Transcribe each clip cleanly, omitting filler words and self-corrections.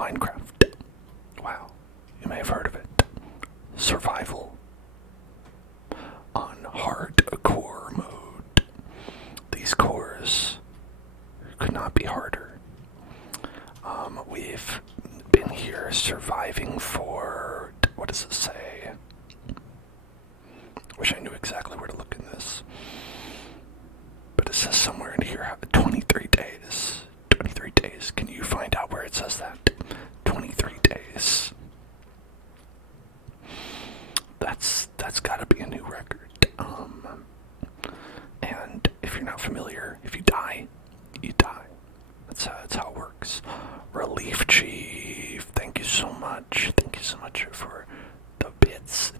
Minecraft. Wow, you may have heard of it. Survival on hardcore mode. These cores could not be harder. We've been here surviving for, what does it say? Wish I knew exactly where to look in this. But it says somewhere in here, 23 days. 23 days. Can you find out where it says that? 23 days. That's gotta be a new record. And if you're not familiar, if you die, you die. That's how it works. Relief Chief, thank you so much. Thank you so much for the bits.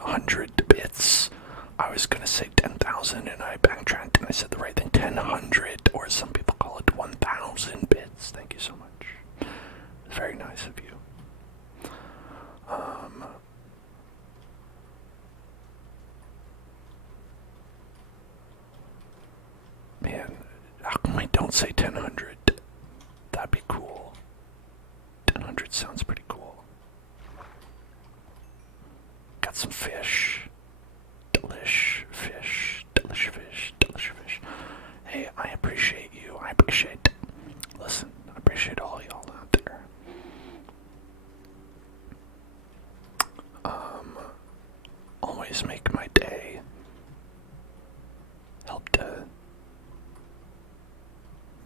100 bits. I was gonna say 10,000 and I backtracked and I said the right thing. 100, or some people call it 1,000 bits. Thank you so much. Very nice of you. Man, how come I don't say 1,000? That'd be cool. 1,000 sounds pretty cool. Got some fish. Delish fish. Delish fish. Delish fish. Hey, I appreciate you. I appreciate. Listen, I appreciate all y'all out there. Always make my day. Help to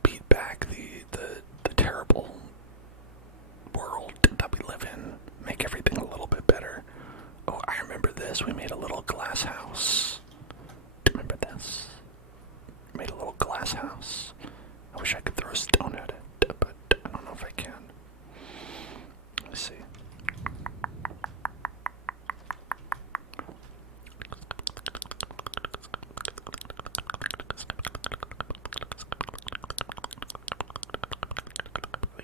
beat back the terrible world that we live in. Make everything a little bit better. Oh, I remember this. We made a little glass house. Do you remember this? Made a little glass house. I wish I could throw a stone at it, but I don't know if I can. Let me see.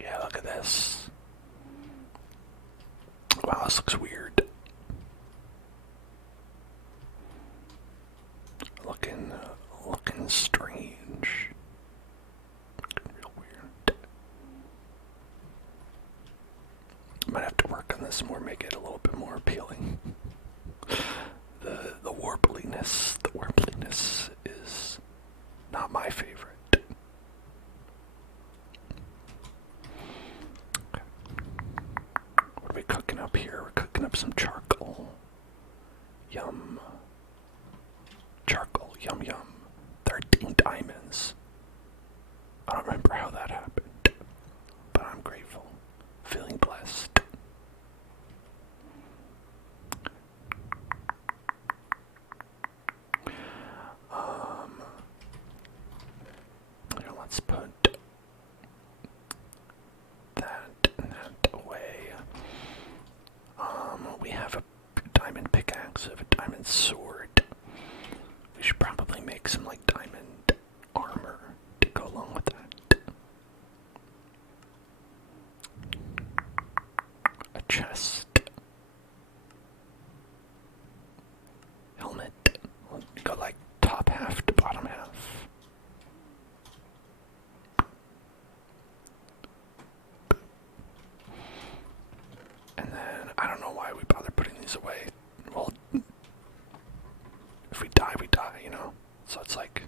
Yeah, look at this. Wow, this looks weird. Looking strange. Looking real weird. Might have to work on this more, make it a little bit more appealing. The warbliness is not my favorite. Okay. What are we cooking up here? We're cooking up some charcoal. Yum. Charcoal, yum yum. 13 diamonds. I don't remember how that happened, but I'm grateful. Feeling blessed. Here, let's put that away. We have a diamond pickaxe, we have a diamond sword. We should probably make some like diamond armor to go along with that. A chest. Helmet. We'll go like top half to bottom half. And then, I don't know why we bother putting these away. Well, if we die, we die, you know? So it's like,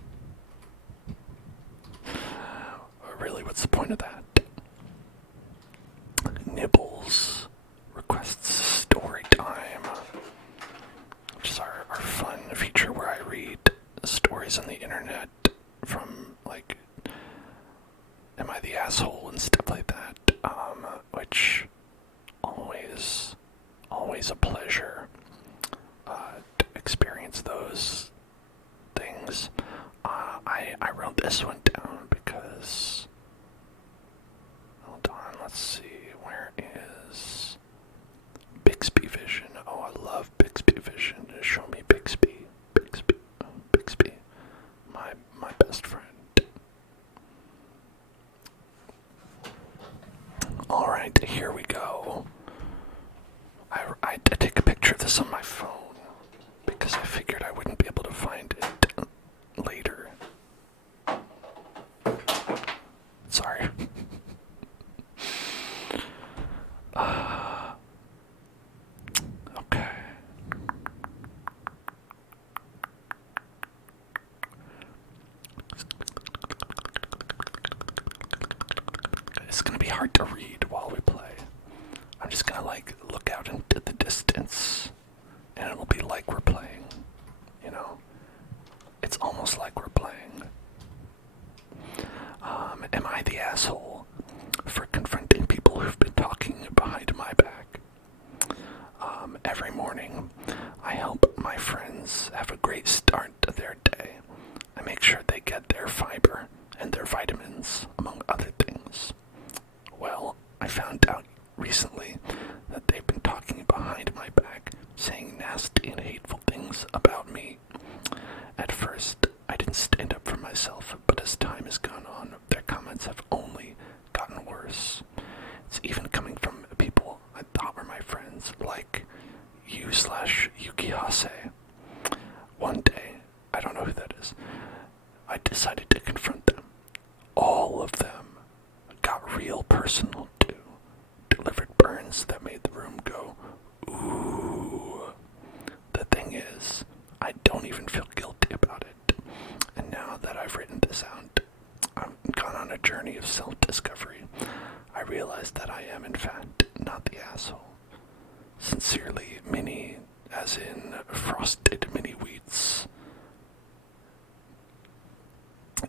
really, what's the point of that? Nibbles requests story time, which is our fun feature where I read stories on the internet from, like, Am I the Asshole and stuff like that, which always a pleasure to experience those things. I wrote this one down because, hold on, let's see, where is Bixby Vision? Oh, I love Bixby Vision. Show me Bixby. Bixby. My best friend. Alright, here we go. I take a picture of this on my phone because I figured I wouldn't be able to find it later. Sorry. it's gonna be hard to read while we play. I'm just gonna like look out into the distance, and it'll be like we're playing. You know, it's almost like we're playing. Am I the asshole for confronting people who've been talking behind my back? Every morning, I help my friends have a great start to their day. I make sure they get their fiber and their vitamins, among other things. Well, I found out recently that they've been talking behind my back, saying nasty and hateful things about me. At first, I didn't stand up for myself, but as time has gone on, their comments have only gotten worse. It's even coming from people I thought were my friends, like you/Yuki Hase. One day, I don't know who that is, I decided to confront them. All of them got real personal too. Delivered burns that made the room go, ooh. The thing is, I don't even feel guilty about it. And now that I've written this out, I've gone on a journey of self-discovery. I realize that I am, in fact, not the asshole. Sincerely, Mini, as in frosted mini wheats.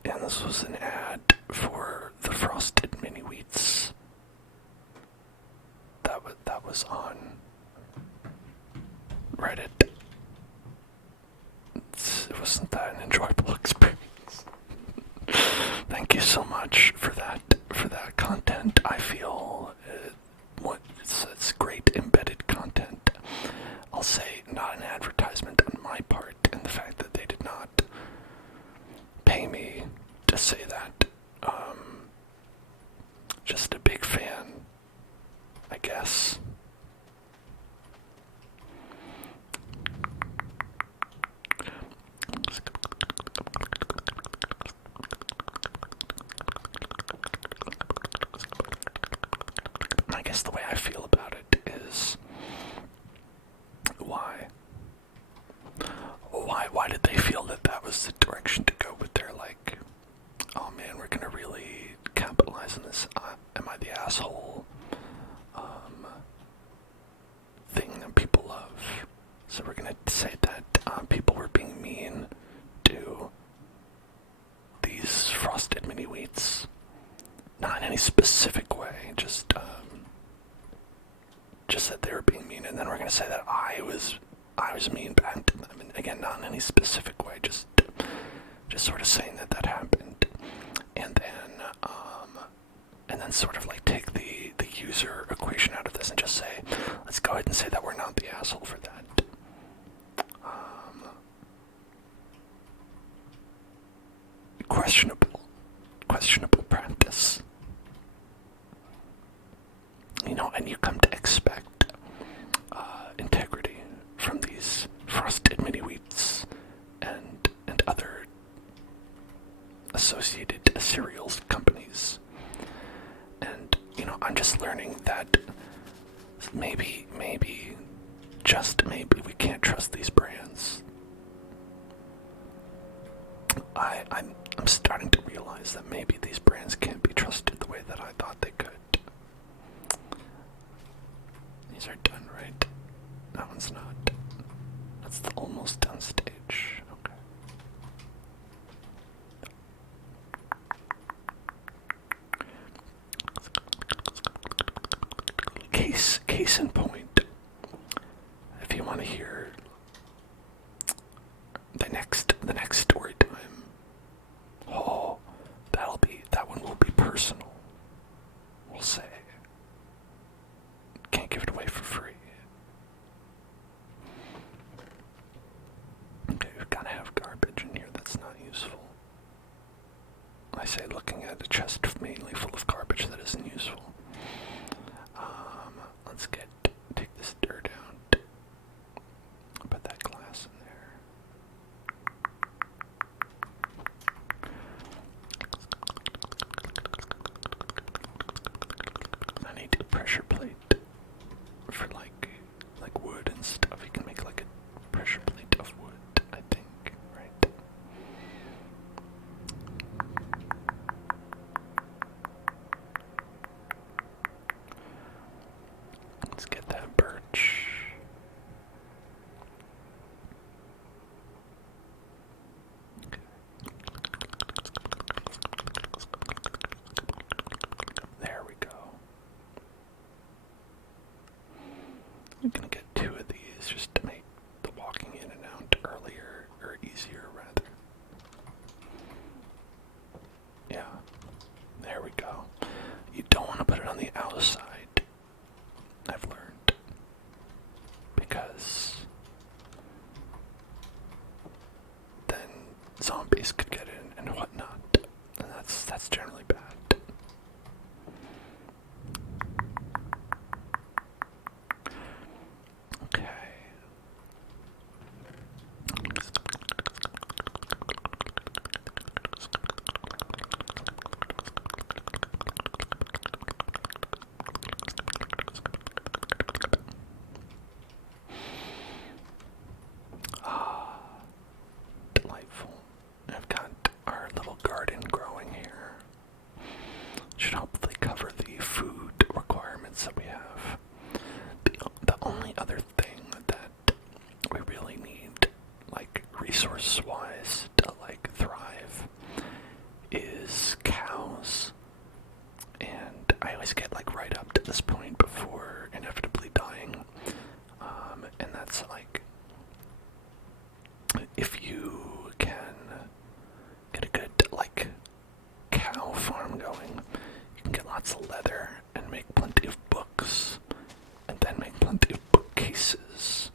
And this was an ad for the frosted mini wheats. That was on Reddit. It wasn't that an enjoyable experience. Thank you so much for that content. I feel it's great embedded content. I'll say not an advertisement on my part, and the fact that they did not pay me to say that. Just a big fan, I guess. I guess the way I feel about it is, why did they feel that was the direction to go with their, like, oh man, we're gonna really capitalize on this am I the asshole thing that people love. So we're gonna say that people were being mean to these frosted mini wheats. Not in any specific way, just that they were being mean, and then we're gonna say that I was mean back to them. And again, not in any specific way, just sort of saying that happened, and then sort of like take the user equation out of this and just say, let's go ahead and say that we're not the asshole for that. Questionable practice. You know, and you come to expect integrity from these frosted mini wheats and other associated cereals companies. And, you know, I'm just learning that maybe, just maybe, we can't trust these brands. I'm starting to realize that maybe these brands can't be trusted the way that I thought they could. These are done, right? That one's not. That's the almost done stage. Okay. Case in point. If you want to hear the next story time, oh, that one will be personal. We'll say. Can't give it away for free. Okay, we've got to have garbage in here that's not useful. I say looking at a chest mainly full of garbage that isn't useful. Let's take this dirt out. that birch. There we go. I'm gonna get 2 of these just to make the walking in and out earlier, or easier rather. Yeah, there we go. You don't want to put it on the outside, I've learned, because then zombies could get in and whatnot, and that's generally bad. Okay. Delightful. I've got our little garden growing here. Should hopefully cover the food requirements that we have. The only other thing that we really need, like resource-wise, to like thrive is cows. And I always get like right up to this point before inevitably dying. And that's like, if you can get a good like cow farm going, you can get lots of leather and make plenty of books, and then make plenty of bookcases.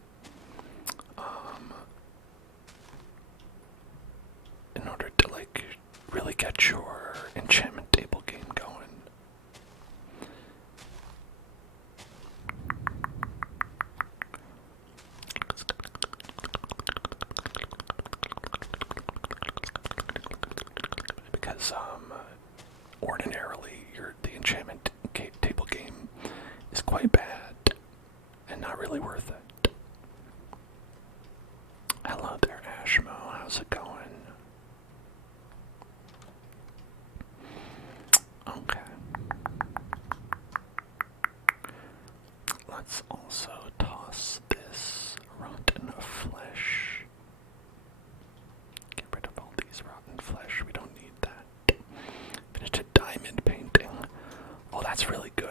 In order to like really get your enchantment table game going. Because ordinarily the enchantment table game is quite bad and not really worth it. Hello there, Ashmo. How's it going? Okay. Let's also toss this rotten flesh. Get rid of all these rotten flesh. We don't need that. Finished a diamond painting. Oh, that's really good.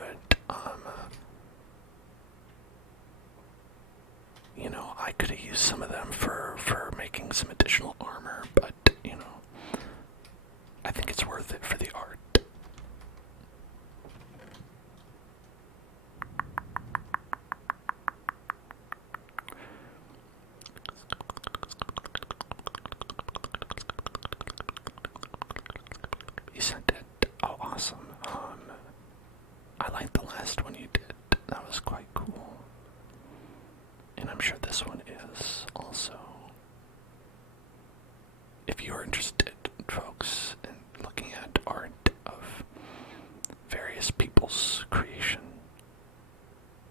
You know, I could have used some of them for making some additional armor, but, you know, I think it's worth it for the art. You sent it. Oh, awesome. I like the last one you did. That was quite cool. And I'm sure this one is also. If you're interested, folks, in looking at art of various people's creation,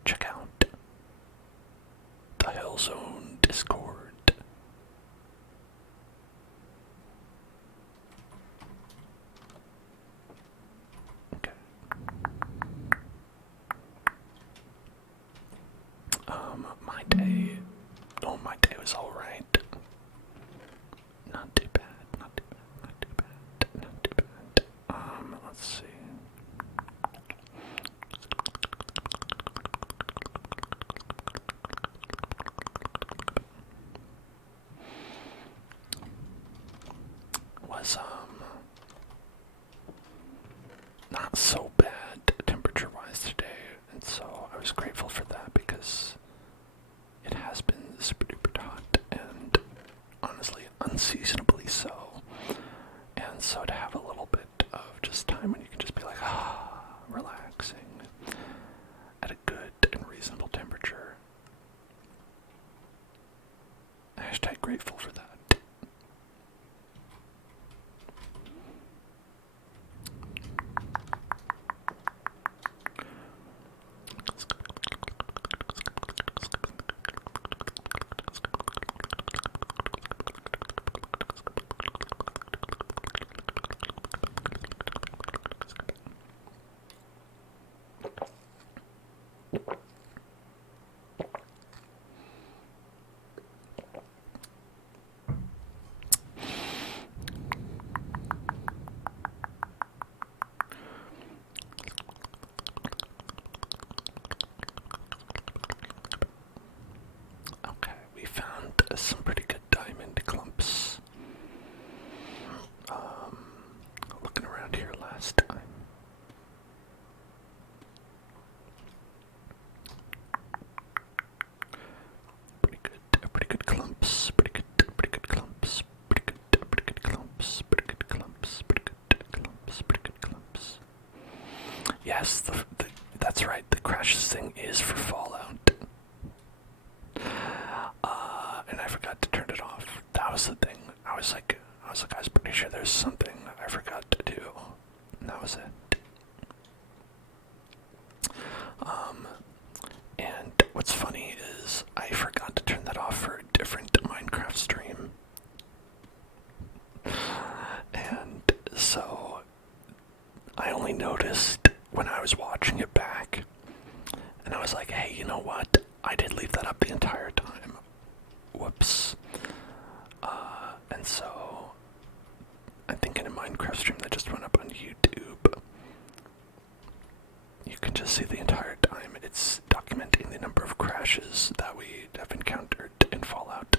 check out the Hellzone Discord. Okay. My day was alright. Not too bad, not too bad, not too bad, not too bad. Let's see. Was, not so bad temperature-wise today, and so I was grateful for that because it has been super duper hot and honestly unseasonably so. And so to have a little bit of just time when you can just be like, relaxing at a good and reasonable temperature. Hashtag grateful for that. Yes, that's right. The crashes thing is for Fallout. And I forgot to turn it off. That was the thing. I was pretty sure there's something I forgot to do. And that was it. And what's funny is I forgot to turn that off for a different Minecraft stream. And so I only noticed when I was watching it back. And I was like, hey, you know what? I did leave that up the entire time. Whoops. And so I think in a Minecraft stream that just went up on YouTube, you can just see the entire time. It's documenting the number of crashes that we have encountered in Fallout.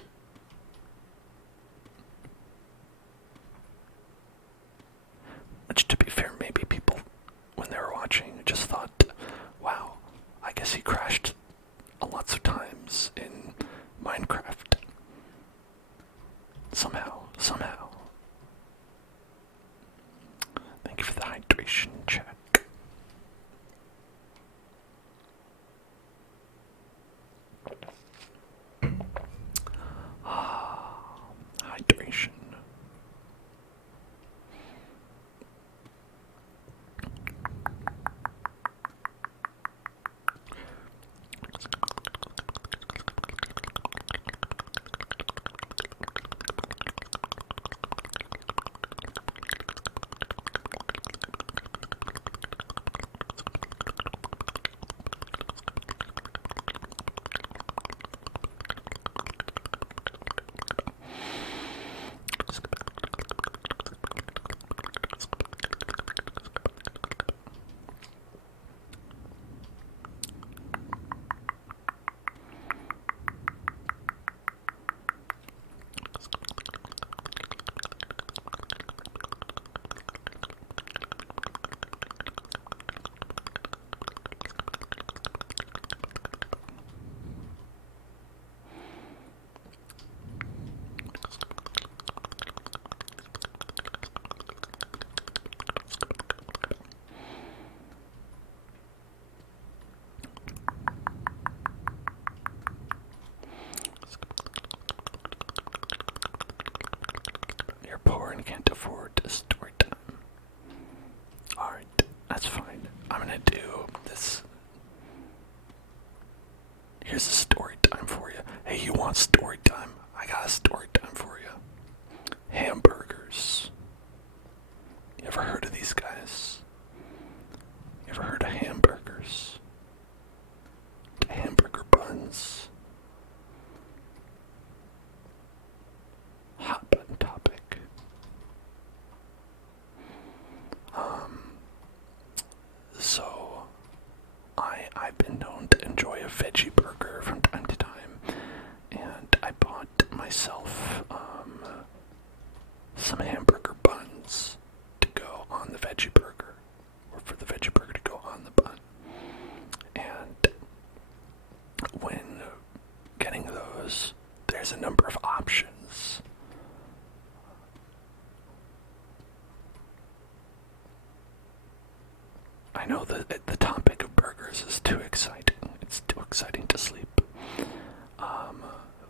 Which, to be fair, maybe people, when they were watching, just thought, wow, I guess he crashed lots of times in Minecraft. Somehow. Thank you for the hydration check. Hydration. You're poor and can't afford story time. Alright, that's fine. I'm gonna do this. Here's a story time for you. Hey, you want story time? I got a story time for you. Hamburgers. You ever heard of these guys? You ever heard of hamburgers? Hamburger buns. Hot button topic. So I've been known to enjoy a veggie burger from time to time, and I bought myself some hamburger buns to go on the veggie burger, or for the veggie burger to go on the bun. And when getting those, there's a number of options. I know that the topic of burgers is too exciting. It's too exciting to sleep.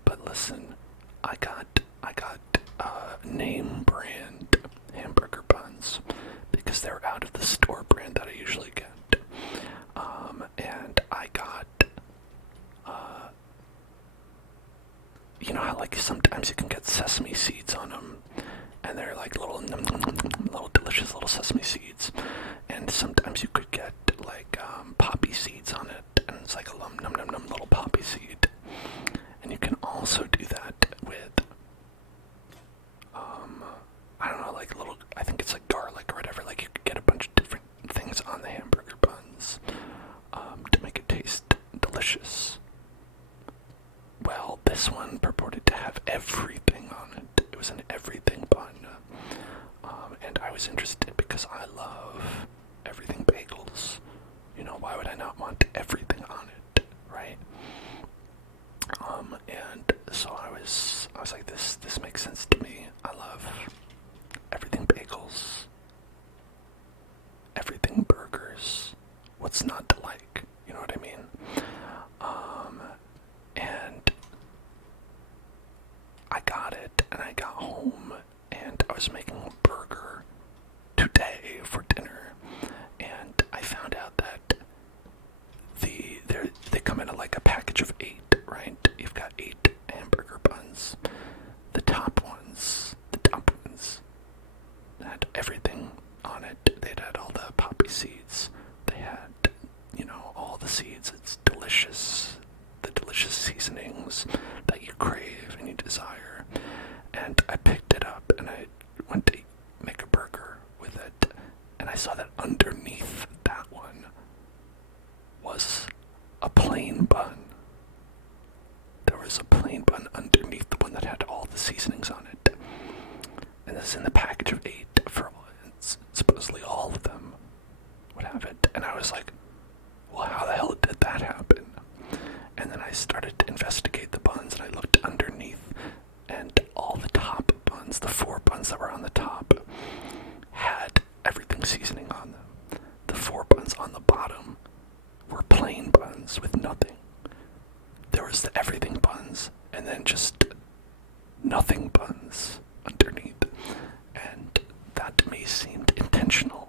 But listen, I got name brand hamburger buns because they're out of the store brand that I usually get. And I got, you know how like sometimes you can get sesame seeds on them, and they're like little delicious little sesame seeds. And sometimes you could get like poppy seeds on it, and it's like a num little poppy seed. And you can also do that with I don't know, like little, I think it's like garlic or whatever. Like you could get a bunch of different things on the hamburger buns to make it taste delicious. Well, this one purported to have everything on it. It was an everything bun. And I was interested because I love everything bagels. You know, why would I not want everything on it, right? And so I was like, this makes sense to me. I love everything bagels, everything burgers, what's not to like? You know what I mean? And I got it, and I got home, and I was making a burger today for dinner, and I found out that they come in like a package of 8, right? You've got 8 hamburger buns. The top ones had everything on it. They'd had all the poppy seeds. They had, all the seeds. It's delicious. The delicious seasonings that you crave and you desire. And I picked it up and I went to make a burger with it. And I saw that underneath that one was a plain bun. There was a plain bun underneath the one that had all the seasonings on it. And this is in the package of 8 for supposedly all of them would have it. And I was like, well, how the hell did that happen? And then I started to investigate the buns, and I looked underneath, and all the top buns, the 4 buns that were on the top, had everything seasoning on them. The 4 buns on the bottom were plain buns with nothing. There was the everything buns, and then just nothing buns underneath. And that to me seemed intentional.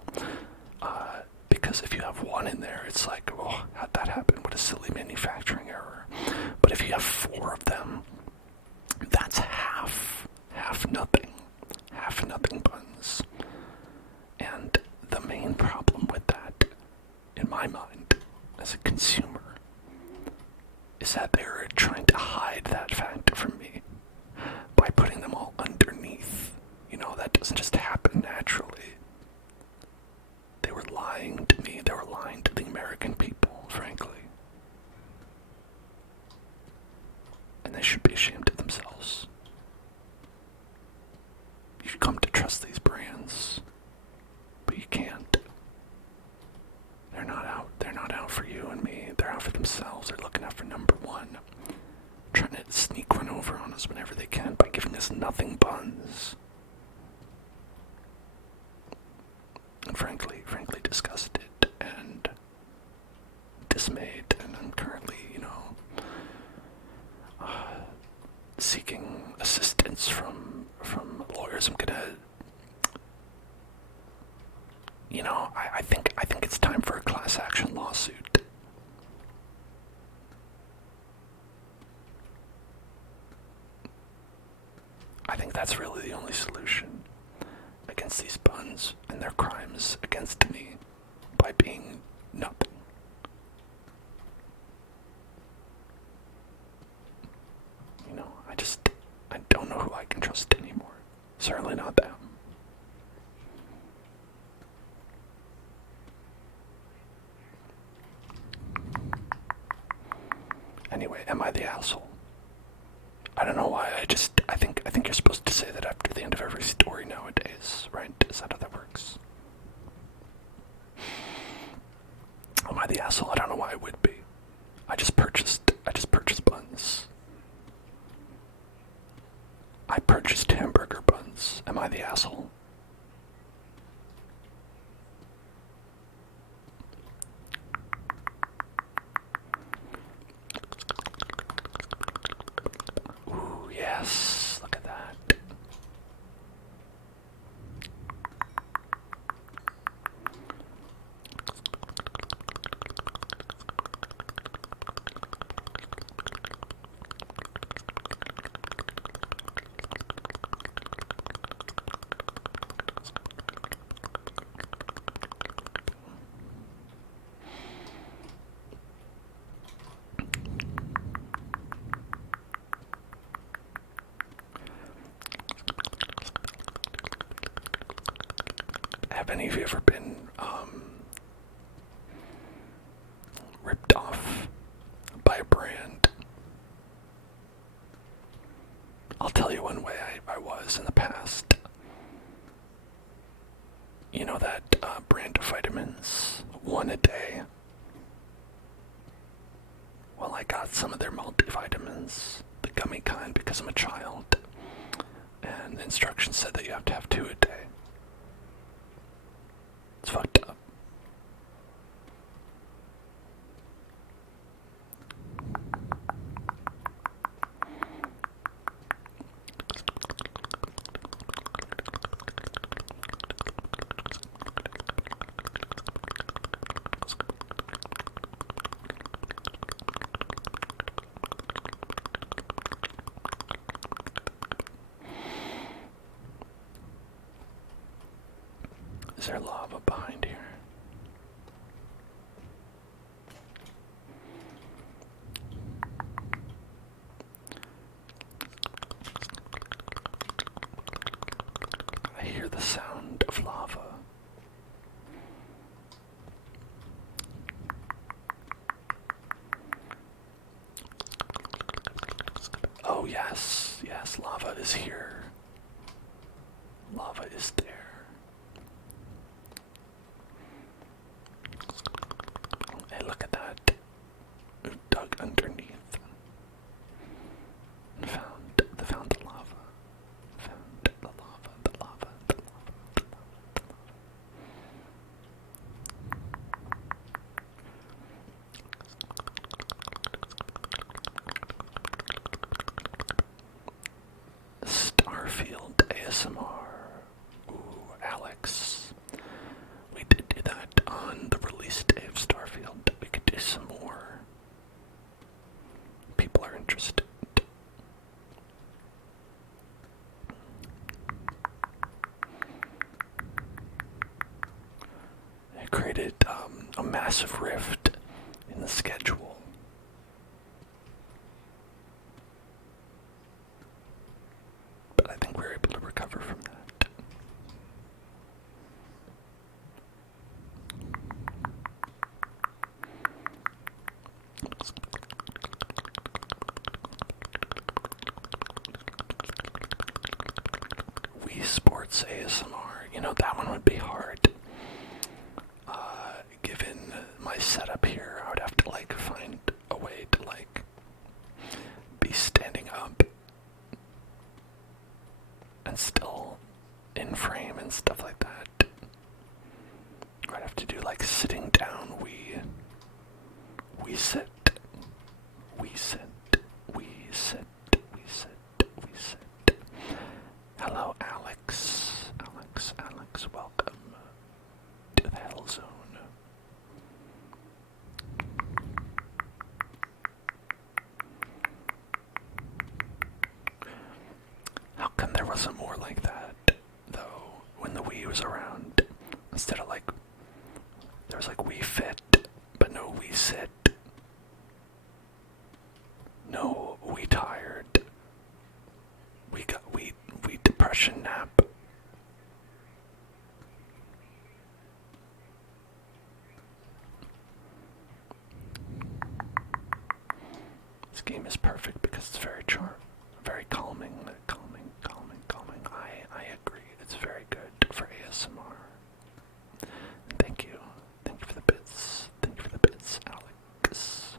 Because if you have one in there, it's like, oh, how'd that happen? What a silly manufacturing error. But if you have 4 of them, that's half nothing buns. And the main problem with that, in my mind, as a consumer, is that they're trying to hide that fact from me by putting them all underneath. That doesn't just happen naturally. They were lying to me. They were lying to the American people, frankly. And they should be ashamed of themselves. You've come to trust these brands, but you can't. They're not out. They're not out for you and me. They're out for themselves. They're looking out for number one. Trying to sneak one over on us whenever they can by giving us nothing buns. And frankly disgusted and dismayed, and I'm currently, seeking assistance from lawyers. I'm gonna, I think it's time for a class action lawsuit. I think that's really the only solution against these buns and their crimes against me by being nothing. I don't know who I can trust anymore. Certainly not them. Anyway, am I the asshole? I don't know why. I think you're supposed to say that after the end of every story nowadays, right? Is that how that works? Am I the asshole? I don't know why I would be. I just purchased buns. I purchased hamburger buns. Am I the asshole? Ooh, yes. Look at that. Have any of you ever been ripped off by a brand? I'll tell you one way I was in the past. You know that brand of vitamins, 1 a day? Well, I got some of their multivitamins, the gummy kind, because I'm a child. And the instructions said that you have to have 2 a day. It's fucked up. Is there lava behind here? I hear the sound of lava. Oh yes, yes, lava is here. Lava is there. Hey, look at that. We've dug underneath. Found the lava. Found the lava, the lava, the lava, the lava, the lava. Starfield ASMR. Ooh, Alex. We did do that on the release day of Starfield. We could do some more. People are interested. It created a massive rift in the schedule. But I think we were able to recover from that. Wii Sports ASMR. You know, that one would be hard. Given my setup here, I would have to like find a way to like be standing up and still in frame and stuff like that. I'd have to do like sitting down. We sit, we sit, we sit, we sit, we sit. Hello, Alex. Alex, welcome to the Hell Zone. How come there wasn't more like that, though, when the Wii was around? Instead of like, there was like Wii Fit, but no Wii Sit. No Wii Tired. We depression nap. This game is perfect because it's very very calming. I agree. It's very good for ASMR. Thank you. Thank you for the bits. Thank you for the bits, Alex.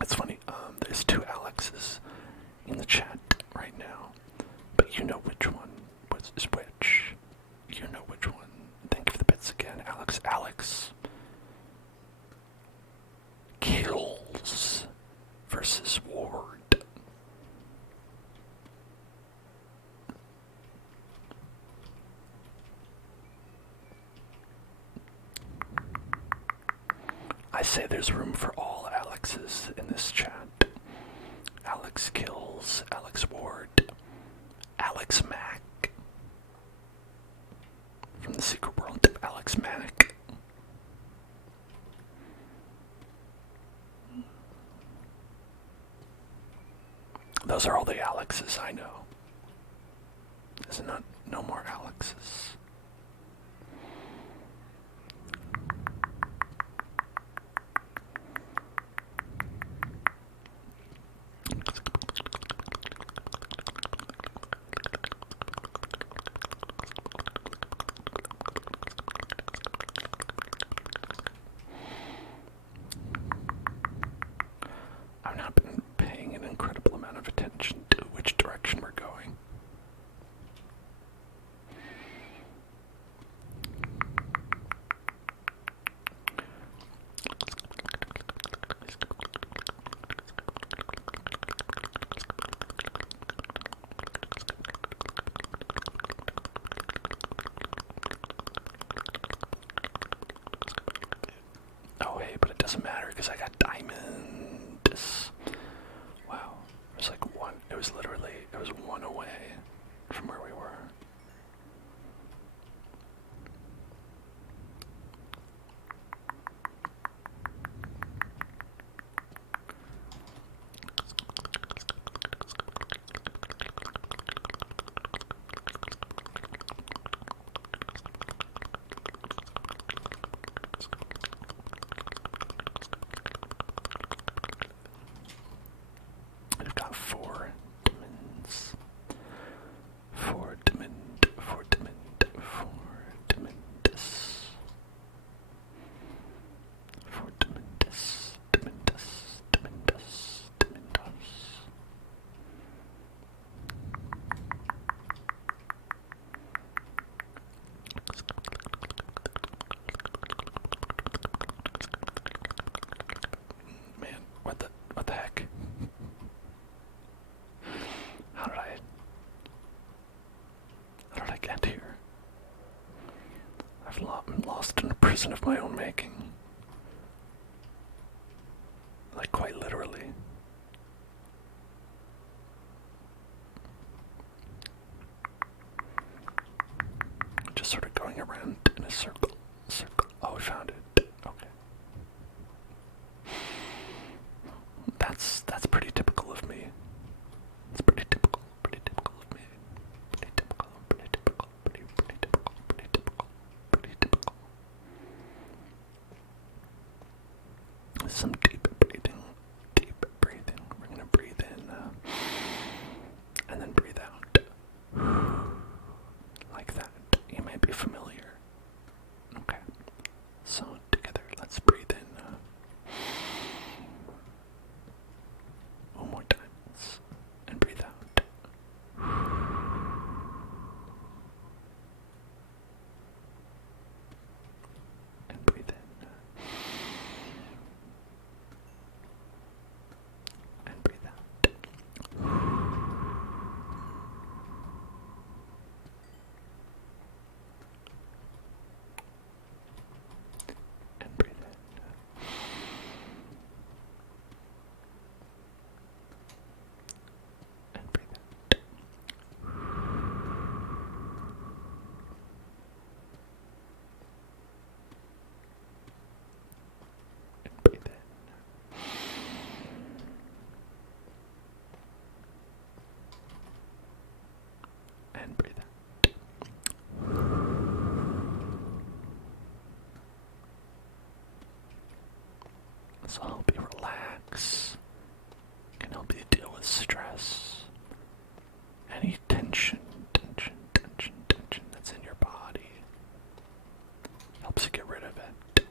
It's funny, there's two Alexes in the chat right now, but you know which one is which. You know which one. Thank you for the bits again, Alex. Alex kills versus Ward. I say there's room for all Alexes in this chat. Alex Kills, Alex Ward, Alex Mack. From the secret world of Alex Mack. Those are all the Alexes I know. There's no more Alexes. I've not been paying an incredible amount of attention to which direction we're going. wasn't of my own making. Like, quite literally. Just sort of going around in a circle. Oh, we found it. Okay. That's pretty typical of me. It's pretty typical of me. Pretty typical. Some deep breathing. We're gonna breathe in, and then breathe out. Like that. You might be familiar. Okay. So together, let's breathe in. One more time. And breathe out. And breathe in. And breathe out. And breathe in. And breathe out. And breathe in. And breathe out. This will help you relax. Can help you deal with stress. Any tension that's in your body. Helps you get rid of it.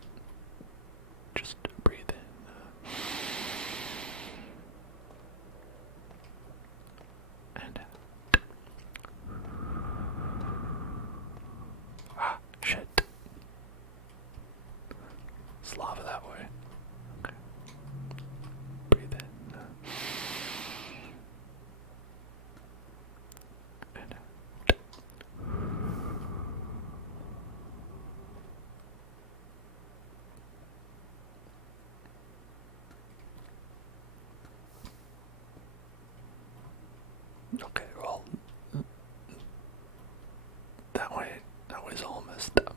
Just breathe in. And out. Ah, shit. It's lava that way. Okay. Breathe in. And out. Okay, well, that way's all messed up.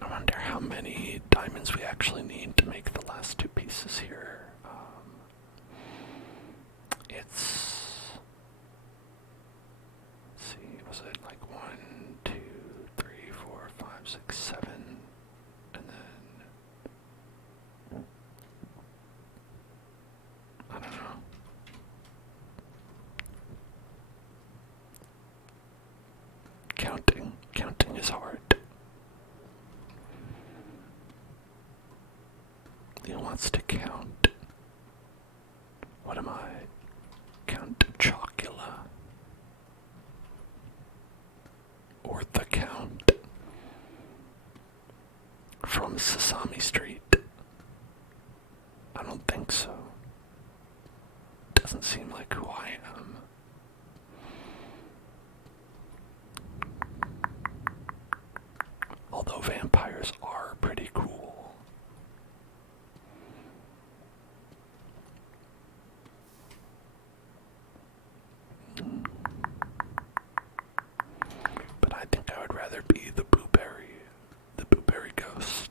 I wonder how many diamonds we actually need to make the last two pieces here. Let's see, was it like 1, 2, 3, 4, 5, 6, 7, and then, I don't know. Counting is hard. He wants to count. What am I? Count Chocula. Or the Count. From Sesame Street. I don't think so. Doesn't seem like who I am. Although vampires are pretty cool. But I think I would rather be the blueberry ghost.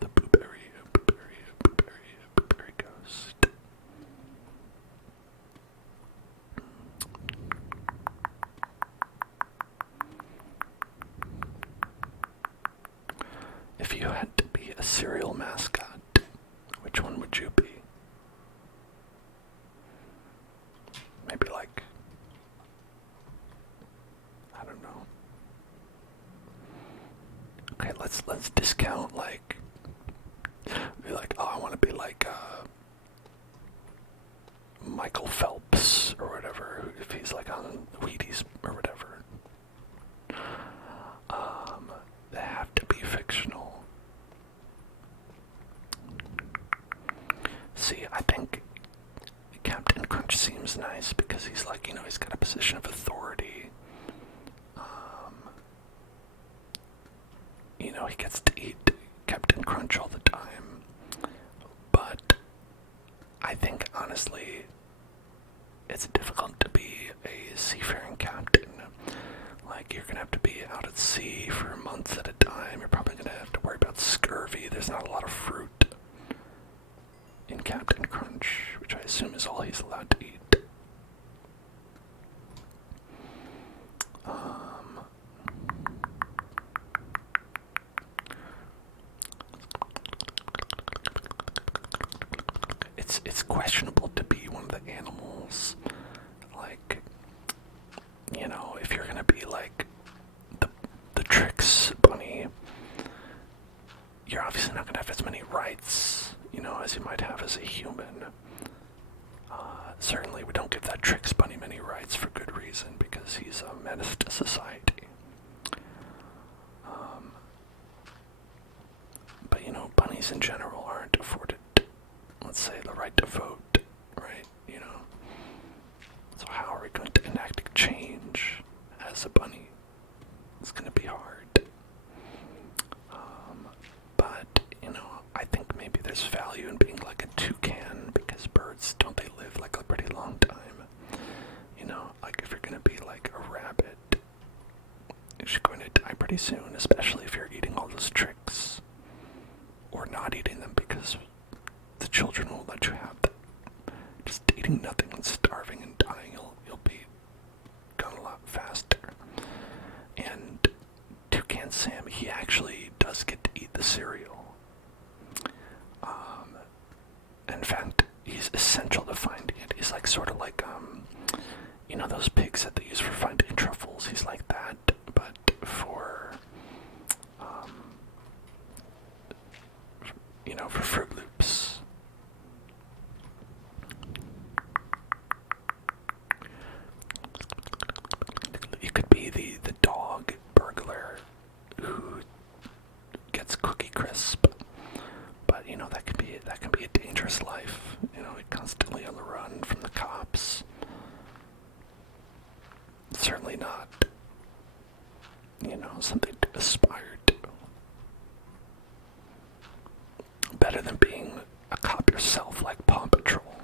The blueberry if you had to be a cereal mascot, which one would you be? Maybe like, I don't know. Okay, let's discount like, be like, oh, I want to be like Michael Phelps or whatever, if he's like on Wheaties or whatever. They have to be fictional. See, I think Captain Crunch seems nice because he's like, you know, he's got a position of authority. You know, he gets to eat Captain Crunch all the time. But I think, honestly, it's difficult to be a seafaring captain. Like, you're gonna have to be out at sea for months at a time. You're probably gonna have to worry about scurvy. There's not a lot of fruit in Captain Crunch, which I assume is all he's allowed to eat. It's questionable to be one of the animals. Like, you know, if you're gonna be like the Trix bunny, you're obviously not gonna have as many rights, you know, as you might have as a human. Certainly we don't give that Trix bunny many rights for good reason, because he's a menace to society. But you know, bunnies in general aren't afforded, let's say, the right to vote, right? You know, so how are we going to enact change as a bunny? It's going to be hard. But you know, I think maybe there's value in being like a toucan, because birds, don't they live like a pretty long time? You know, like if you're going to be like a rabbit, you're going to die pretty soon, especially if you're eating all those tricks. Or not eating them, because the children won't let you have them. Just eating nothing and starving and dying, you'll be gone a lot faster. And Toucan Sam, he actually does get to eat the cereal. In fact, he's essential to finding it. He's like sort of like you know, those pigs that they use for finding truffles. He's like that, but for you know, for Fruit Loops. You could be the dog burglar who gets Cookie Crisp, but you know, that can be a dangerous life. You know, constantly on the run from the cops. Certainly not, you know, something to aspire to. Better than being a cop yourself, like Paw Patrol,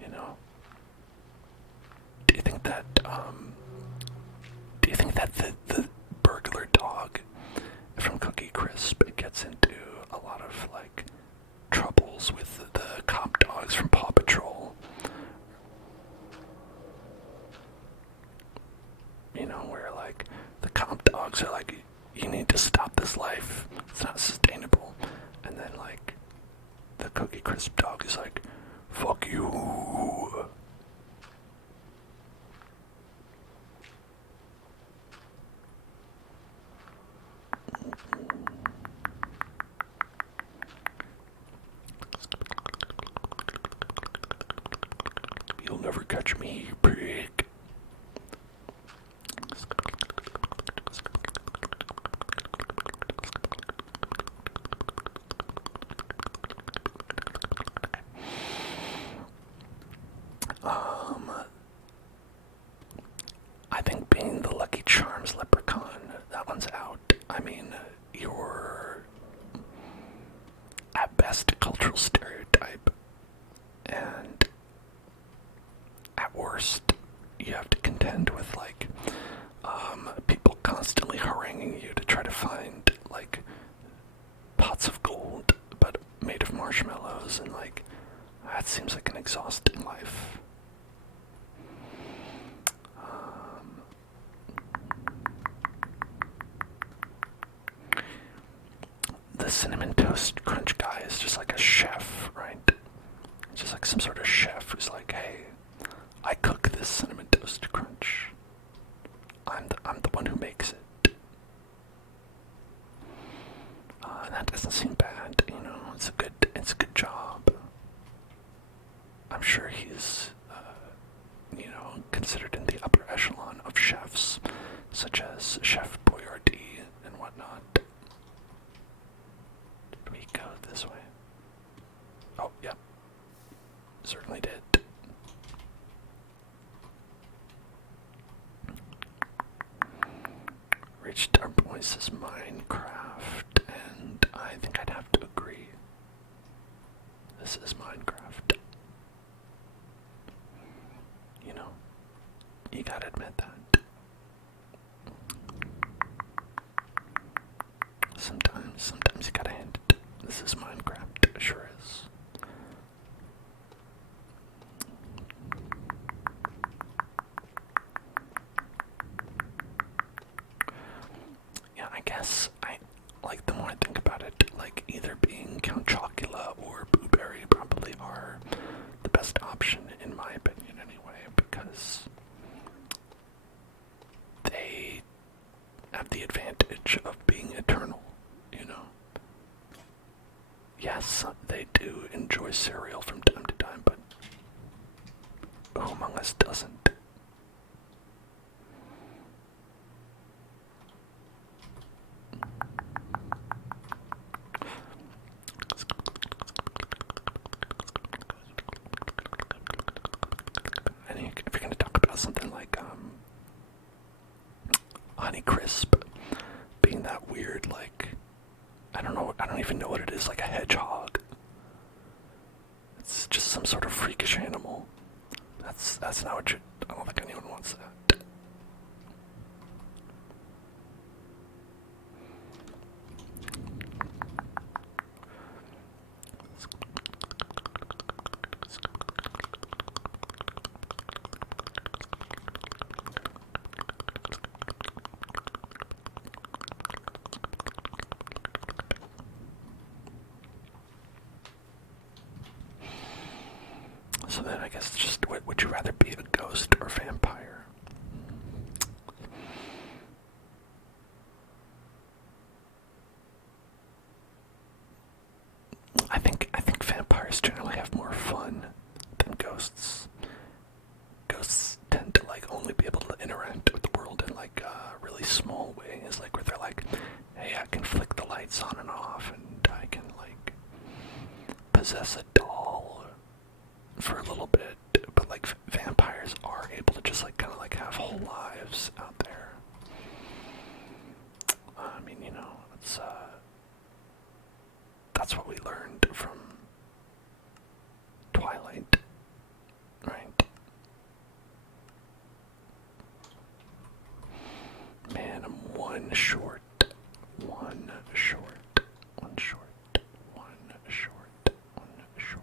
you know. Do you think that the burglar dog from Cookie Crisp gets into a lot of like troubles with the cop dogs from Paw Patrol? You know, where like the cop dogs are like, you need to stop this life, it's not sustainable. And then like the Cookie Crisp dog is like, fuck you. You'll never catch me, you pig. I think being the Lucky Charms leprechaun, that one's out. I mean, you're at best a cultural stereotype, and at worst, you have to contend with like people constantly haranguing you to try to find like pots of gold, but made of marshmallows, and like that seems like an exhausting life. the cinnamon toast crunch guy is just like a chef, right? Just like some sort of chef who's like, hey, I cook this cinnamon toast crunch. I'm the one who makes it. And that doesn't seem bad, you know. It's a good job. I'm sure he's, considered in the upper echelon of chefs, such as Chef Boyardee and whatnot. Did we go this way? Oh, yeah. Certainly did. Reached our boys' Minecraft, and I think I'd have to agree. This is Minecraft. You know, you gotta admit that. Sometimes you gotta hint it. This is Minecraft, it sure is. Yeah, I guess the more I think about it, like either being Count Chocula or Boo Berry probably are the best option in my opinion anyway, because they have the advantage of being eternal, you know. Yes, they do enjoy cereal from time to time, but who among us doesn't? And if you're going to talk about something like Honey Crisp being that weird, like, I don't even know what it is, like a hedgehog. It's just some sort of freakish animal. That's not what I don't think anyone wants that. So then I guess just, would you rather be a ghost or vampire? I think vampires generally have more fun than ghosts. Ghosts tend to like only be able to interact with the world in like really small ways, like where they're like, hey, I can flick the lights on and off, and I can like possess a doll for a little bit, but like vampires are able to just like kind of like have whole lives out there. I mean, you know, that's what we learned from Twilight, right? Man, I'm one short, one short, one short, one short, one short.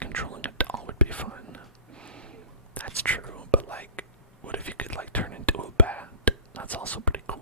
Controlling a doll would be fun. That's true, but like, what if you could like turn into a bat? That's also pretty cool.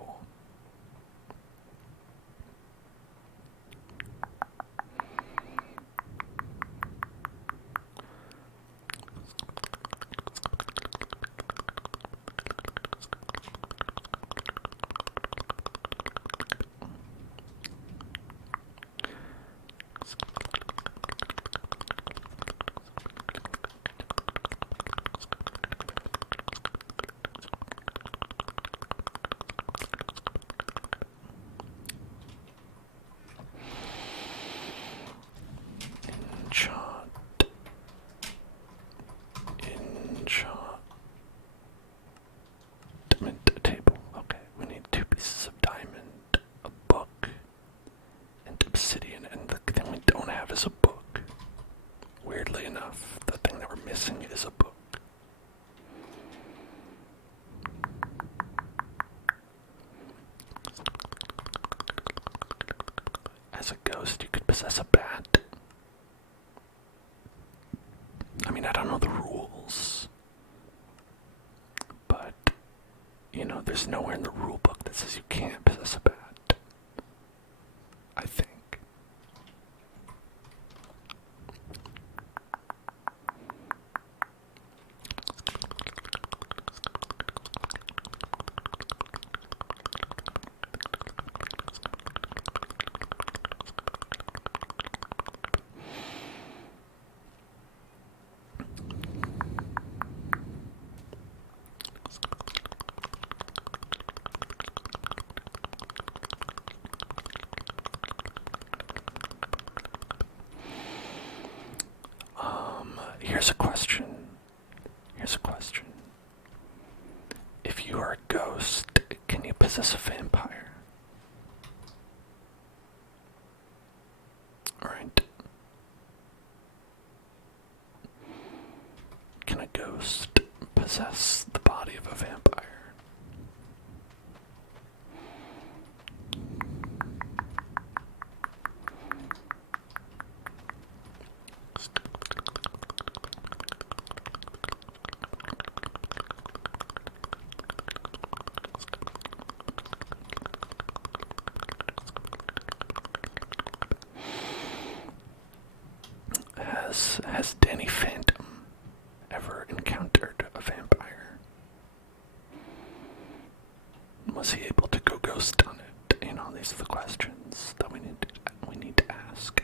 Enchantment table. Okay, we need 2 pieces of diamond, a book, and obsidian, and the thing we don't have is a book. Weirdly enough, the thing that we're missing is a book. As a ghost, you could possess a bat. somewhere in the rule book that says you can't possess a bat. I think. Here's a question. Here's a question. If you are a ghost, can you possess a vampire? Alright. Can a ghost possess the body of a vampire? Has Danny Phantom ever encountered a vampire? Was he able to go ghost on it? You know, these are the questions that we need to ask.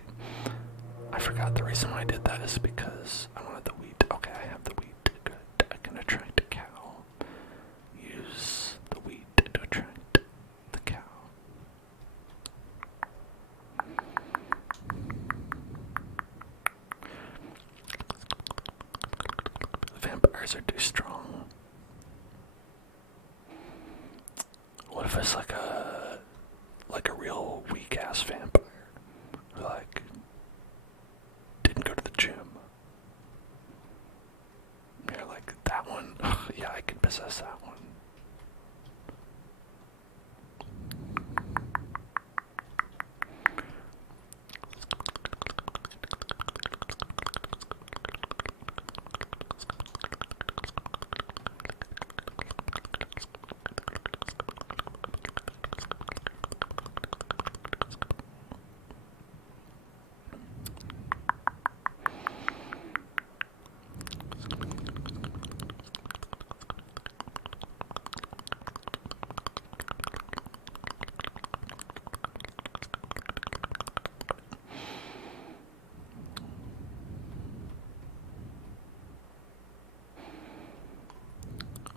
I forgot the reason why I did that is because I wanted the wheat. Okay, I have the wheat. Good. I can attract a cow. Use the wheat to attract the cow. Vampires are too strong. What if it's like a real weak ass vampire who like didn't go to the gym? You're like, that one, ugh, yeah, I could possess that one.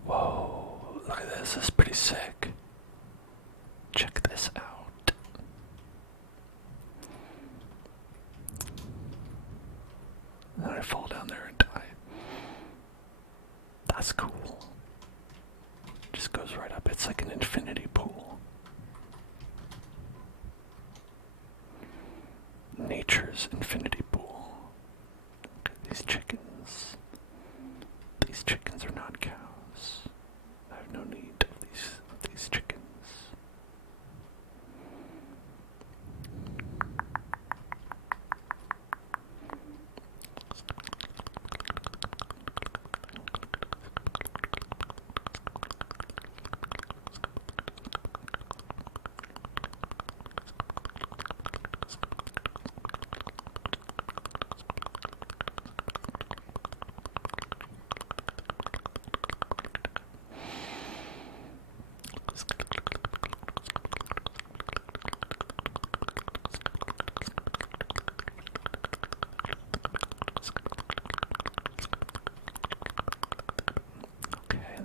Whoa, look at this. This is pretty sick. Check this out. And then I fall down there and die. That's cool. Just goes right up. It's like an infinity pool. Nature's infinity pool. Look at these chickens. These chickens are not cows. I have no need of these chickens.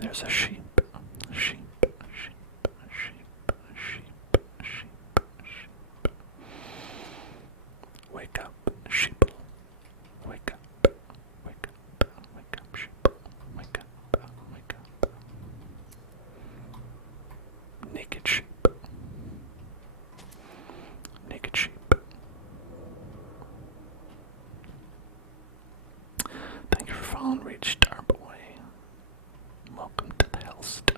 There's a sheep. Sheep, sheep, sheep, sheep, sheep, sheep. Wake up, sheep. Wake up, wake up, wake up, sheep. Wake up, wake up. Naked sheep. Naked sheep. Thank you for following Reach Star Boy. Welcome to the Hellstone.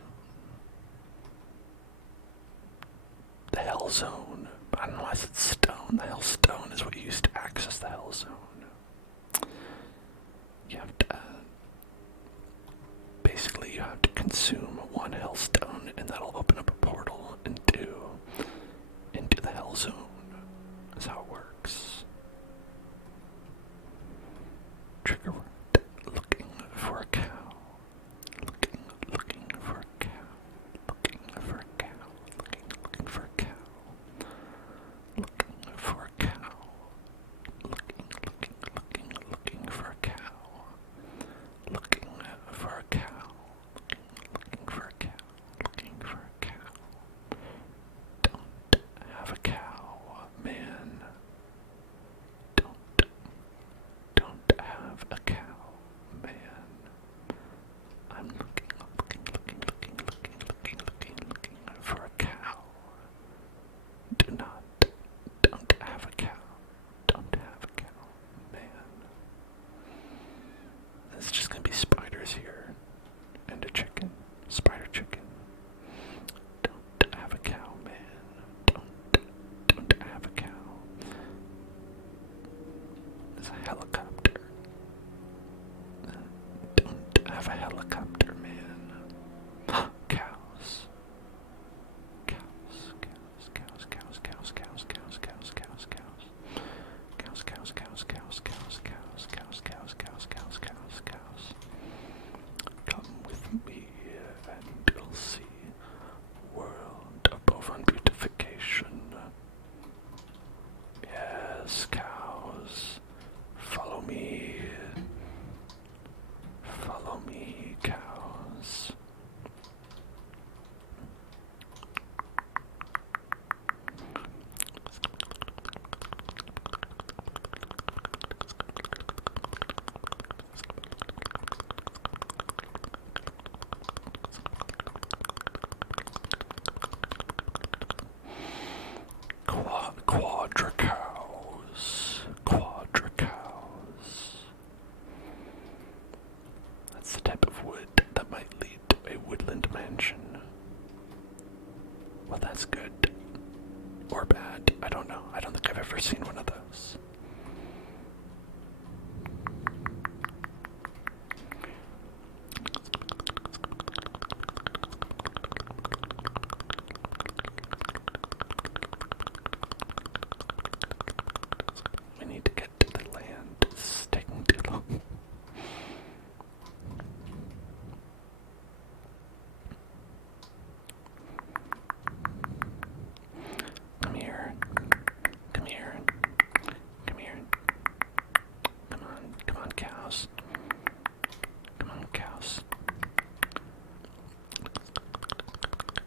The Hell Zone. I don't know why I said stone. The Hellstone is what you use to access the Hell Zone. You have to, basically you have to consume one Hellstone and that'll open a for a cow. Looking for a cow. Looking for a cow. Looking for a cow. Looking for a cow. Looking for a cow. Looking for a cow. Don't have a cow, man. Don't have a cow, man. I'm looking for a cow. Don't have a cow. Don't have a cow, man. It's just gonna be spiders here. And a chicken. Spider chicken. Don't have a cow, man. Don't have a cow. There's a helicopter. Don't have a helicopter, man. Cows. Cows. Come with me and you'll see world above on beautification. Yes, cows. Follow me. Follow me, cows. Quadra cows. Quadra cows. That's the type of wood that might lead to a woodland mansion. Well, that's good. Or bad. I don't know. I don't think I've ever seen one of those. We need to get to the land. It's taking too long. Come here. Come here. Come here. Come on, cows. Come on, cows.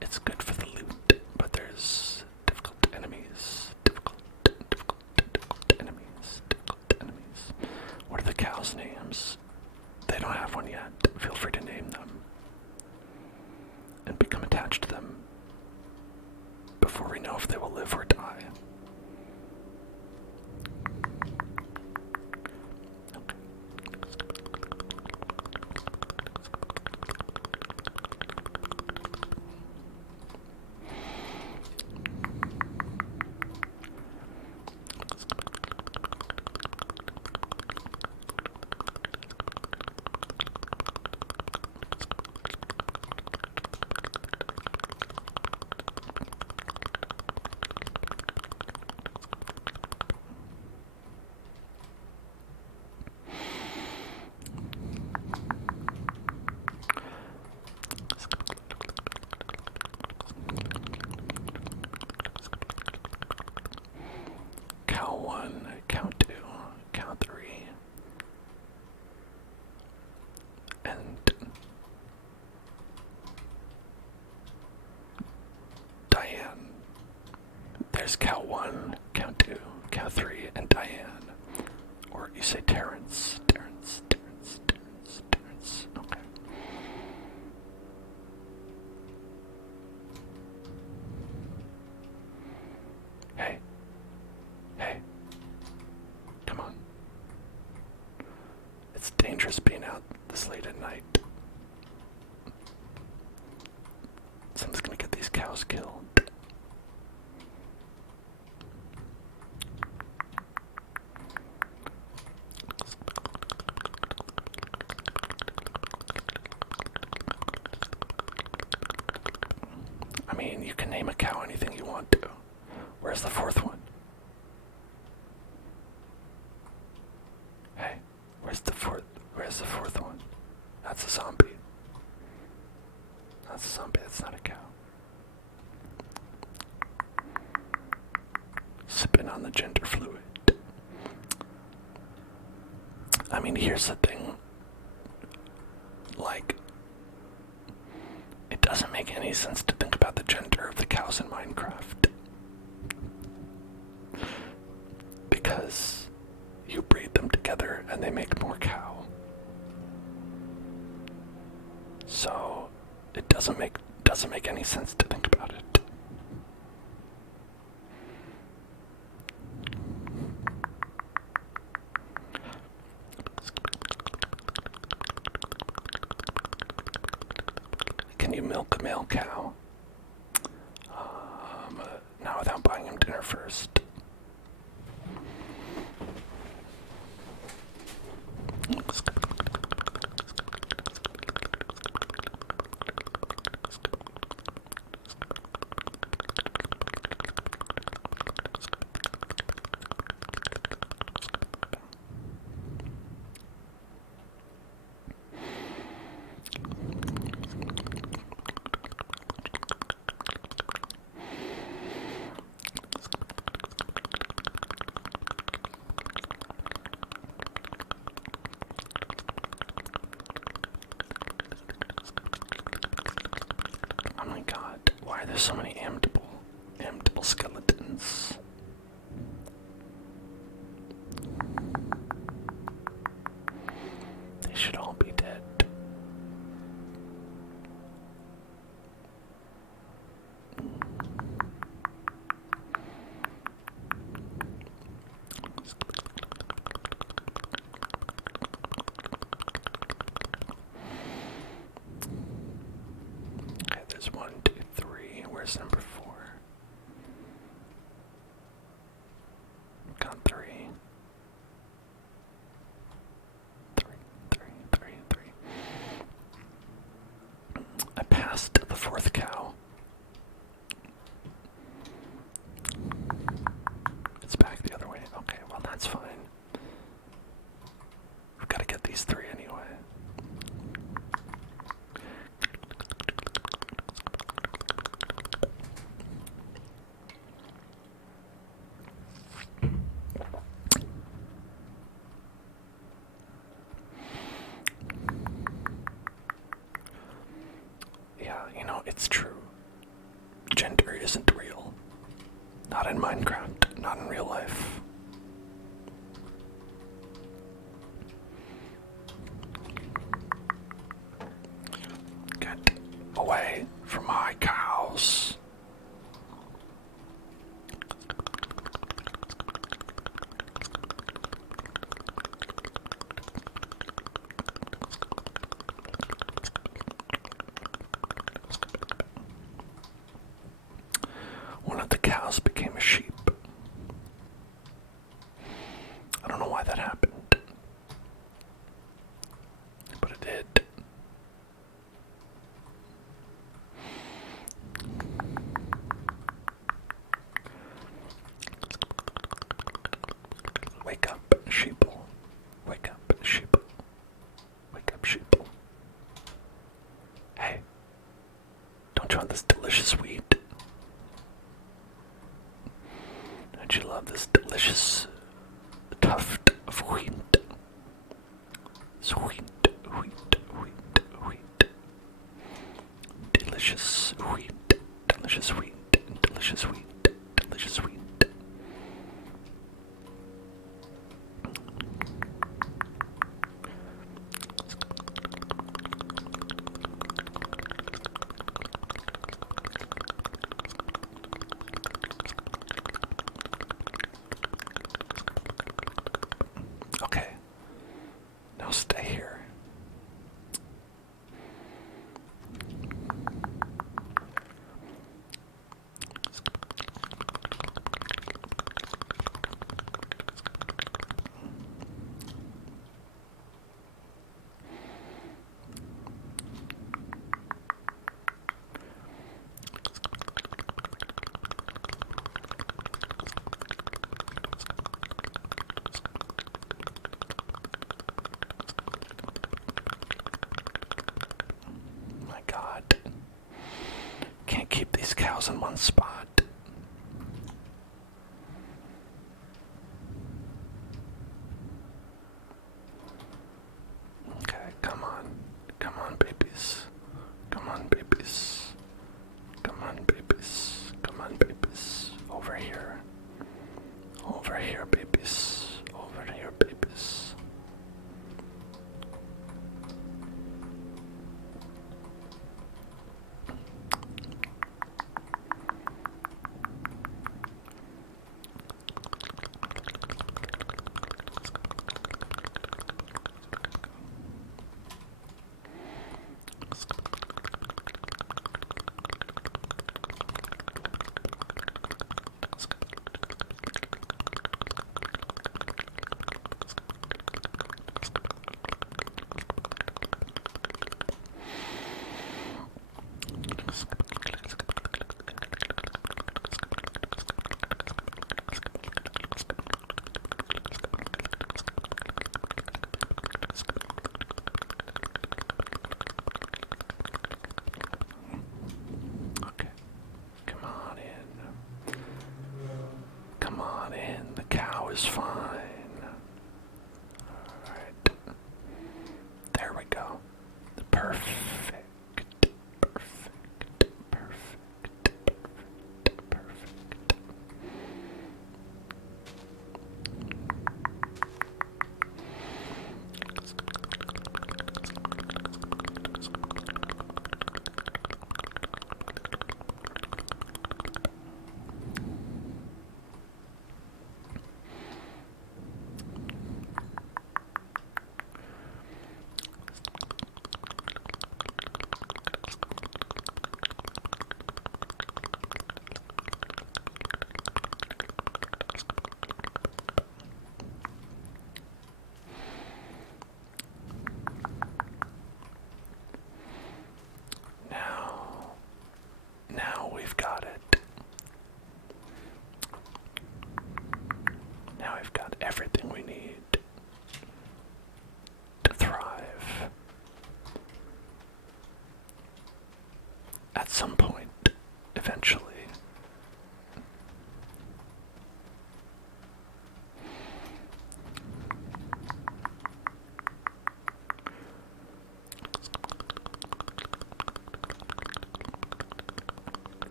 It's good for the loot, but there's difficult enemies. Difficult enemies. What are the cows' names? They don't have one yet. Feel free to name them. And become attached to them before we know if they will live or die. Cow 1, cow 2, cow 3, and Diane. There's cow 1, cow 2, cow 3, and Diane. Or you say Terrence. Terrence. Okay. Hey. Come on. It's dangerous being out this late at night. Someone's gonna get these cows killed. I mean, you can name a cow anything you want to. Where's the fourth one? Hey, where's the fourth one? That's a zombie. That's a zombie, that's not a cow. on the gender fluid. I mean, here's the thing. Like, it doesn't make any sense to think about the gender of the cows in Minecraft. Because you breed them together and they make more cow. So it doesn't make any sense to think about it. Can you milk a male cow? Not without buying him dinner first. Oh my god, why are there so many amiable skeletons? They should all be dead. Okay, there's 1, 2, 3. Where's number 4? Got 3. 3, 3, 3, 3. I passed the 4th cow. It's back the other way. Okay, well that's fine. We've got to get these 3 anyway. Yeah, you know, it's true. Gender isn't real. Not in Minecraft, not in real life. Get away from my cows. One of the cows became a sheep. I don't know why that happened, but it did. Wake up, sheeple. Wake up, sheeple. Wake up, sheeple. Hey, don't you want this delicious wheat? Don't you love this delicious tuft of wheat? Sweet wheat, wheat, wheat. Delicious wheat, delicious wheat, delicious wheat, delicious wheat. Okay, now stay here. My God. Can't keep these cows in one spot.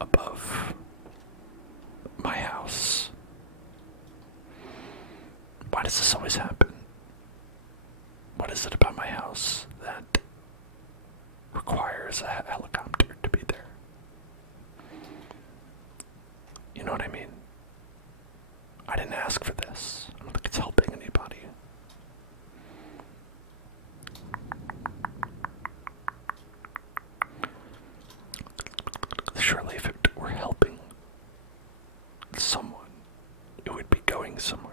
above my house. Why does this always happen? What is it about my house that requires a helicopter to be there? You know what I mean? I didn't ask for this. I don't think it's helping anybody. Surely if it were helping someone, it would be going somewhere.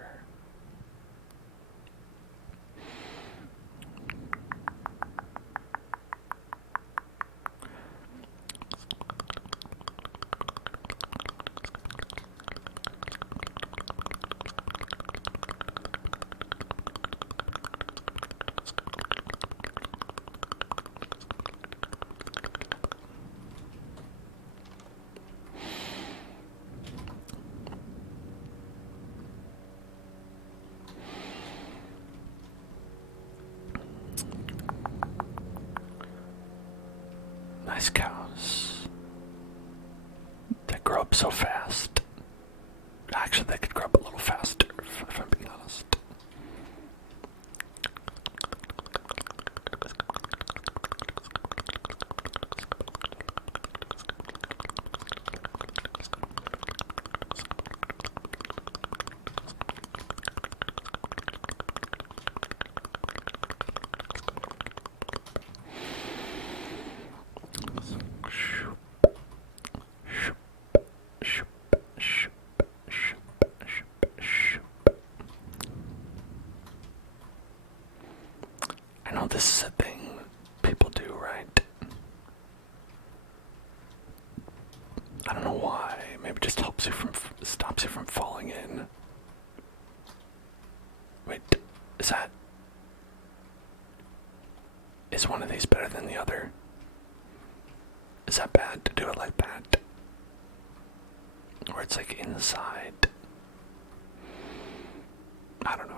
Nice cows. They grow up so fast. Actually, they could grow up a little faster, if I'm being honest. I know this is a thing people do, right? I don't know why. Maybe it just helps you stops you from falling in. Wait, is one of these better than the other? Is that bad to do it like that? Or it's like inside? I don't know.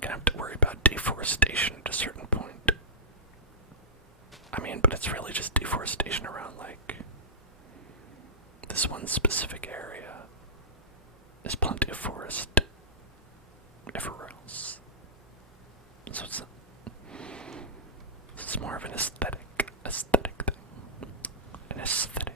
Gonna have to worry about deforestation at a certain point. I mean, but it's really just deforestation around, like, this one specific area. There's plenty of forest everywhere else. So it's more of an aesthetic thing. An aesthetic.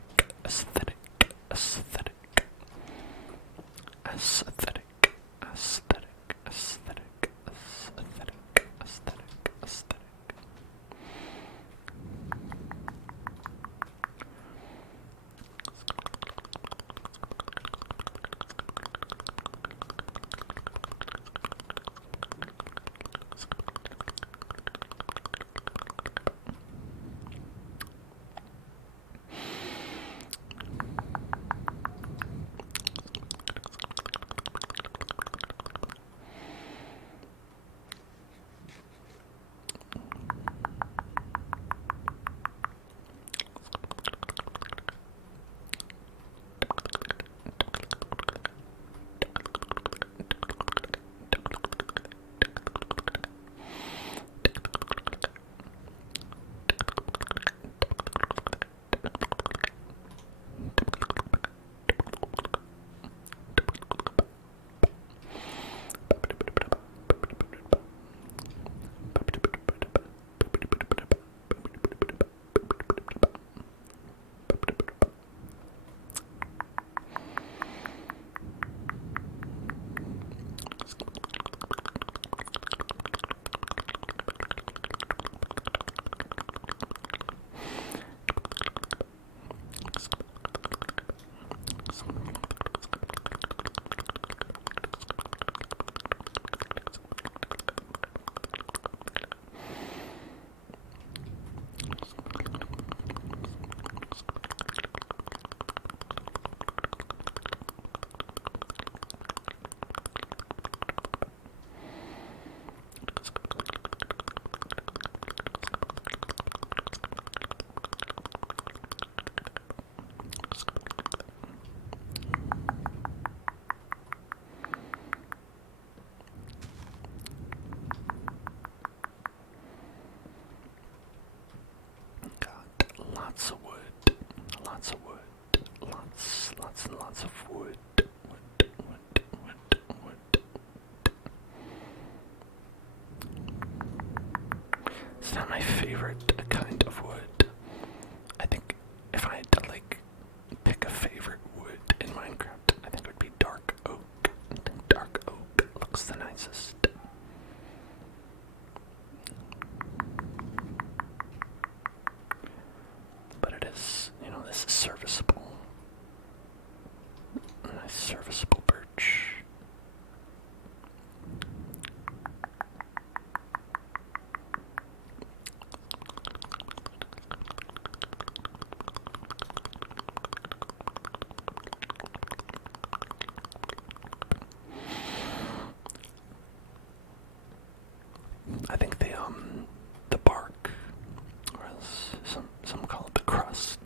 lots of wood. Lots and lots of wood. Wood. It's not my favorite kind of wood. I think if I had to, like, pick a favorite wood in Minecraft, I think it would be dark oak. I think dark oak looks the nicest. But it is, this is serviceable. A nice serviceable birch. I think the bark, or as some call it the crust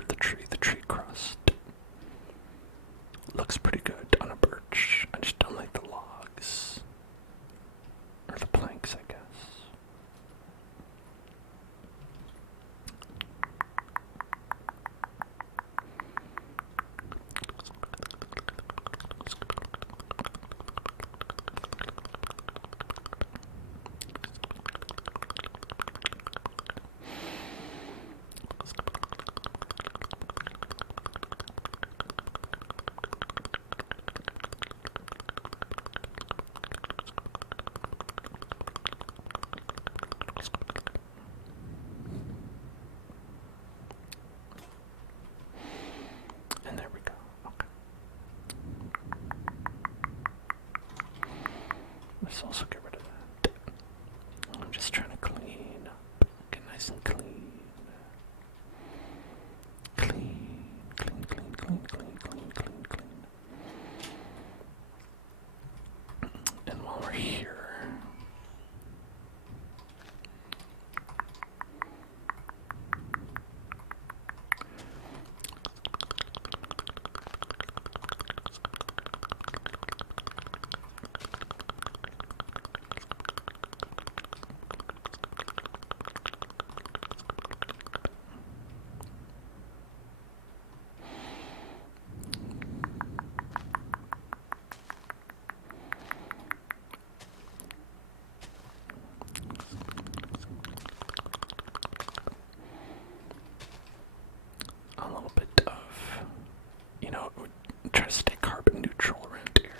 of the tree crust, looks pretty good on a birch. I just don't like the logs, or the planks, I guess. And there we go. Okay. Let's also get rid of that. I'm just trying to clean up. Get nice and clean. Clean. And while we're here, a little bit of, try to stay carbon neutral around here.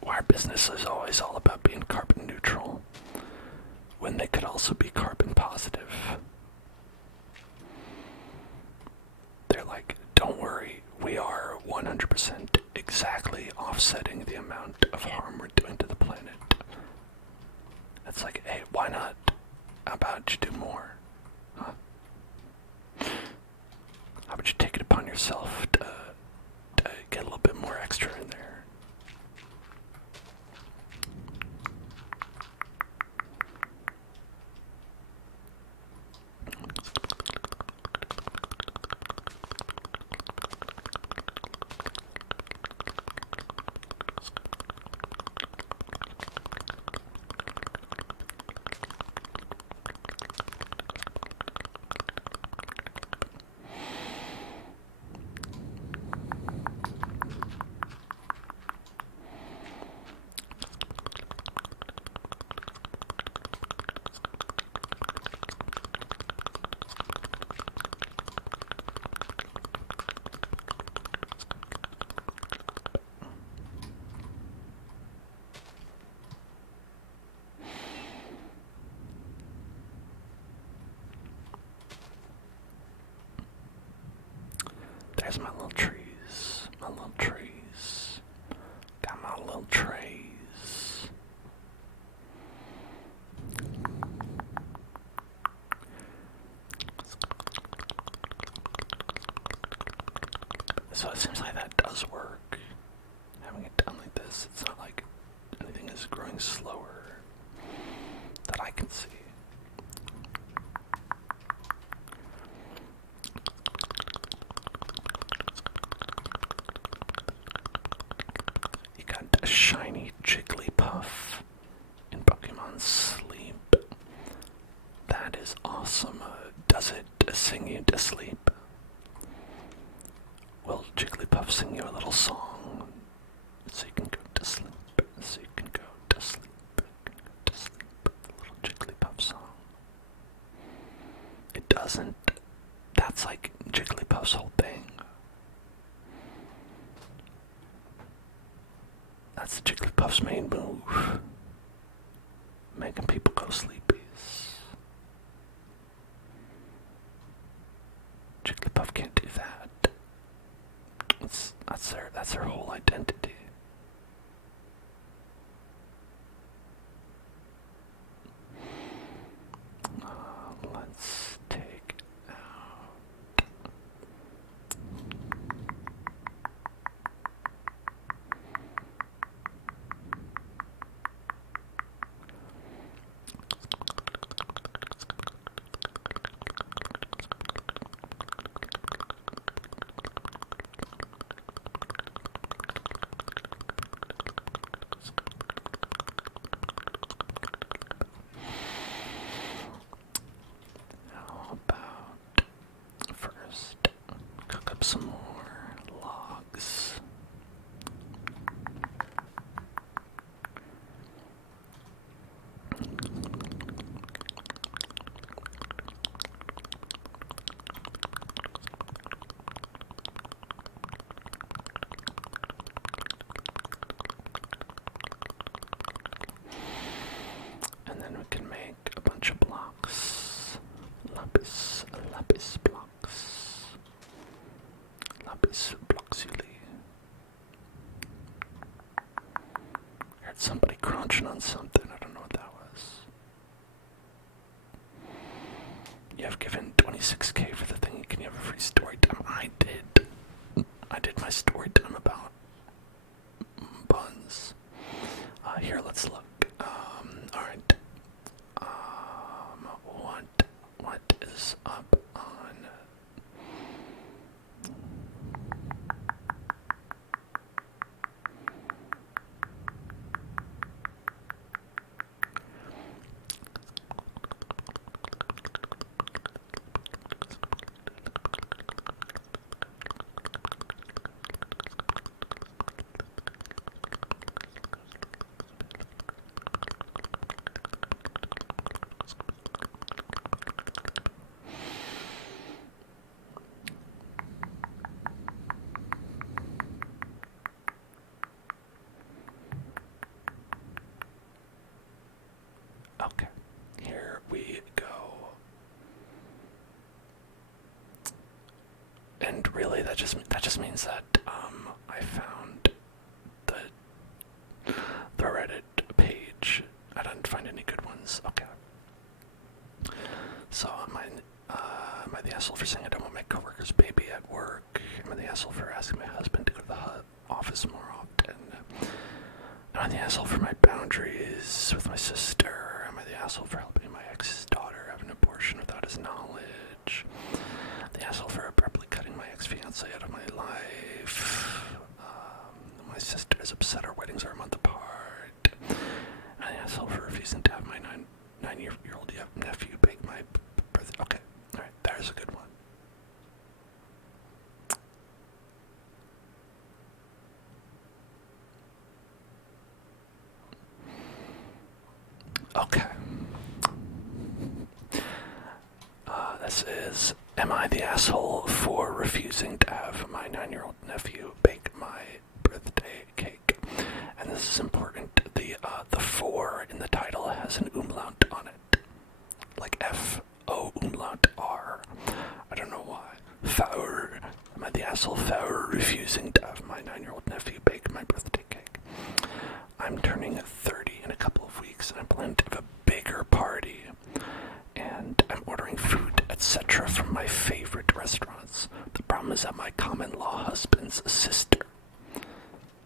Why are businesses always all about being carbon neutral when they could also be carbon positive? They're like, don't worry, we are 100% exactly offsetting the amount of harm we're doing to the planet. It's like, hey, why not? How about you do more? Huh? How about you take it upon yourself to get a little bit more extra in there? There's my little trees. Got my little trays. So it seems like that does work. Having it done like this, it's not like anything is growing slower that I can see. You got and a shiny Jigglypuff in Pokemon Sleep. That is awesome. Does it sing you to sleep? Will Jigglypuff sing you a little song so you can go to sleep? So you can go to sleep. To sleep. A little Jigglypuff song. It doesn't. That's like Jigglypuff's whole thing. That's Jigglypuff's main move. Making people go sleepies. Jigglypuff can't do that. That's their whole identity. Let's take out. How about first cook up some more logs? And then we can make a bunch of blocks. Lapis blocks. Lapis blocksuli. Heard somebody crunching on something. I don't know what that was. You have given 26k for the thing. Can you have a free story time? I did my story time about buns. Here, let's look. Alright. What is up on Okay, here we go. And really, that just means that I found the Reddit page. I didn't find any good ones. Okay. So am I the asshole for saying I don't want my coworker's baby at work? Am I the asshole for asking my husband to go to the office more often? Am I the asshole for my boundaries with my sister? Am I the asshole for helping my ex's daughter have an abortion without his knowledge? The asshole for abruptly cutting my ex-fiancé out of my life? My sister is upset our weddings are a month apart. Am I the asshole for refusing to have my nine-year-old nephew bake my birthday? Okay, alright, there's a good one. Okay. This is, am I the asshole for refusing to have my 9-year-old nephew bake my birthday cake? And this is important. The 4 in the title has an umlaut on it. Like F-O umlaut R. I don't know why. Faur. Am I the asshole for refusing to have my 9-year-old nephew bake my birthday cake? I'm turning 30 in a couple of weeks, and I plan to have a bigger party. And I'm ordering food, etc. from my favorite restaurants. The problem is that my common-law husband's sister,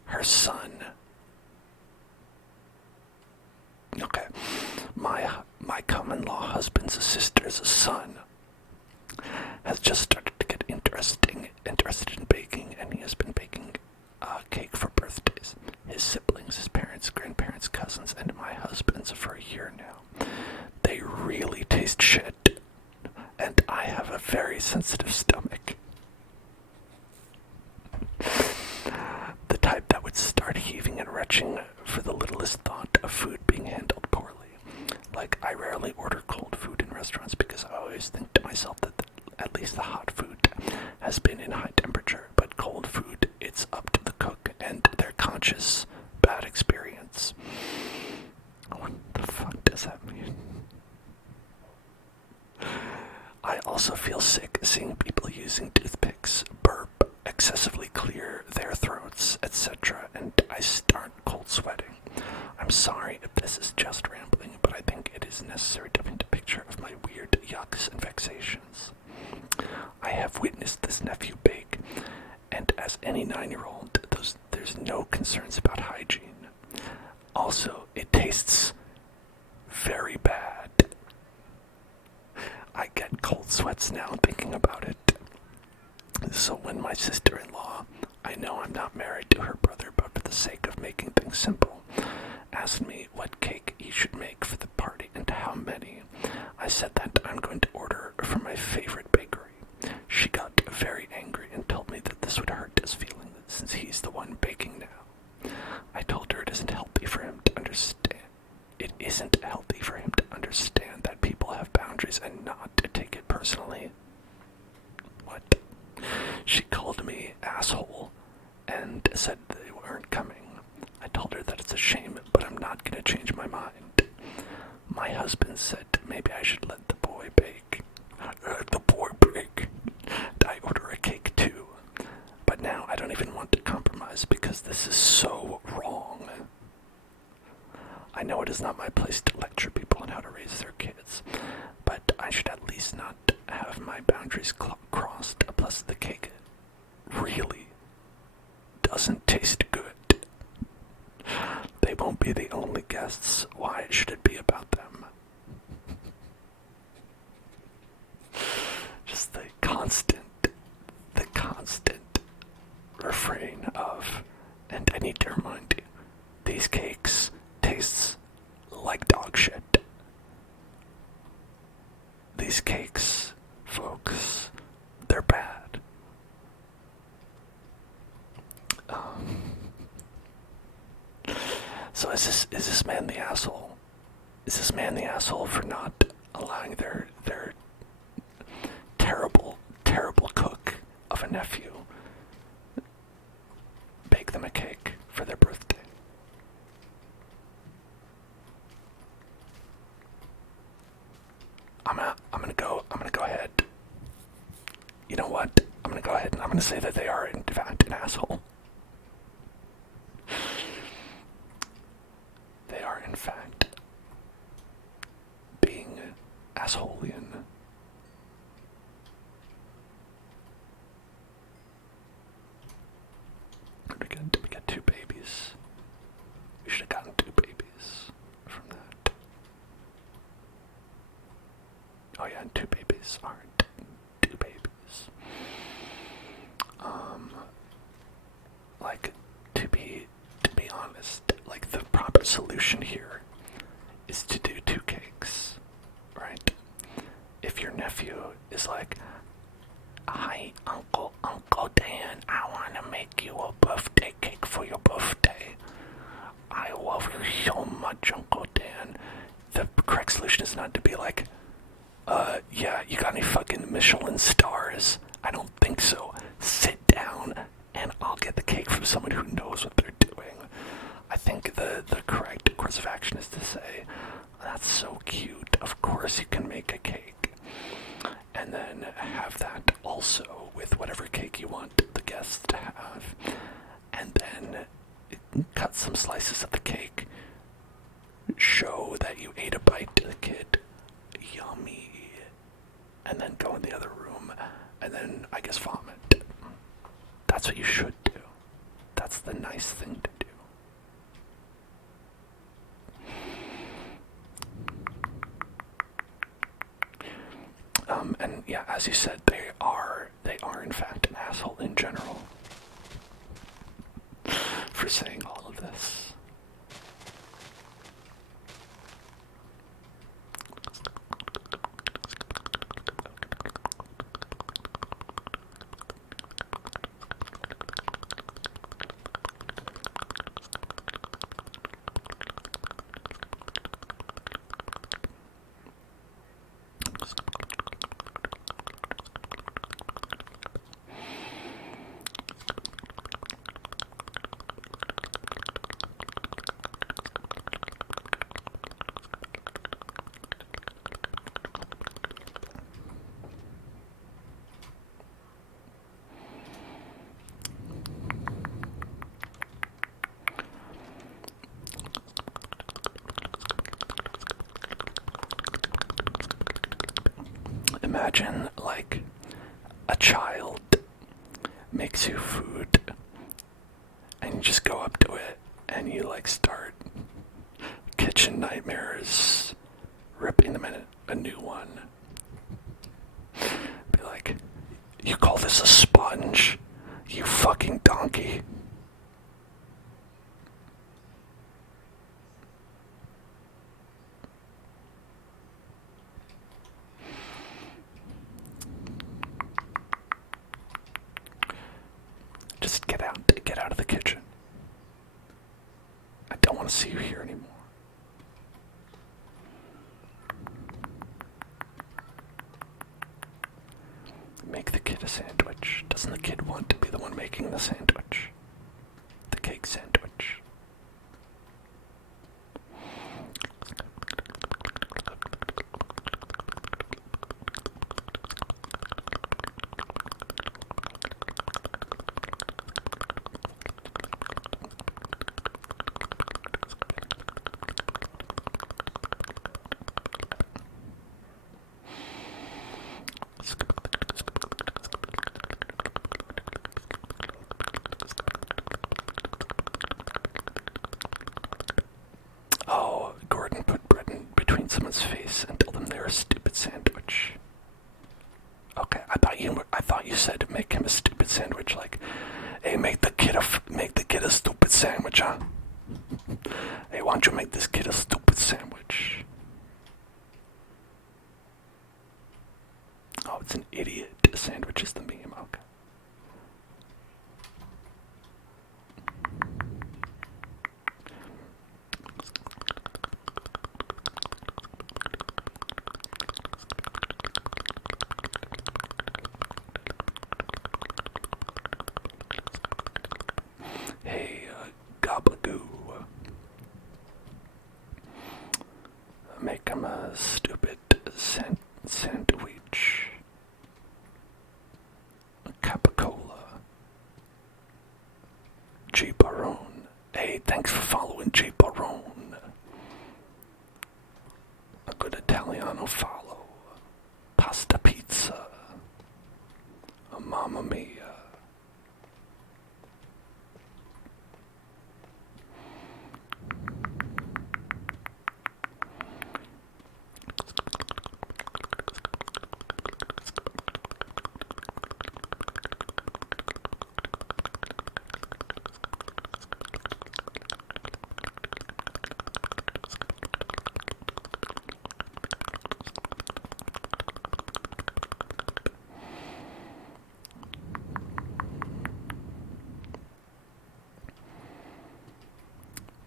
her son, okay, my common-law husband's sister's son has just started to get interested in baking, and he has been baking cake for birthdays. His sibling retching for the littlest thought of food being handled poorly. Like, I rarely order cold food in restaurants because I always think to myself that at least the hot food has been in high temperature, but cold food, it's up to the cook and their conscious bad experience. What the fuck does that mean? I also feel sick seeing people using toothpicks, burp, excessively clear their throats, etc., and I start cold sweating. I'm sorry if this is just rambling, but I think it is necessary to paint a picture of my weird yucks and vexations. I have witnessed this nephew bake, and as any 9-year-old, there's no concerns about hygiene. Also, it tastes very bad. I get cold sweats now thinking about it. So when my sister-in-law, I know I'm not married to her brother, but for the sake of making things simple, asked me what cake he should make for the party and how many, I said that I'm going to order from my favorite bakery. She got very angry and told me that this would hurt his feelings since he's the one baking now. I told her it isn't healthy for him to understand. It isn't healthy for him to understand that people have boundaries and not to take it personally. What? She called me asshole and said they weren't coming. I told her that it's a shame, but I'm not going to change my mind. My husband said maybe I should let the boy bake. The boy bake. I order a cake too. But now I don't even want to compromise because this is so wrong. I know it is not my place to lecture people on how to raise their kids, but I should at least not have my boundaries crossed. Plus, the cake really doesn't taste good. They won't be the only guests. Why should it be about them? Just the constant refrain of, and I need to remind you, these cakes tastes like dog shit. These cakes, folks, they're bad. So is this man the asshole? Is this man the asshole for not allowing their terrible cook of a nephew bake them a cake for their birthday? I'm gonna go ahead. You know what? I'm gonna go ahead and I'm gonna say that they are in fact an asshole. They are in fact being assholeian. Did we get 2 babies? We should have gotten 2 babies from that. Oh yeah, and 2 babies aren't 2 babies. Like, to be honest, like, the proper solution here is to do 2 cakes, right? If your nephew is like, hi, Uncle Dan, I want to make you a birthday cake for your birthday. I love you so much, Uncle Dan. The correct solution is not to be like, yeah, you got any fucking Michelin stars? I don't think so. Sit down and I'll get the cake from someone who knows what they're doing. I think the correct course of action is to say, that's so cute, of course you can make a cake. And then have that also with whatever cake you want the guests to have. And then cut some slices of the cake. Show that you ate a bite to the kid. Yummy. And then go in the other room. And then, I guess, vomit. That's what you should do. That's the nice thing to do. And yeah, as you said, they are in fact an asshole in general for saying all of this. imagine like a child makes you food and you just go up to it and you like start kitchen nightmares, ripping them in a new one. Be like, you call this a sponge? You fucking donkey. Just get out of the kitchen. I don't want to see you here anymore. Make the kid a sandwich. Doesn't the kid want to be the one making the sandwich? The cake sandwich. Oh, Gordon put bread in between someone's face and told them they're a stupid sandwich. Okay, I thought you said make him a stupid sandwich, like, hey, make the kid a stupid sandwich, huh? Hey, why don't you make this kid a stupid sandwich? Oh, it's an idiot sandwich is the meme. Okay. Hey, Gobagoo. Make him a stupid sandwich. Capicola. G Barone. Hey, thanks for following G Barone. A good Italiano follow. Pasta pizza. A Mamma Mia.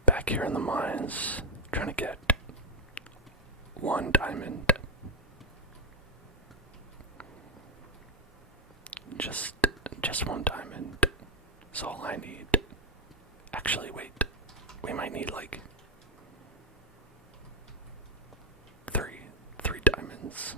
Back here in the mines, trying to get one diamond. Just one diamond is all I need. Actually, wait. We might need like three diamonds.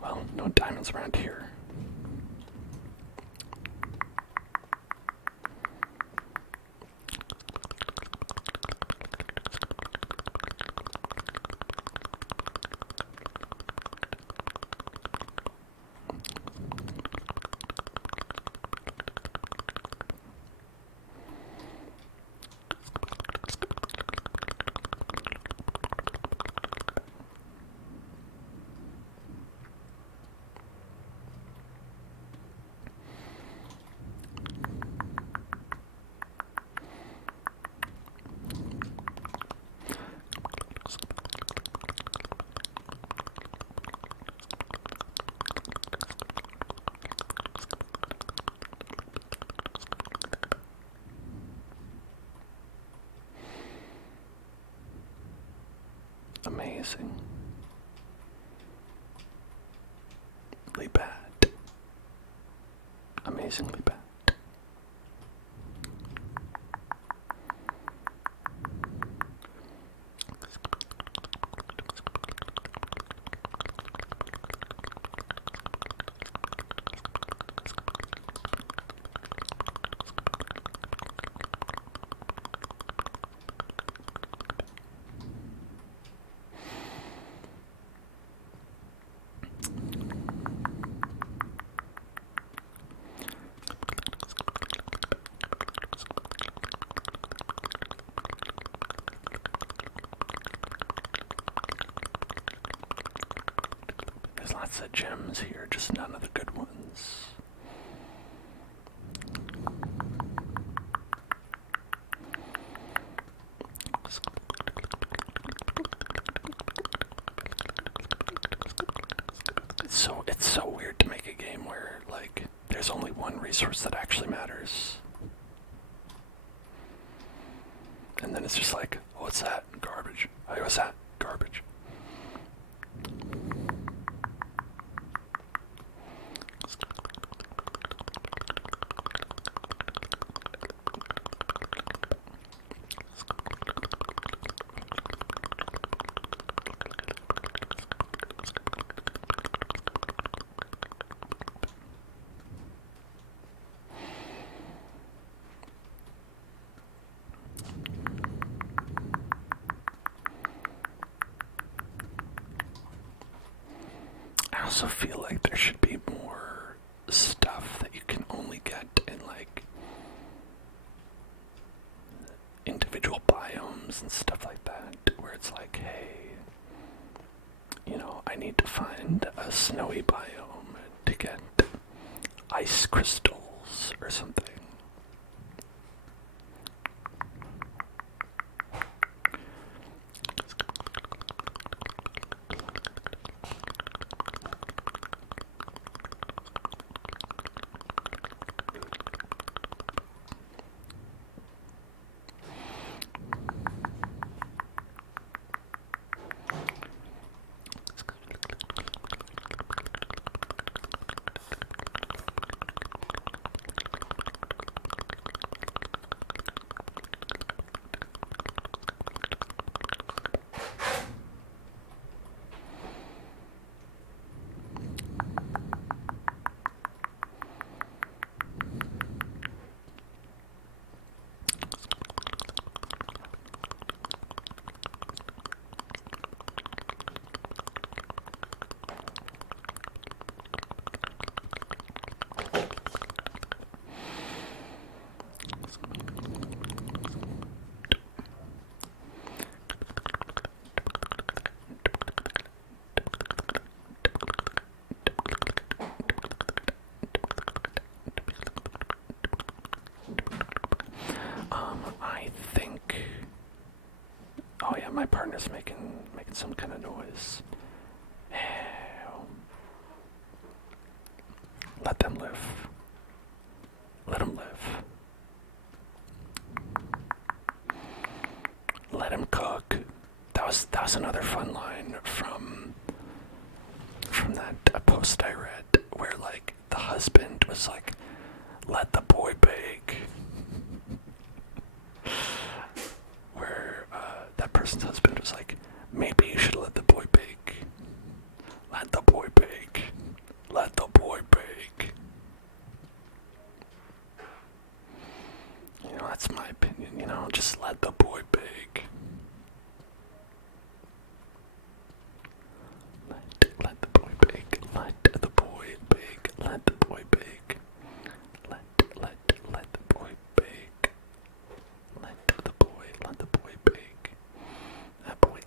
Well, no diamonds around here. Amazingly bad. Amazingly bad. There's lots of gems here, just none of the good ones. It's so weird to make a game where, like, there's only one resource that actually matters. And then it's just like, oh, what's that? Garbage. Hey, what's that? Garbage. I also feel like there should be more stuff that you can only get in, like, individual biomes and stuff like that, where it's like, hey, I need to find a snowy biome to get ice crystals or something. I think. Oh yeah, my partner's making some kind of noise. Let them live. Let them live. Let him cook. That was another fun line from that post I read, where, like, the husband was like, "Let the boy bake." Where that person's husband was like, "Maybe you should let the boy bake. Let the boy bake. Let the boy bake." That's my opinion. Just let the boy bake. Let the boy bake. Let the boy bake. Let the boy bake. Let the boy bake. Let the boy bake. That boy,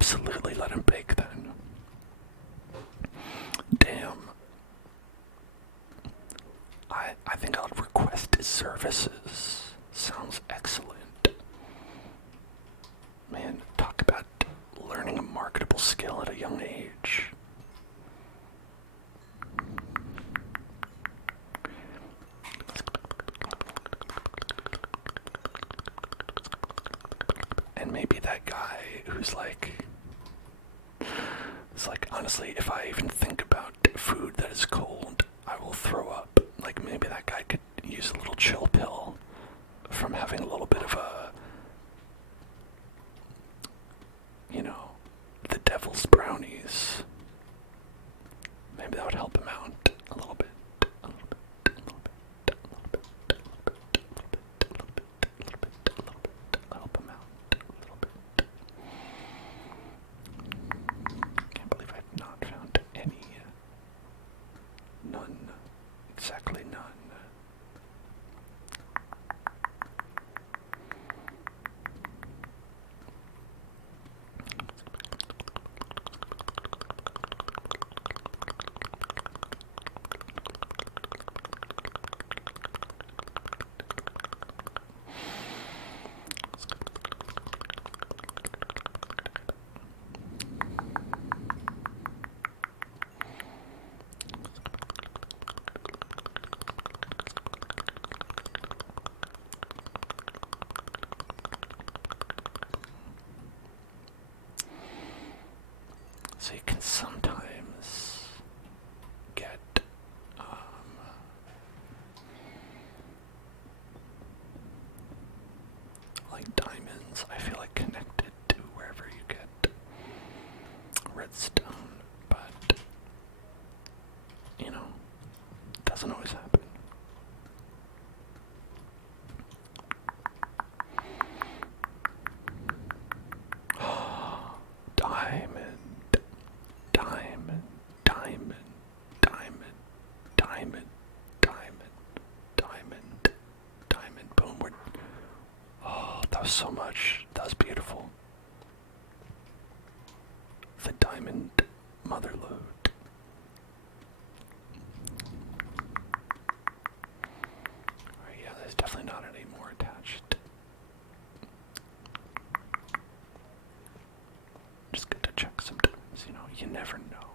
absolutely let him bake then. Damn. I think I'll request his services. Sounds excellent. Man, talk about learning a marketable skill at a young age. And maybe that guy who's like, it's like, honestly, if I even think about food that is cold, I will throw up. Like, maybe that guy could use a little chill pill from having a little bit of a, you know, the devil's brownies. Maybe that would help him out a little bit. A little bit, a little bit, a little bit, a little bit, a little bit, a little bit, a little bit, help him out a little bit. Can't believe I've not found any. None. Exactly none. So you can sometimes get like diamonds, I feel like, connected to wherever you get redstone, but you know, it doesn't always happen. Diamond. Diamond, diamond, diamond, diamond, diamond, diamond, diamond, boom. Oh, that was so much. That was beautiful. The diamond mother lode. Alright, yeah, there's definitely not any more attached. Just good to check sometimes, you know, you never know.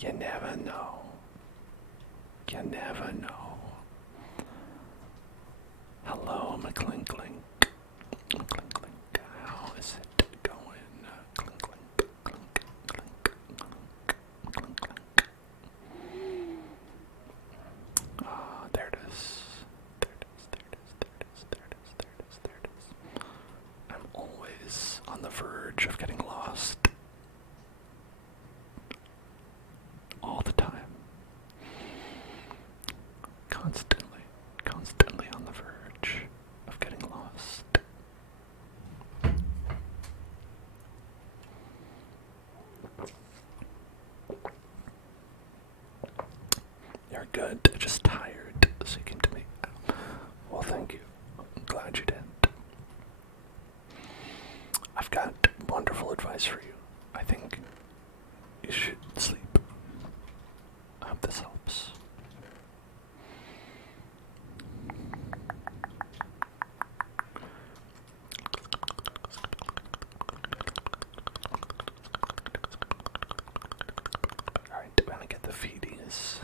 You never know. You never know. Hello, McClinkling. McClinkling. How is it going? Clink, clink, clink, clink, clink, clink. Ah, there it is. There it is, there it is, there it is, there it is, there it is, there it is. I'm always on the verge of getting lost. All the time. Constantly on the verge of getting lost. You're good, just tired, so you can do me. Well, thank you. I'm glad you did. I've got wonderful advice for you. I think you should sleep. I hope this helps. Alright, we're gonna get the feedies.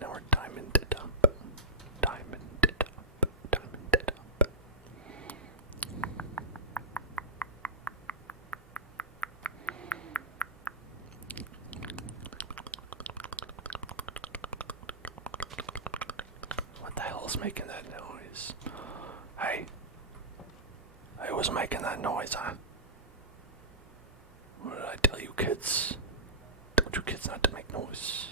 Now we're diamond it up. Diamond it up. Diamond it up. What the hell's making that noise? Hey. Who was making that noise, huh? What did I tell you, kids? Told you kids not to make noise.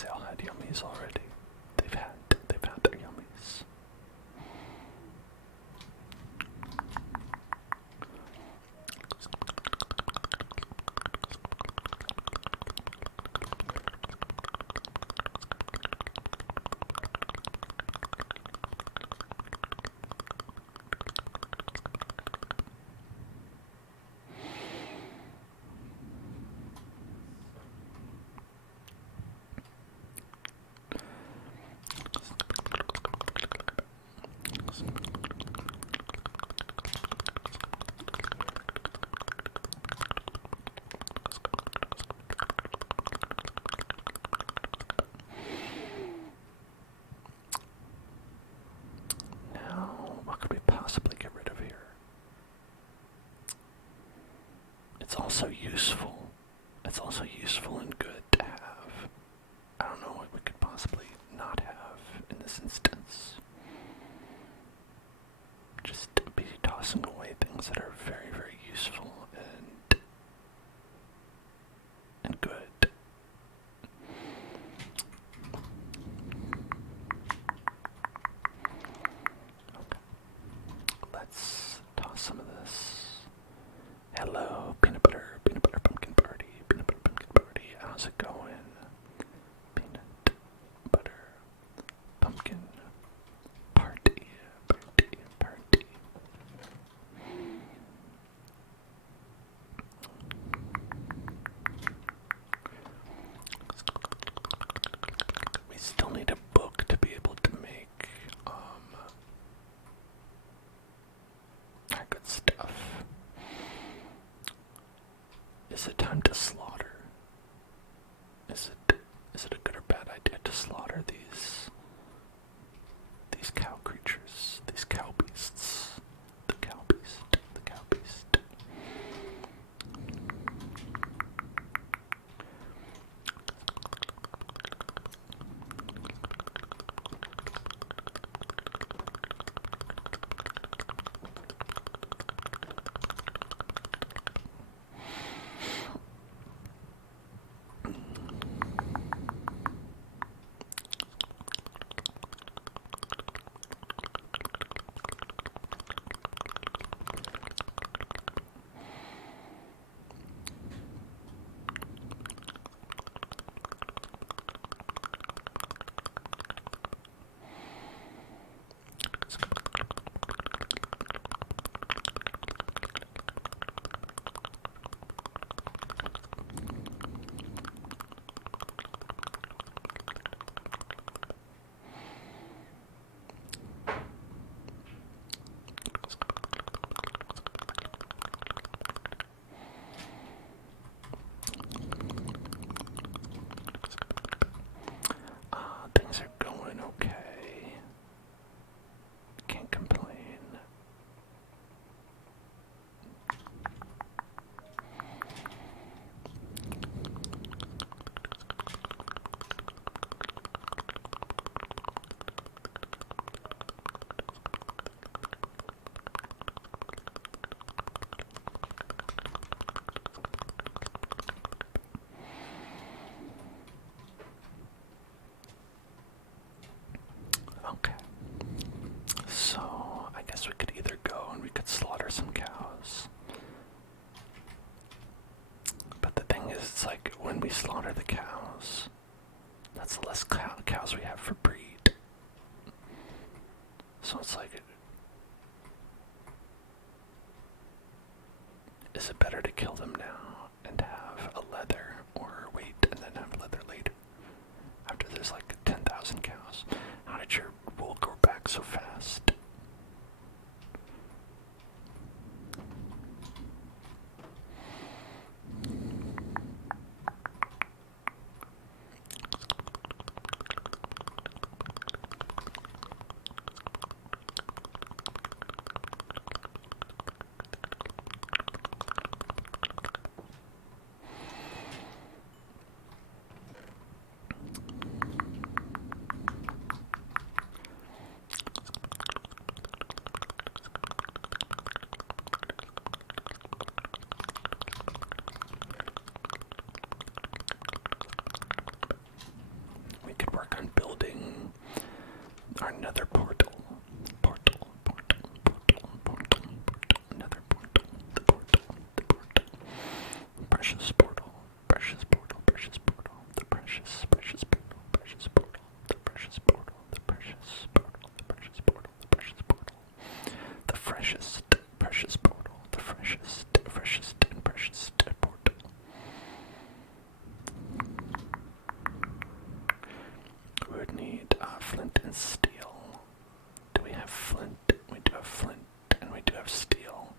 guess they all had yummies already. They've had their yummies. What could we possibly get rid of here? It's also useful. It's also useful and good to have. I don't know what we could possibly not have in this instance. Just be tossing away things that are very, very useful and good. Let's toss some of this. Hello, peanut butter pumpkin party, peanut butter pumpkin party. How's it going? Peanut butter pumpkin party, party. We still need a book to be able to make our good stuff. Is it time to slaughter? Is it a good or bad idea to slaughter these cow creatures, these cow beasts? The cow beast, the cow beast. Things are going okay. Can't complain. Okay. So, I guess we could either go and we could slaughter some cows. But the thing is, it's like, when we slaughter the cows, that's the less cows we have for breed. So it's like, is it better to kill them now and have a leather, or wait and then have leather later? After there's like 10,000 cows. How did your wool grow back so fast? Another portal. Portal, portal, portal, portal, portal. Another portal. The portal, the portal. Precious portal, precious portal, precious portal. The precious, precious portal, precious portal. The precious portal, the precious portal, the precious portal, the precious portal. The freshest, precious portal. The freshest, freshest, and precious portal. We would need flint and steel. Do we have flint? We do have flint, and we do have steel.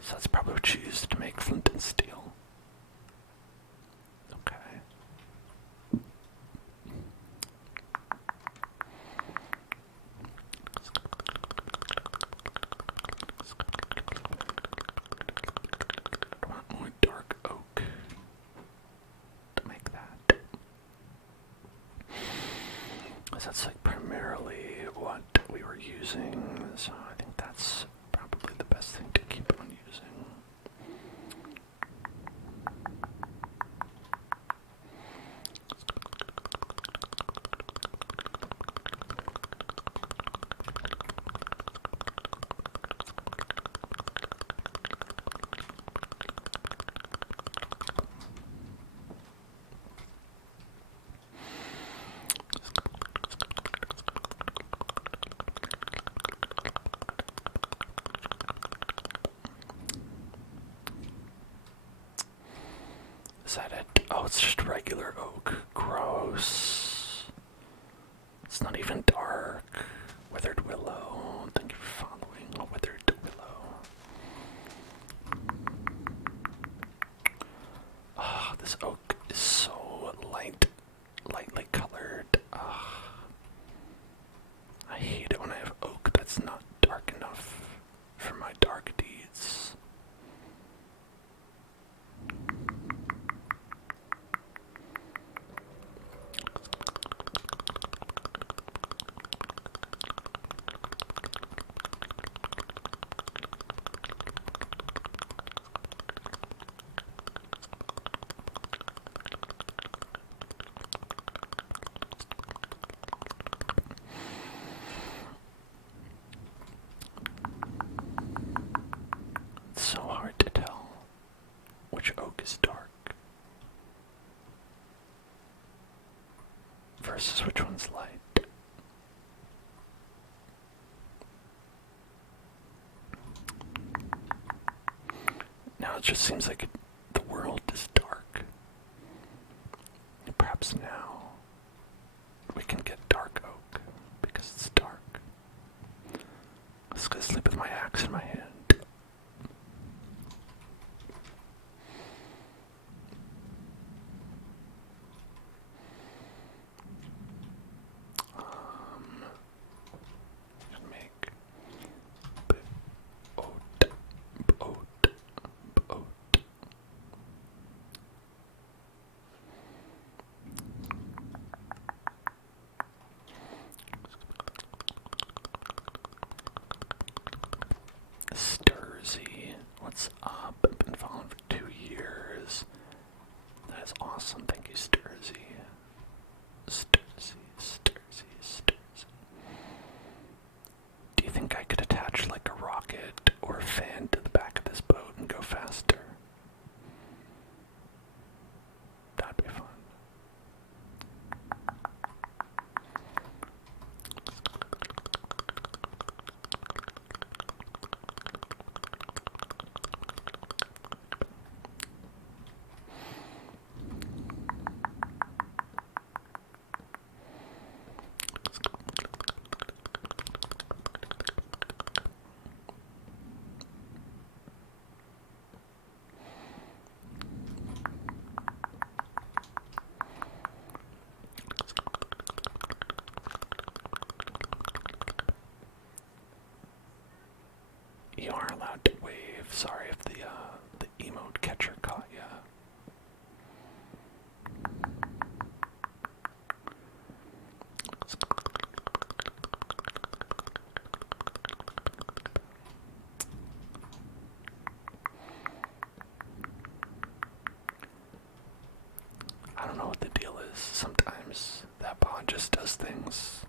So let's probably choose to make flint and steel. Okay. I want more dark oak to make that. So that's like primarily what we were using, so I think that's probably the best thing to keep on using. Is that it? Oh, it's just regular oak. Gross. It's not even dark. Withered willow. Thank you for following. Oh, withered willow. Ah, this oak is so lightly colored. Ah, I hate it when I have oak that's not dark enough for my dark deeds. It's so hard to tell which oak is dark versus which one's light. Now it just seems like the world is dark. Perhaps now we can get dark oak because it's dark. Let's go sleep with my axe in my hand. Make oat, oat, oat. Sturzy, what's up? I've been following for 2 years. That is awesome. Thank you, Sturzy. Sturzy, Sturzy, Sturzy. Do you think I could attach like a rocket or a fan to the back of this boat and go faster? That'd be fun. You are allowed to wave. Sorry if the emote catcher caught ya. I don't know what the deal is. Sometimes that pod just does things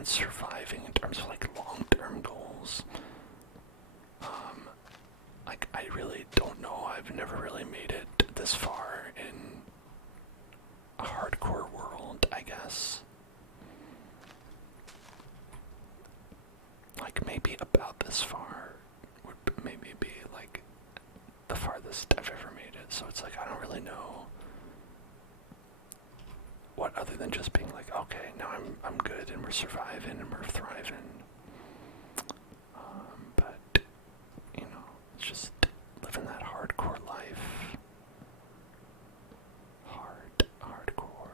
on surviving in terms of like long-term goals. Like I really don't know. I've never really made it this far in a hardcore world, I guess. Like maybe about this far would maybe be like the farthest I've ever made it. So it's like I don't really know what other than just being like, okay, now I'm good and we're surviving and we're thriving. But you know, it's just living that hardcore life. Hardcore.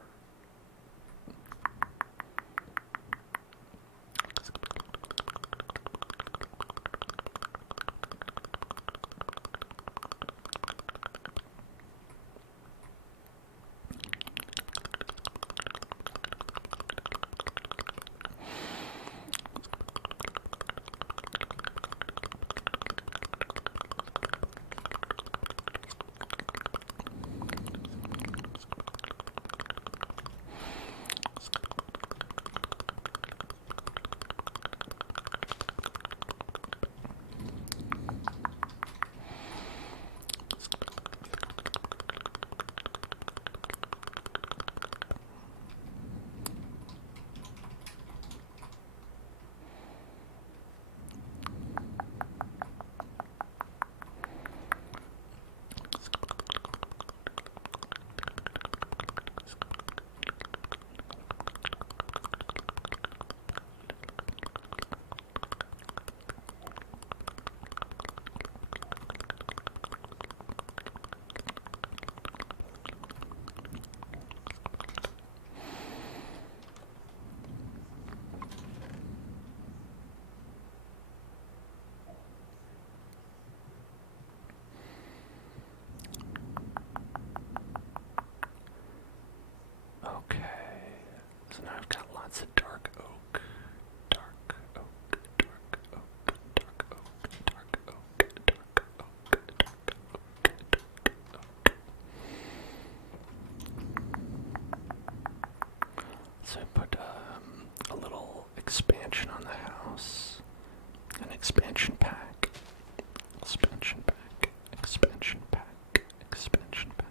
Okay, so now I've got lots of dark oak, dark oak, dark oak, dark oak, dark oak, dark oak, dark oak. So I put a little expansion on the house, an expansion pack, expansion pack, expansion pack, expansion pack.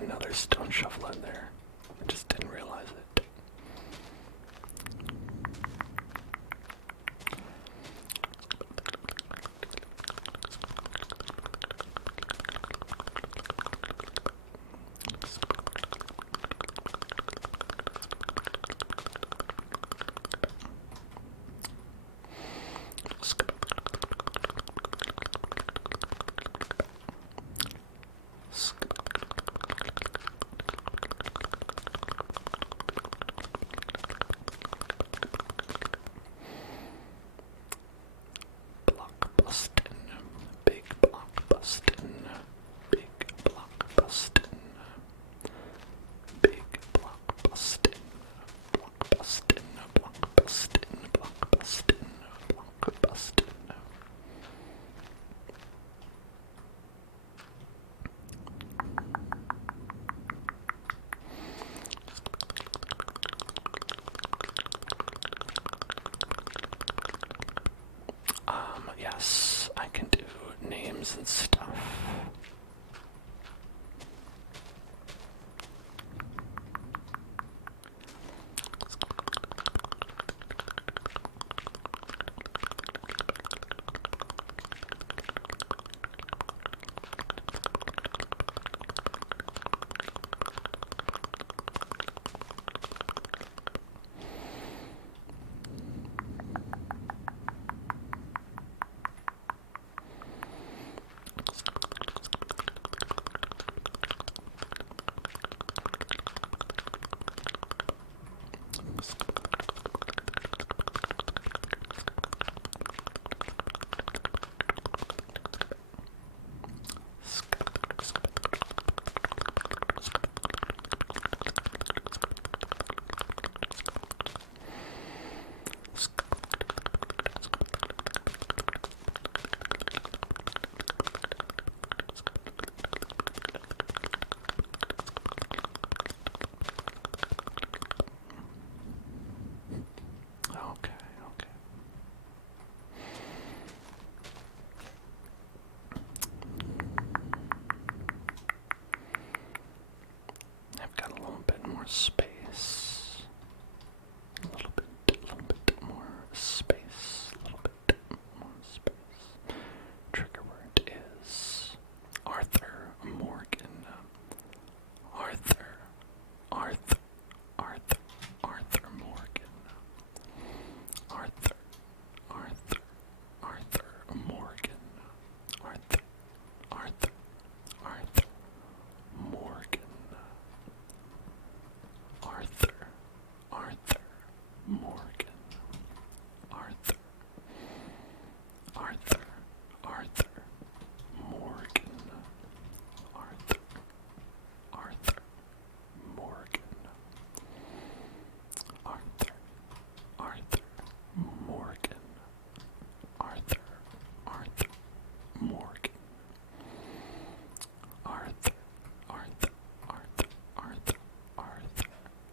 Another stone shovel in there. I just didn't realize it. yes, I can do names and stuff. Space. A little bit more space. A little bit more space. Trigger word is Arthur Morgan. Arthur Morgan. Arthur Morgan. Arthur Morgan. Arthur Morgan. Arthur Morgan. Arthur Morgan. Arthur Morgan. Arthur Morgan. Arthur Morgan. Arthur Morgan.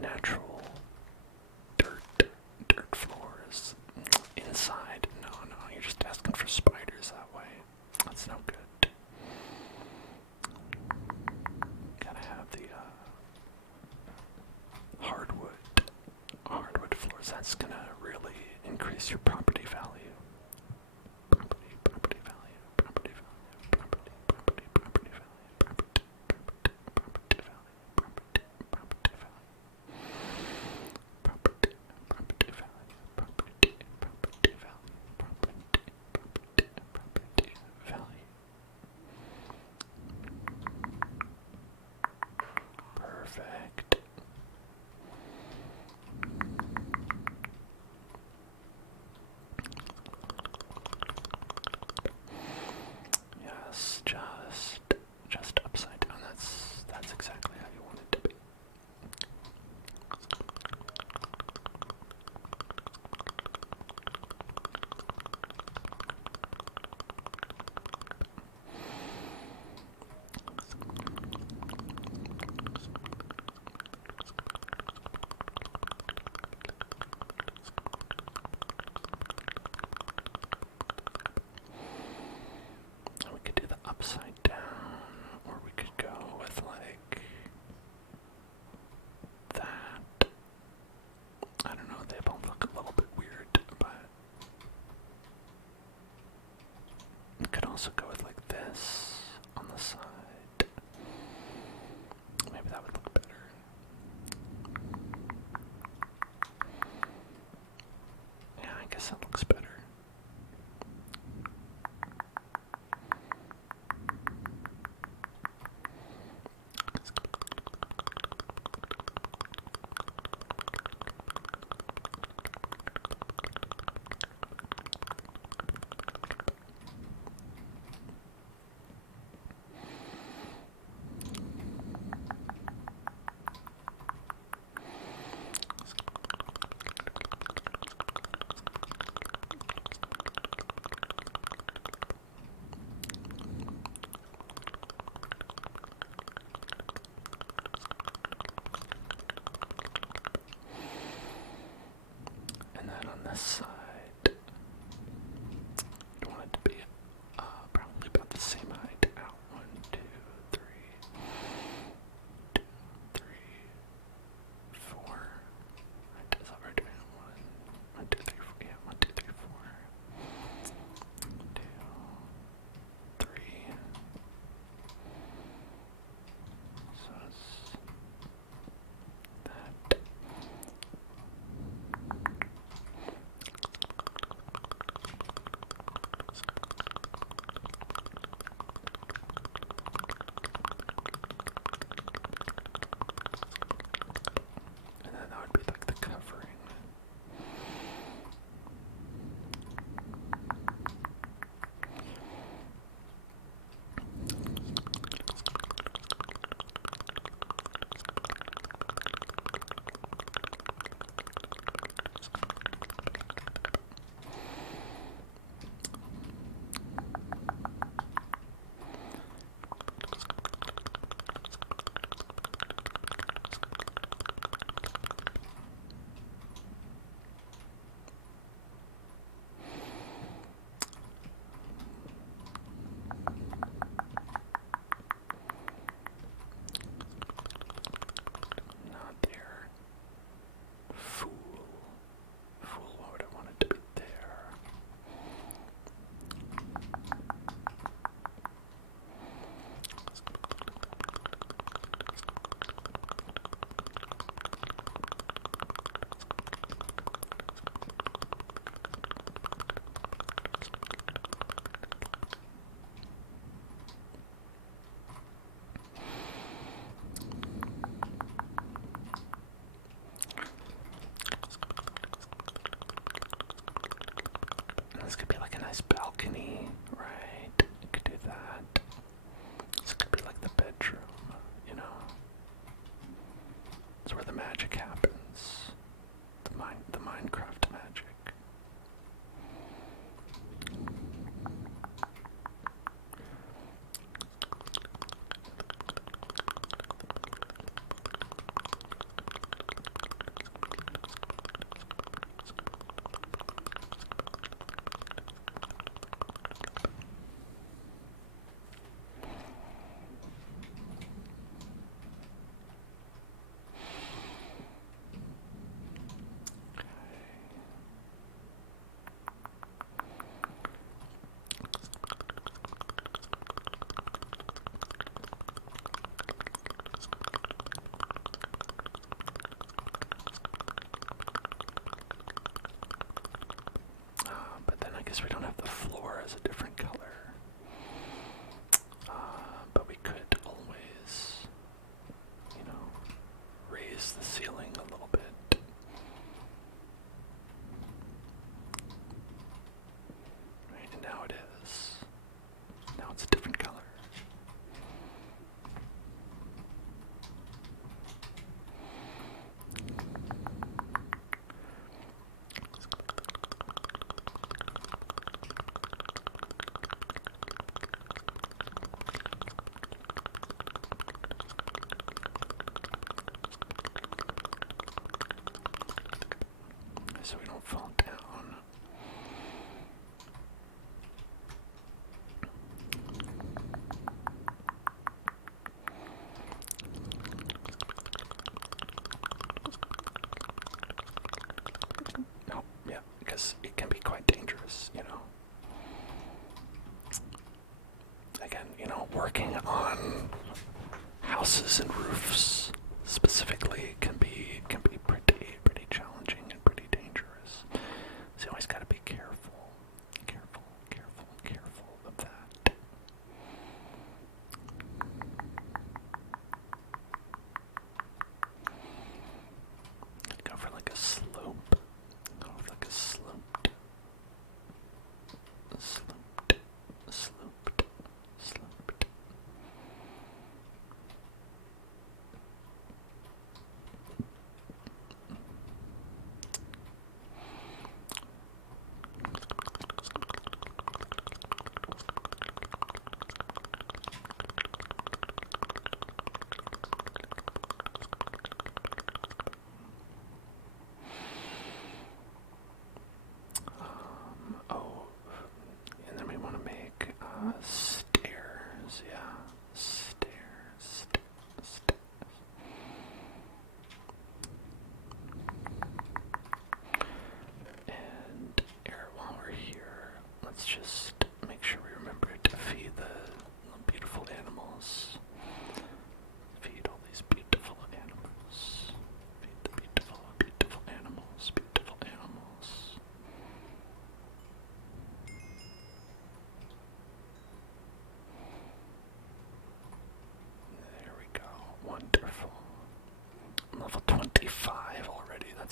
Natural dirt floors inside. No, you're just asking for spiders that way. That's no good. Gotta have the hardwood floors. That's gonna really increase your property value. guess that looks better. And then on this side, you want it to be probably about the same height. Out. 1, 2, 3, 2, 3, 4. Right, is that what we're doing? 1, 2, 3, 4. Yeah, 1, 2, 3, 4. 2, 3. So it's that. And then that would be like the covering. Not there. Fool. Fool, why would I want it to be there? This could be like a nice balcony, right? You could do that. This could be like the bedroom, you know? It's where the magic happens. The Minecraft magic. But then I guess we don't have the floor as a different color. But we could always, you know, raise the ceiling a little bit. Right, and now it is. Now it's a different color. So we don't fall down. No, yeah, because it can be quite dangerous, you know. Again, you know, working on houses and roofs specifically can be pretty challenging and pretty dangerous. So you always got to be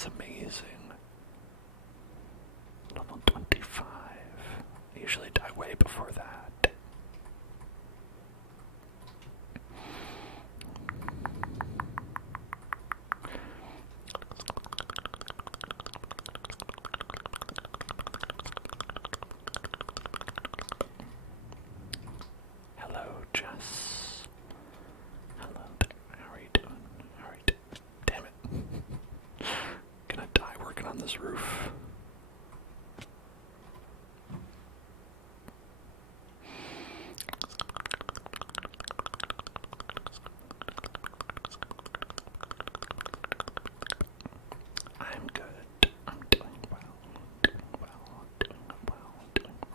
That's amazing. Level 25. I usually die way before that. Hello, Jess. Hello there. How are you doing? How are you doing? Damn it. Gonna die working on this roof. I'm good. I'm doing well. Doing well. Doing well. Doing well.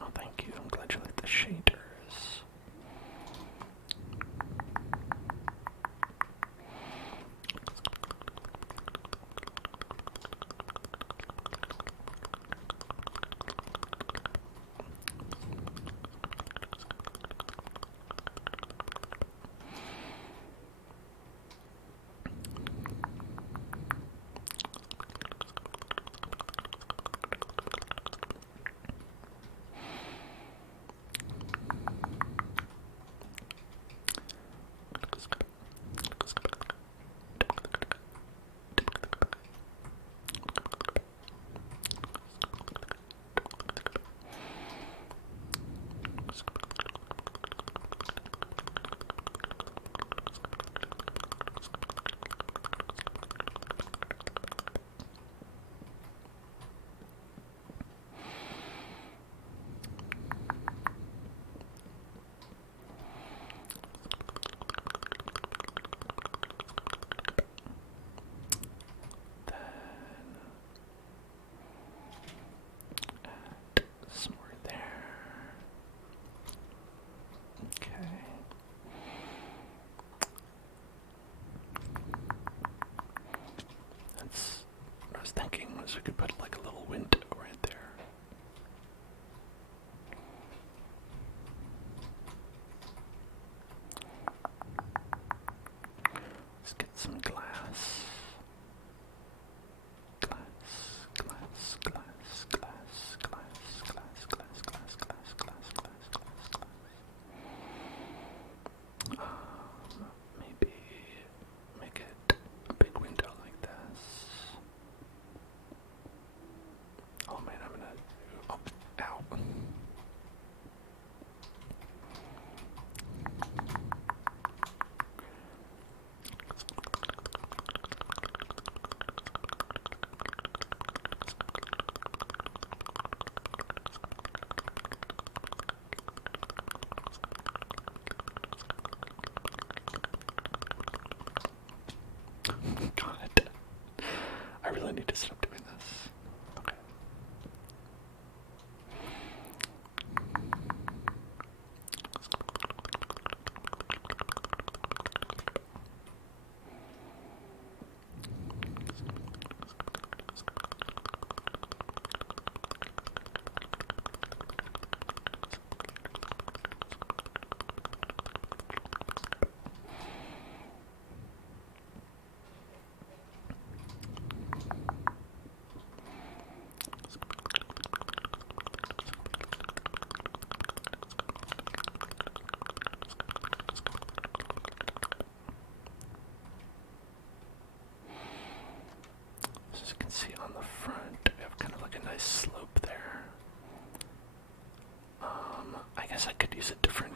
Oh, thank you. I'm glad you like the shaders. Some more there. Okay. That's what I was thinking was we could put like a little window right there. Let's get some glass. Glass, glass, glass, glass, glass, glass, glass, glass, glass, glass, glass, glass, glass. Maybe make it a big window like this. Oh man, I'm gonna. Oh, ow. God. I really need to stop doing this. Okay. As you can see on the front, we have kind of like a nice slope there. I guess I could use a different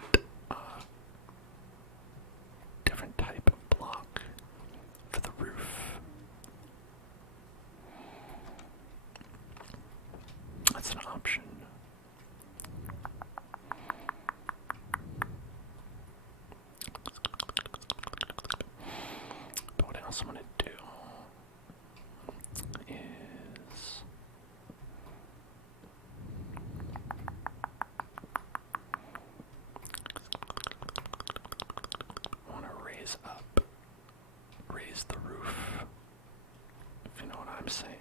type of block for the roof. That's an option. But what else I'm gonna do is I want to raise the roof, if you know what I'm saying.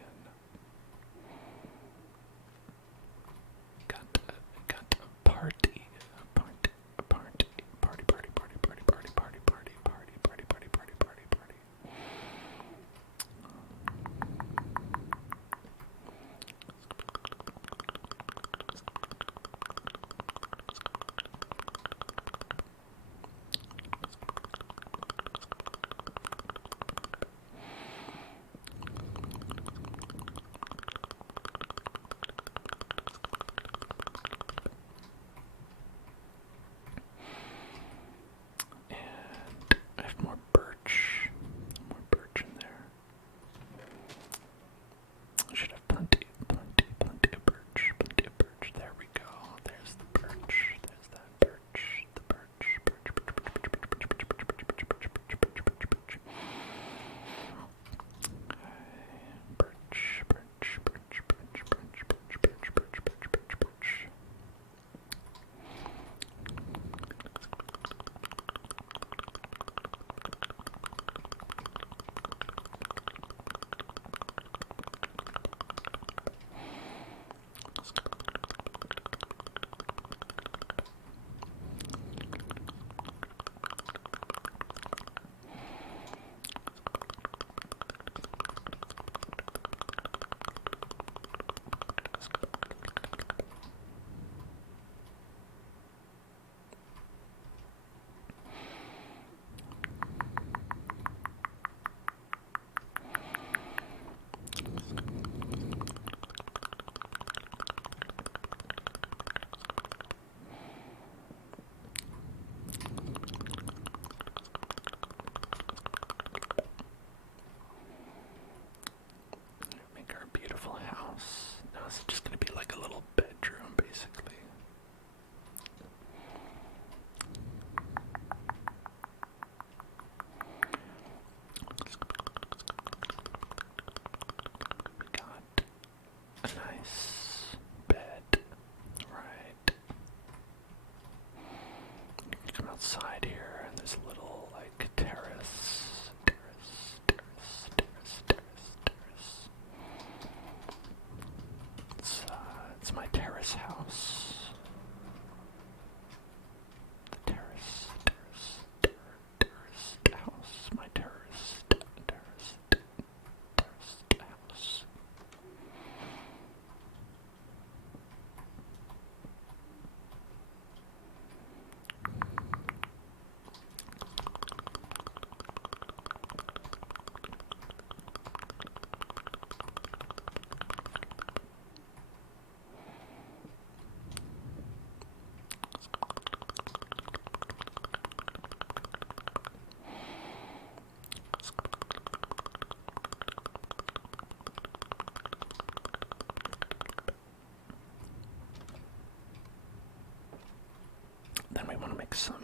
make some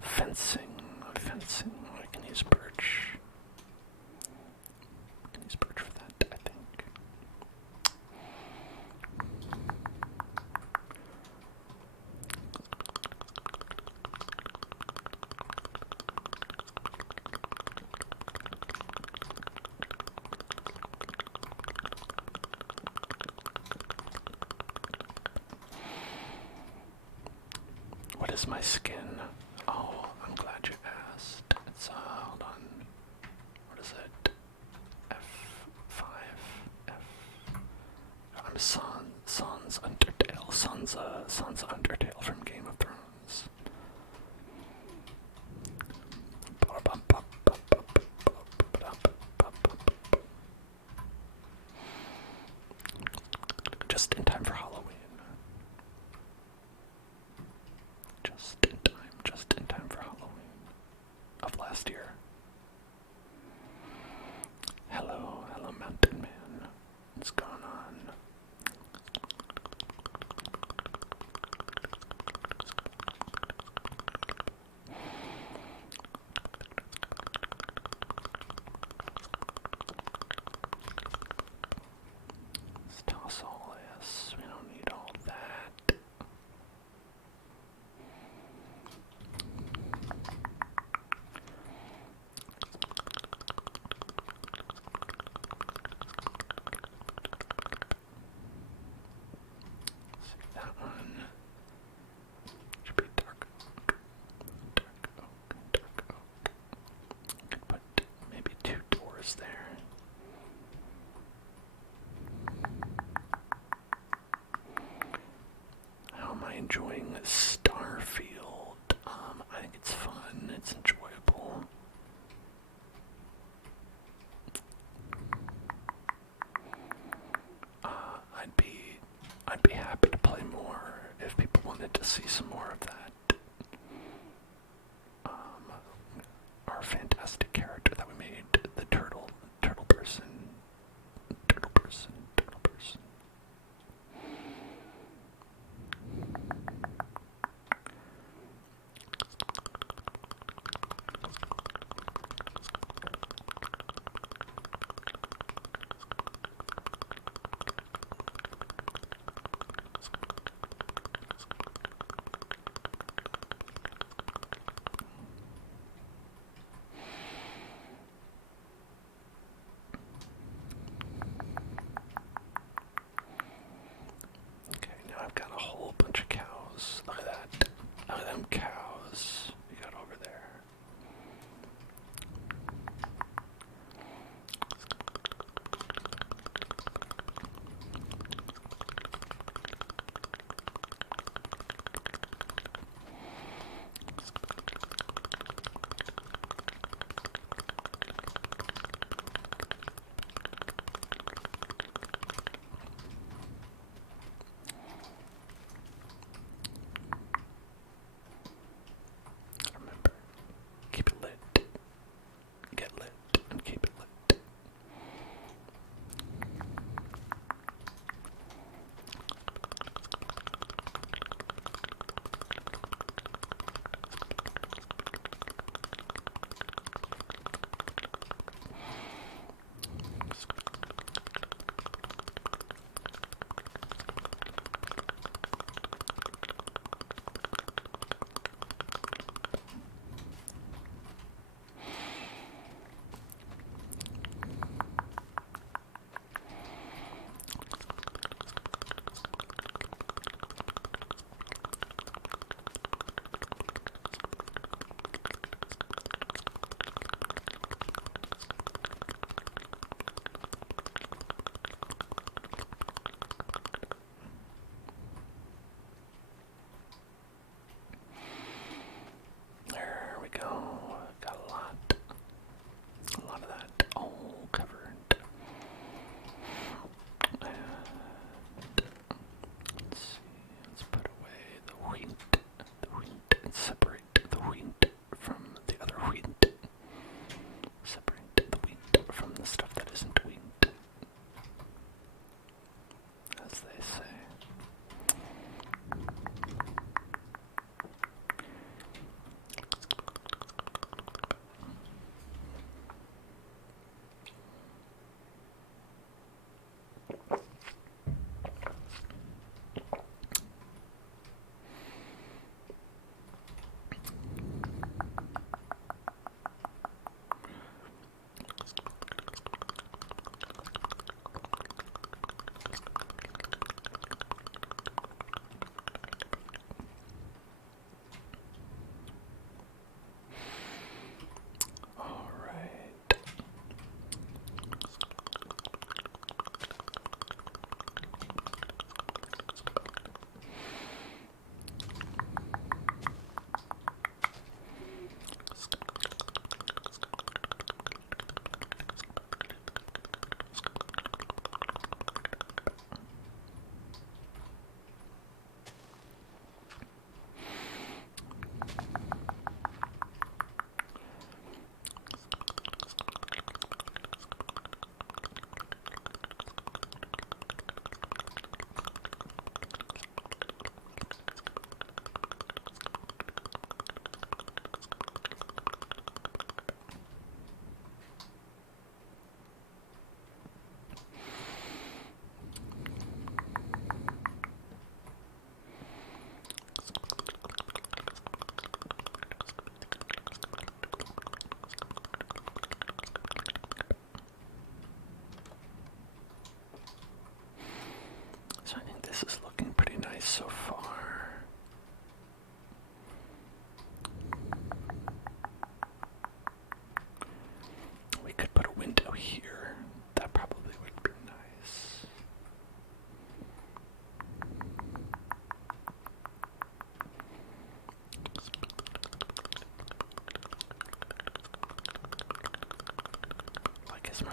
fencing. Fencing. I can use birch. I can use birch for that, I think. What is my skin? Oh, I'm glad you asked. It's, hold on. What is it? F5. I'm Sans Undertale. Sans Undertale from Game of Thrones. Just in time for Halloween. Just in time for Halloween of last year. Hello, Mountain Man. What's going on? Let's toss all this. We don't need all that. That one should be dark oak. Dark oak. Could put maybe 2 doors there. How am I enjoying Starfield? I think it's fun. It's enjoyable. I'd be happy to play more if people wanted to see some more of that. Our fantastic character that we made, the turtle person.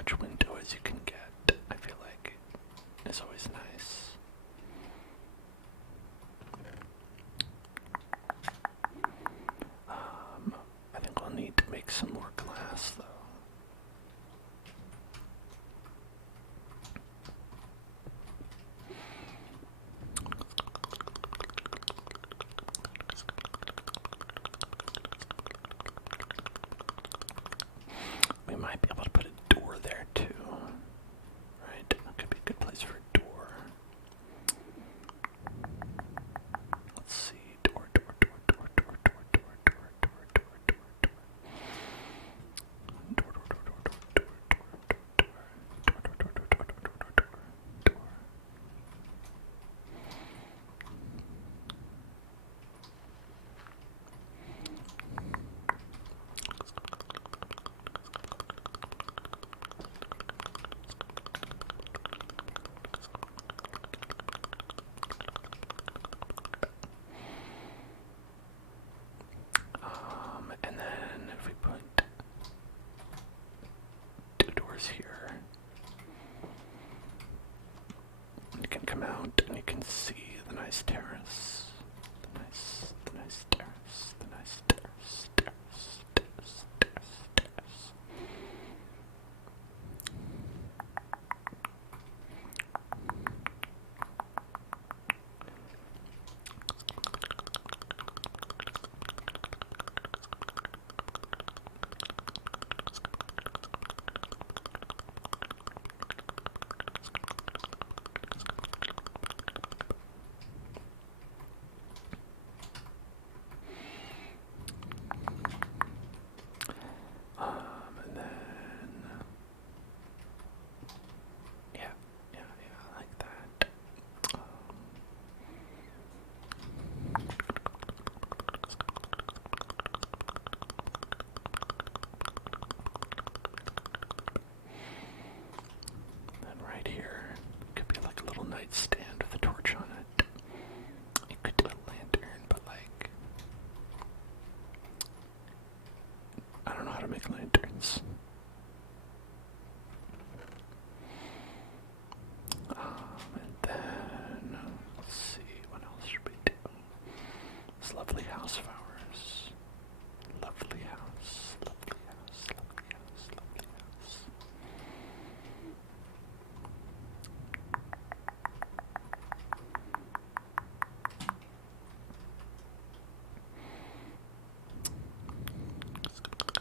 much window as you can get. I feel like it's always nice. I think we'll need to make some more glass though. We might be able to put a door there too. Right? That could be a good place for a door. Let's see. Door. And then if we put two doors here, you can come out and you can see the nice terrace. The nice terrace. And then, yeah, I like that. And right here could be like a little nightstand with a torch on it. You could do a lantern, but like, I don't know how to make lanterns. And then, let's see, what else should we do? This lovely house flowers. Lovely house.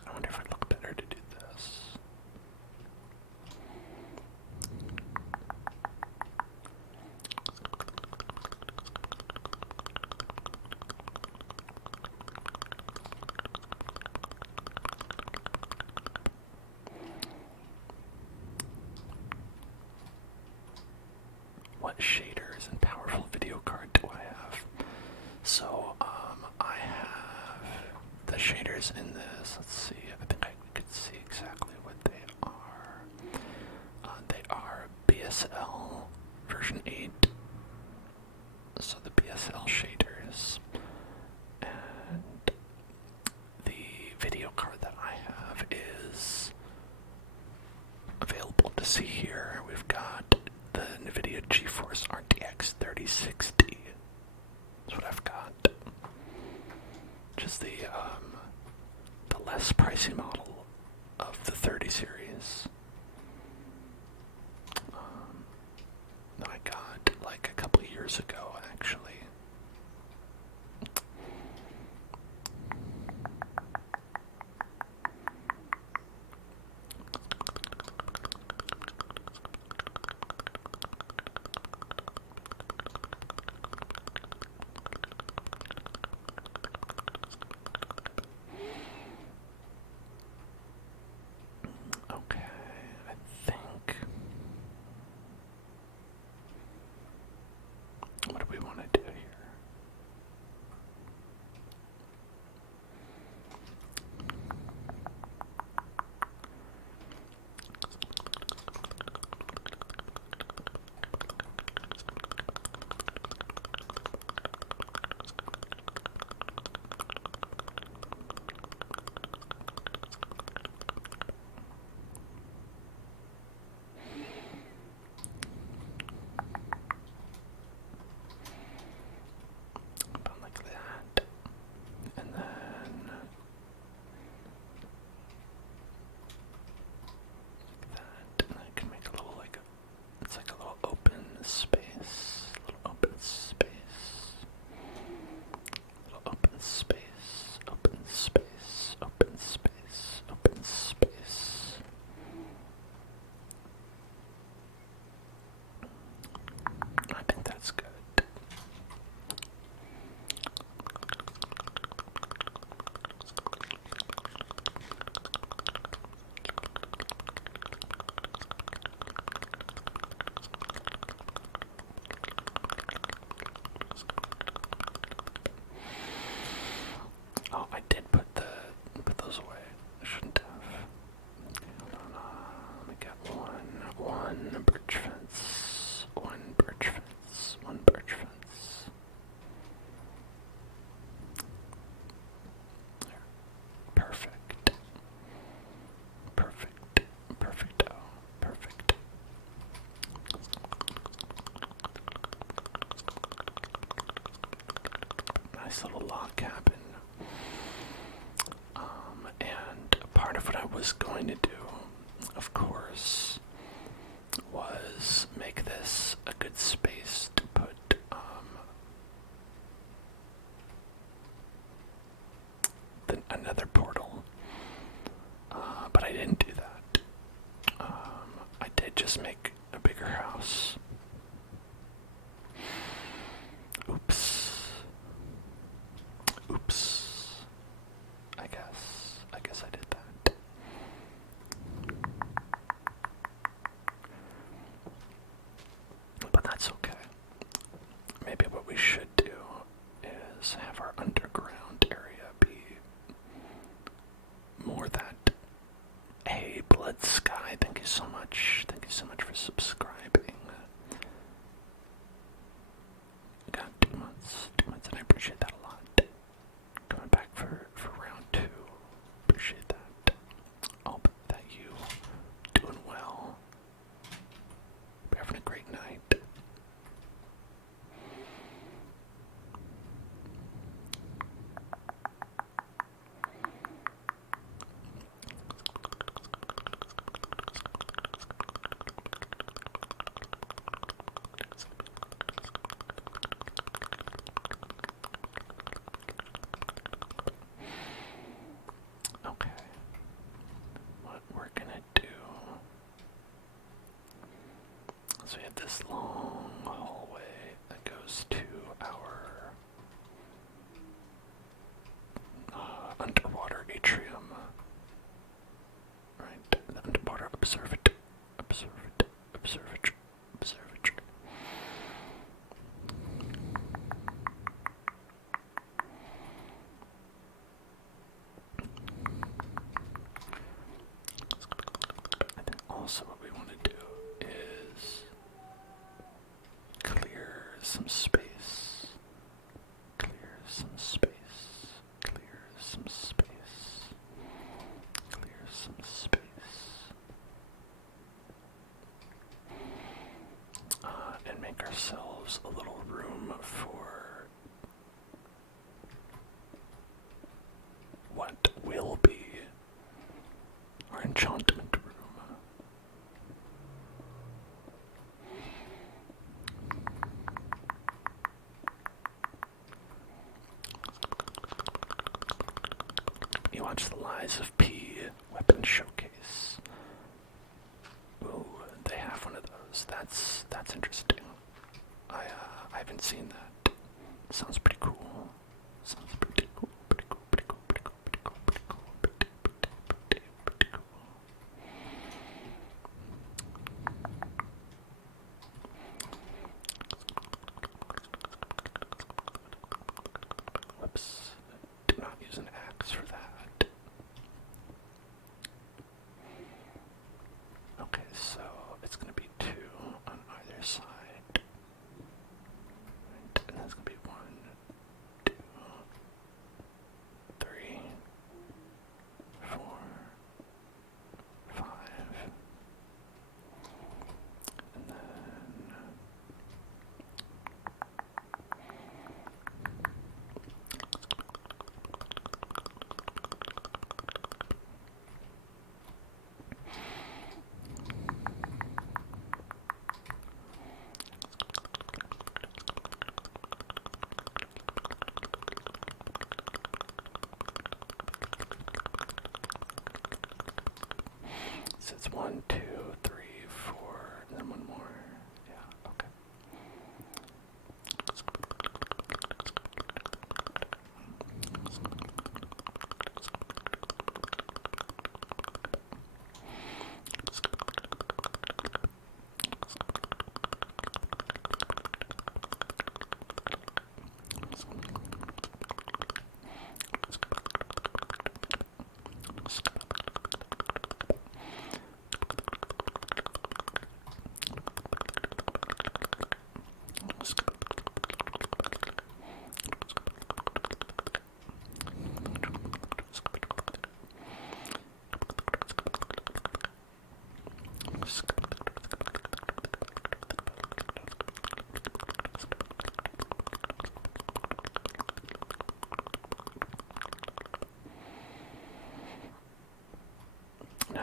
I wonder if I look better to do this. What shaders and powerful video card do I have? So, I have the shaders in this. Let's see. I think we could see exactly what they are. They are BSL version 8. So the BSL shaders. And the video card that I have is available to see here. We've got the NVIDIA GeForce RTX 3060. That's what I've got. Which is the less pricey model of the 30 series. That I got like a couple years ago, actually. Okay, I think. What nice little log cabin. And part of what I was going to do, of course, was make this a good space to put another portal. But I didn't do that. I did just make a bigger house. Oops. Oops. I guess I did that. But that's okay. Maybe what we should do is have our underground area be more that. Hey, Blood Sky, thank you so much. Thank you so much for subscribing. Got 2 months. 2 months, and I appreciate that a lot. Coming back for round 2. Appreciate that. Hope that you doing well. Be having a great night. Okay, what we're gonna do, so we have this long hallway that goes to our underwater atrium, right? The underwater observatory. I think also what we want to do is clear some space. Clear some space. Clear some space. Clear some space. And make ourselves a little room for what will be our enchantment room. You watch the Lies of P weapon showcase. Ooh, they have one of those. That's interesting. I haven't seen that. Sounds pretty cool. Sounds pretty cool. Pretty cool. Pretty cool. Pretty cool. Pretty cool. Pretty cool. Pretty cool. Whoops. Do not use an axe for that. Okay, so it's going to be 2 on either side. Right, and that's going to be 1, 2,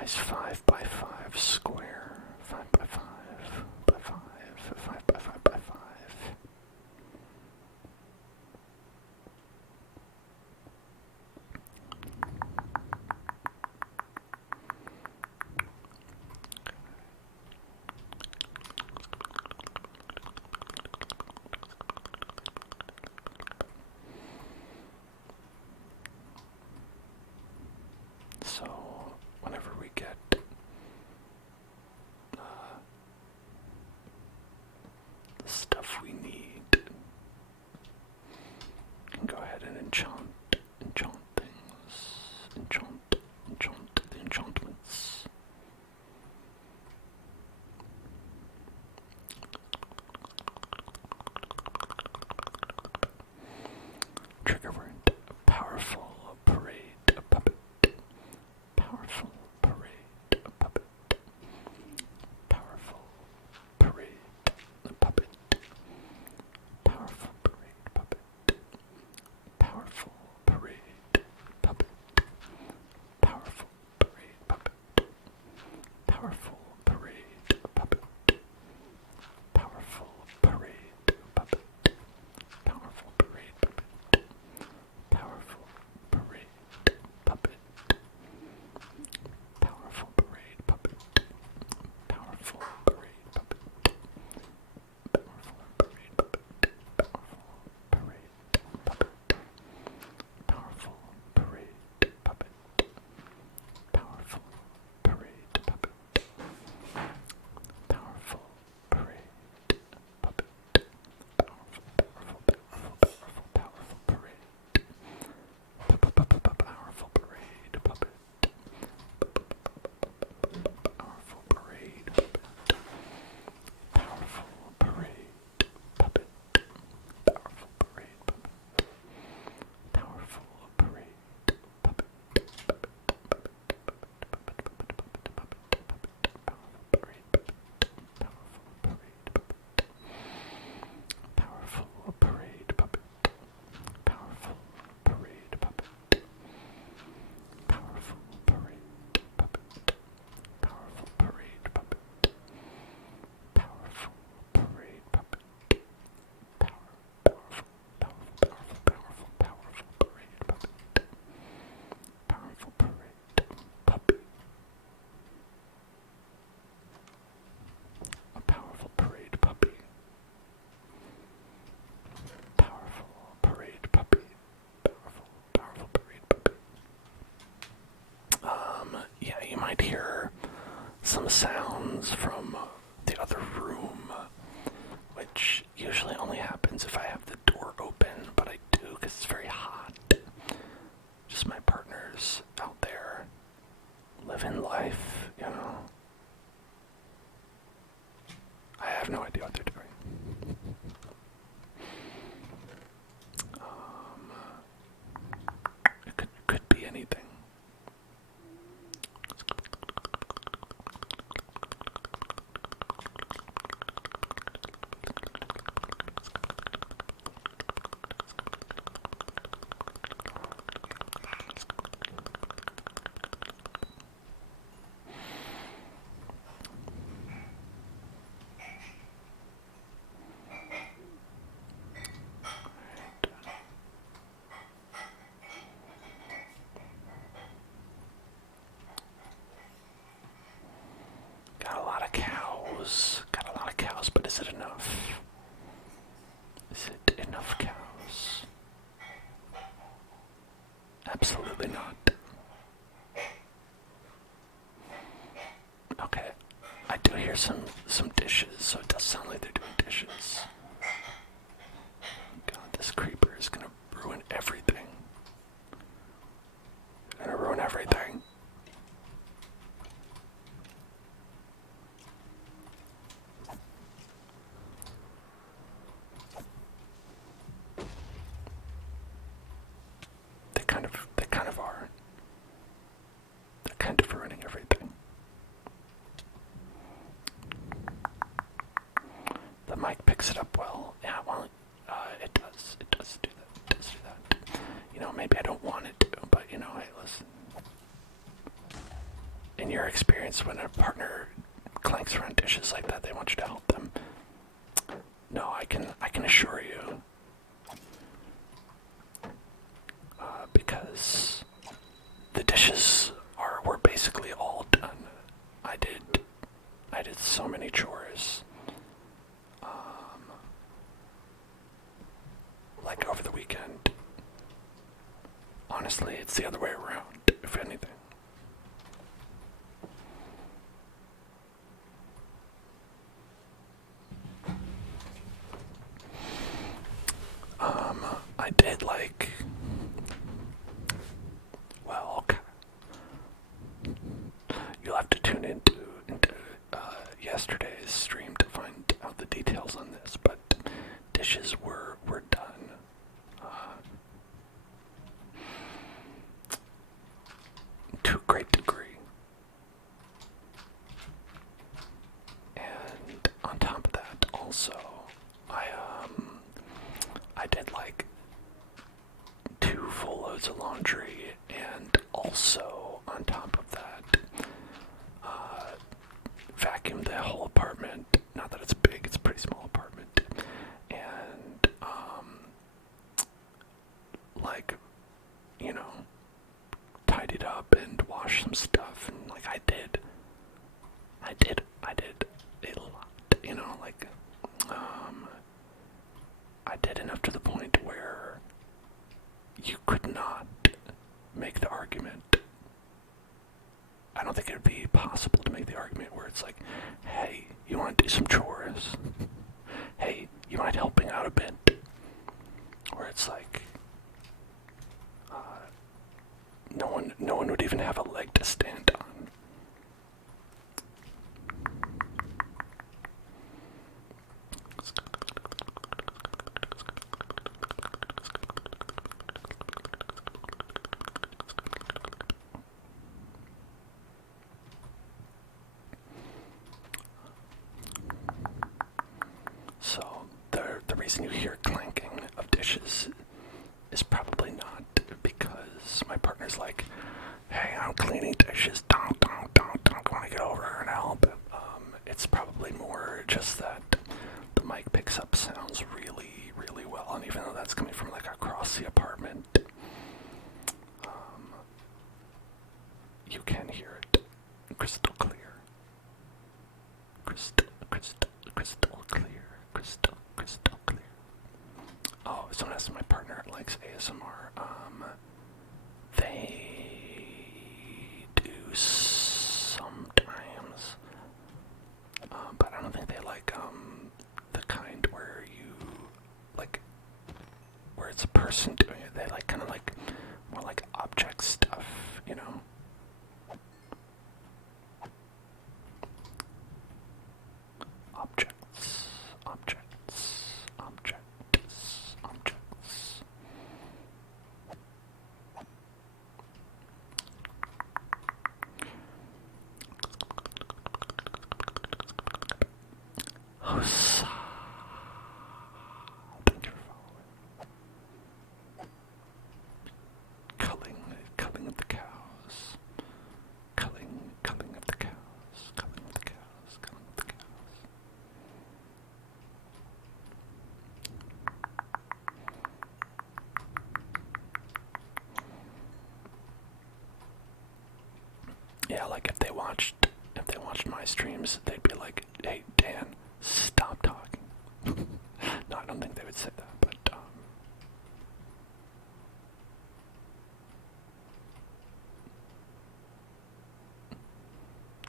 Nice 5x5 square. 5x5 by 5, 5x5 by 5. So, whenever we get the stuff we need, we can go ahead and enchant things, enchant the enchantments. Trigger word, powerful parade puppet. Powerful parade puppet. Powerful parade puppet. Powerful parade puppet. Powerful parade puppet. Powerful parade puppet. Powerful parade puppet. Powerful parade puppet. Powerful parade puppet. Powerful parade puppet. Powerful parade puppet. Powerful parade puppet. Powerful parade puppet. Powerful parade puppet. Powerful parade puppet. Powerful parade puppet. Powerful parade. Powerful parade puppet. Powerful parade puppet. Powerful parade puppet. Powerful parade puppet. Powerful parade puppet. Powerful parade puppet. Powerful parade puppet. Powerful parade puppet. Powerful parade puppet. Powerful parade puppet. Powerful parade puppet. Powerful parade puppy. A powerful parade puppy. Powerful parade puppy. Powerful parade puppy. Yeah, you might hear some sounds from the other room, which usually only happens if I have the door open, but I do because it's very hot. Just my partners out there living life, you know. I have no idea what they're doing. It could be anything. Got a lot of cows, but is it enough? Is it enough cows? Absolutely not. Okay, I do hear some dishes, so it does sound like they're doing dishes. God, this creeper is gonna ruin everything. Gonna ruin everything. They kind of are. They're kind of ruining everything. The mic picks it up well. Yeah, well, it does. It does do that. It does do that. You know, maybe I don't want it to, but you know, hey, listen. in your experience, when a partner clanks around dishes like that, they want you to help them. No, I can assure you, because the dishes were basically all done. I did so many chores, like over the weekend. Honestly, it's the other way around, if anything. I did well, okay. You'll have to tune into yesterday's stream to find out the details on this, but dishes were done. To a great degree. And on top of that, also, I did like 2 full loads of laundry, and also on top of that, vacuumed the whole apartment. Not that it's big; it's a pretty small apartment, and like, you know, tidied up and washed some stuff, and like I did a lot, you know, like I did enough to the point where you could not make the argument. I don't think it would be possible to make the argument where it's like, hey, you want to do some chores? Hey, you mind helping out a bit? Where it's like, no one would even have a leg to stand on. So the reason you hear clanking of dishes is probably not because my partner's like, hey, I'm cleaning dishes, don't want to get over here and help. It's probably more just that the mic picks up sounds really, really well, and even though that's coming from like across the apartment, you can hear it crystal clear. Crystal clear. Crystal clear. Oh, someone asked if my partner likes ASMR. They do sometimes. But I don't think they like, the kind where you, like, where it's a person doing it. They like, kind of like, more like object stuff, you know? Objects. Hosa. Thank you for following. Culling of the cows. Culling of the cows. Culling of the cows. Yeah, like if they watched my streams, they'd be like, hey, Dan, stop talking. No, I don't think they would say that, but,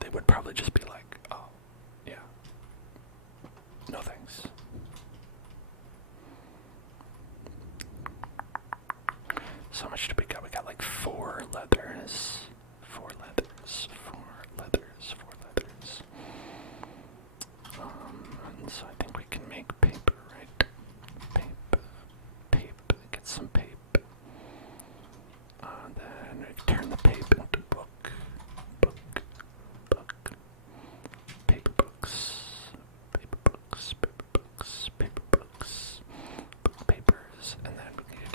they would probably just be like, oh, yeah, no thanks. So much to pick up. We got like 4 leathers. And so I think we can make paper, right? Paper, get some paper. Then we turn the paper into book. Paper books. Book papers, and then we need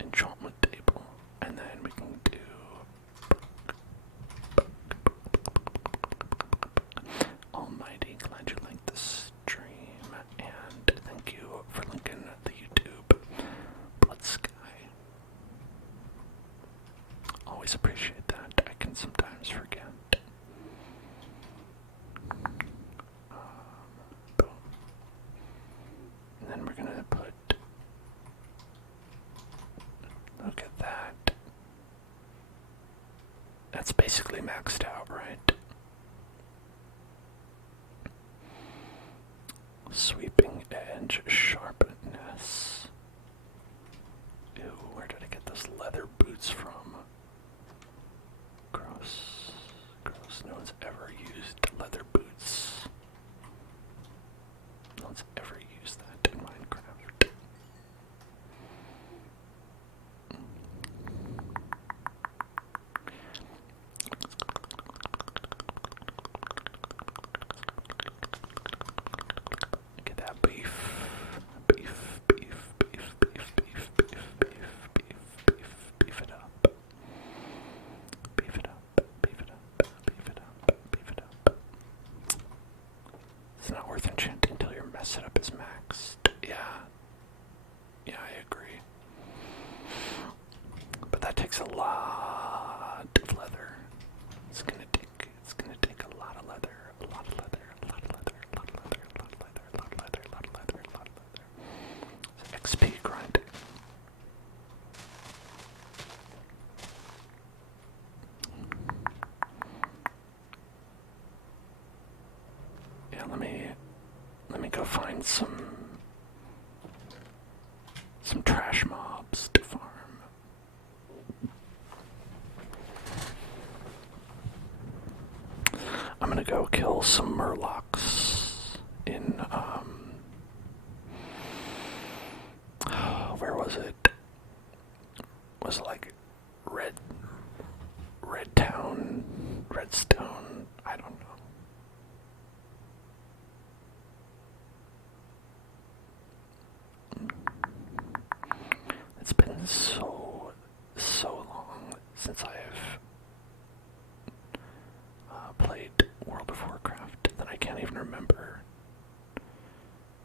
enchantment table, and then we can do basically maxed out, right? Sweeping edge sharpness. Ew, where did I get those leather boots from? Gross. Gross. No one's ever used leather boots. No one's ever used that in Minecraft. Get that beef. Beef, beef, beef, beef, beef, beef, beef, beef, beef, beef it up. Beef it up, beef it up, beef it up, beef it up. It's not worth enchanting until your mess setup is maxed. Yeah. Yeah, I agree. But that takes a lot of leather. It's gonna take a lot of leather, a lot of leather, a lot of leather, a lot of leather, a lot of leather, a lot of leather, a lot of leather, a lot of leather. It's XP grind. Yeah, let me go find some trash mobs to farm. I'm gonna go kill some murlocs in where was it? Was it like Red Town, Redstone? I don't know. It's been so long since I've played World of Warcraft that I can't even remember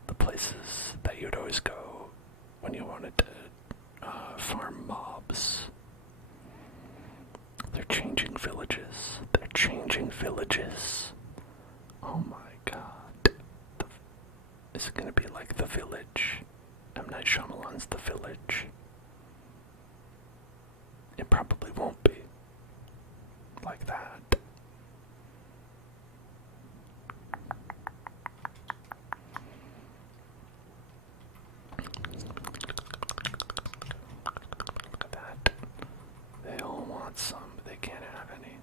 the places that you'd always go when you wanted to farm mobs. They're changing villages. They're changing villages. Oh my god. Is it gonna be like The Village? M. Night Shyamalan's The Village. It probably won't be like that. Look at that. They all want some, but they can't have any.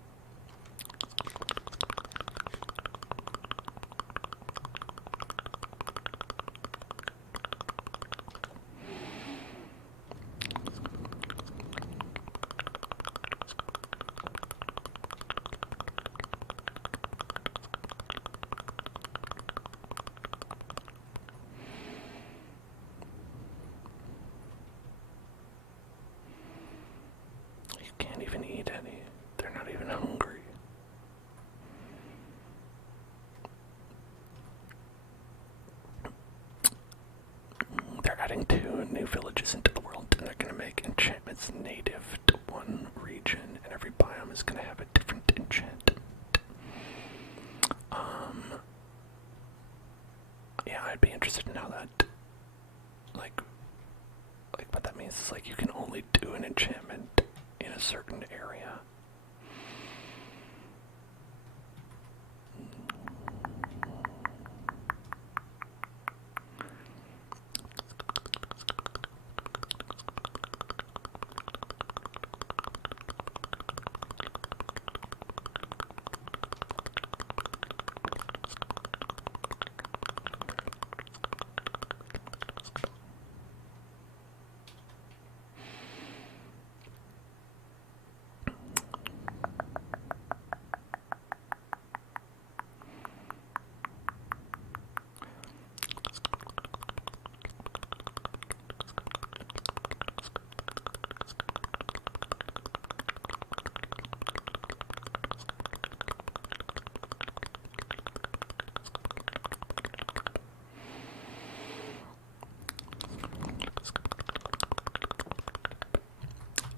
You can't even eat any. They're not even hungry. They're adding 2 new villages into the world, and they're going to make enchantments native to one region, and every biome is going to have a different enchantment. Yeah, I'd be interested in how that, like what that means is like you can only do an enchantment in a certain area.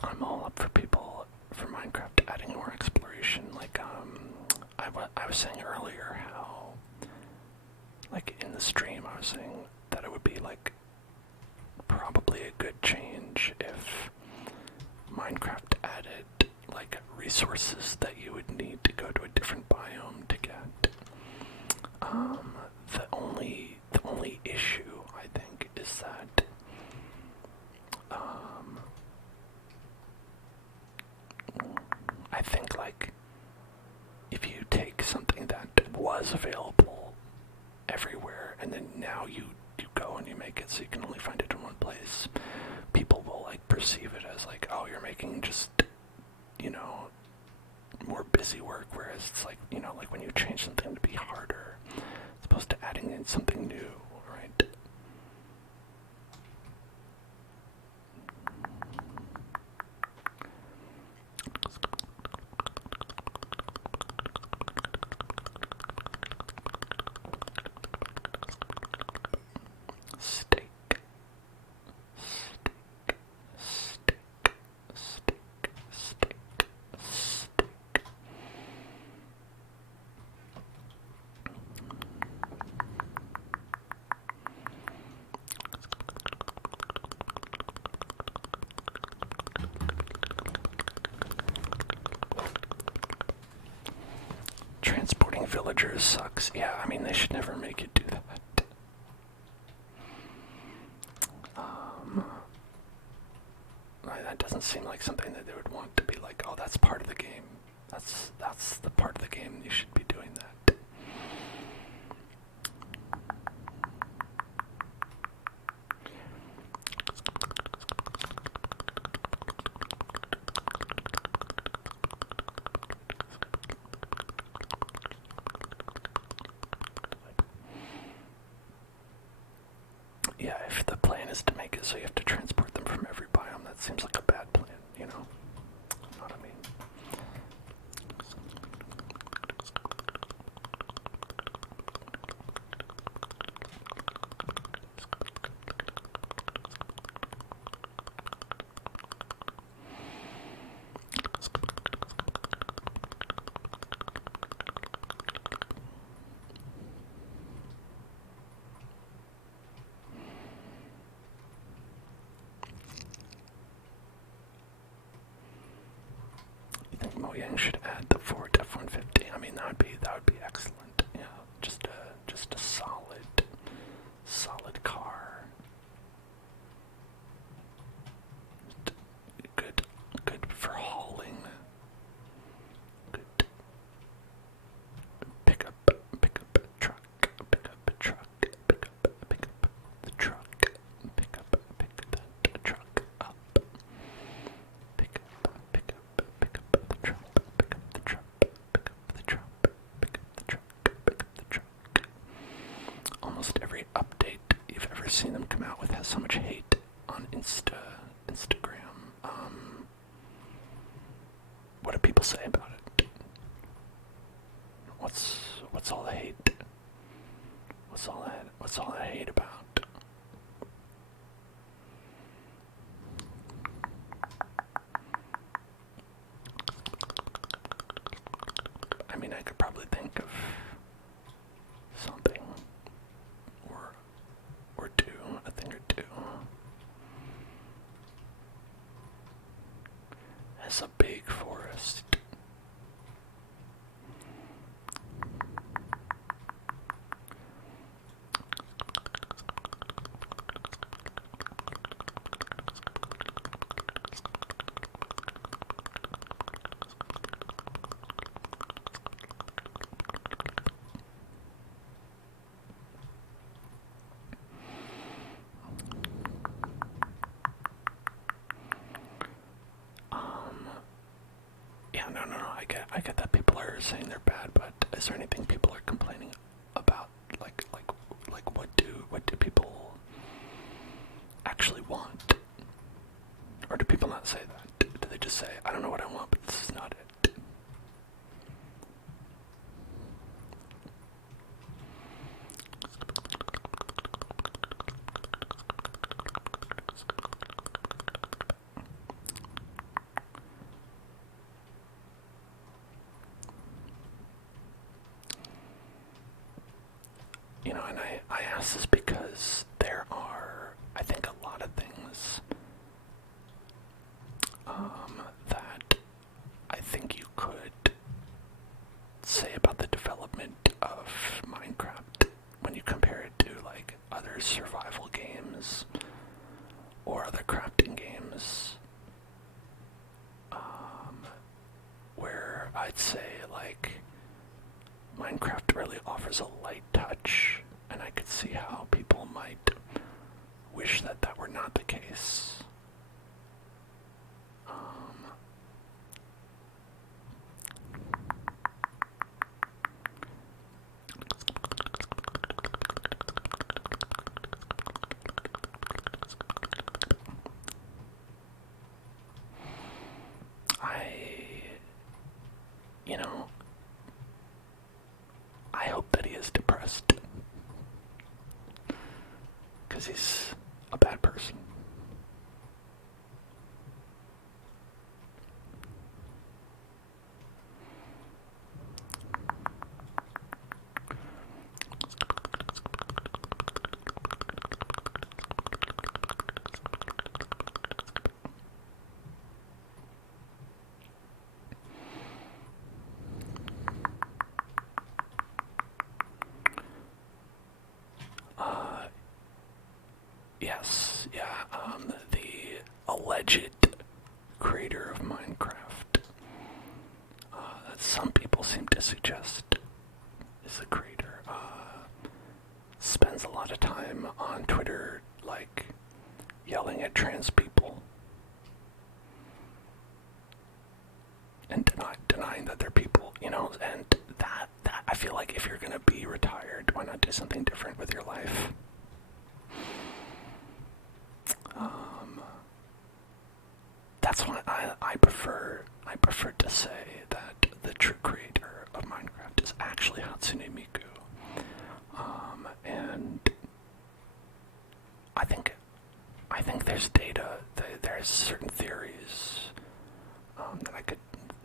I'm all up for people for Minecraft adding more exploration. Like, I was saying earlier how, like, in the stream, I was saying that it would be, like, probably a good change if Minecraft added, like, like resources that you would need to go to a different biome to get. The only issue I think is that I think like if you take something that was available everywhere and then now you go and you make it so you can only find it in one place, people will like perceive it as like, oh, you're making just, you know, more busy work, whereas it's like, you know, like when you change something to be harder, as opposed to adding in something new, right? Steak, steak, steak, steak, steak. Transporting villagers sucks. Yeah, I mean, they should never make you do that. That doesn't seem like something that they would want to be like, oh, that's part of the game. That's the part of the game, you should be doing that. Yeah, if the plan is to make it so you have to transport them from every biome, that seems like a bad plan, you know? You know what I mean? You think Mojang should add the Ford F-150? I mean, that would be excellent. Yeah, just a solid car. Good for hauling. Good pick up truck, pick up the truck, pick up the truck, pick up that truck up. Pick up the truck, pick up the truck, pick up the truck, pick up the truck. Almost every update you've ever seen them come out with has so much hate on Instagram. What do people say about it? What's all the hate? What's all the hate about? I mean, I could probably think of something or two, a thing or two. It's a big forest. Yeah, no. I get that people are saying they're bad, but is there anything people are complaining about? Like what do people actually want? Or do people not say that? Do they just say, I don't know what I want, but this is not it? You know, and I ask this because there are, I think, a lot of things that I not the case. You know, I hope that he is depressed. Because he's a bad person. Yes, yeah, the alleged creator of Minecraft, that some people seem to suggest is the creator, spends a lot of time on Twitter, like, yelling at trans people. And denying that they're people, you know, and that I feel like if you're gonna be retired, why not do something different with your life? That's why I prefer to say that the true creator of Minecraft is actually Hatsune Miku. And I think there's data, there's certain theories that I could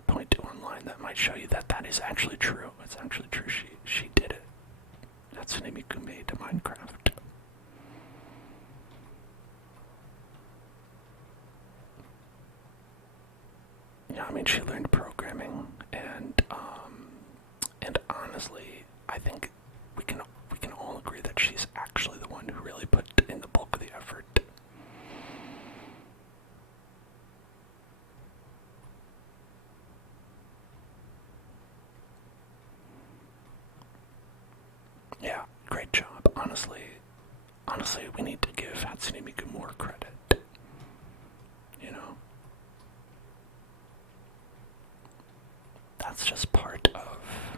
point to online that might show you that that is actually true. It's actually true. She did it. Hatsune Miku made Minecraft. Yeah, I mean, she learned programming, and honestly, I think we can all agree that she's actually the one who really put in the bulk of the effort. Yeah, great job. Honestly, we need to give Hatsune Miku more credit. You know? That's just part of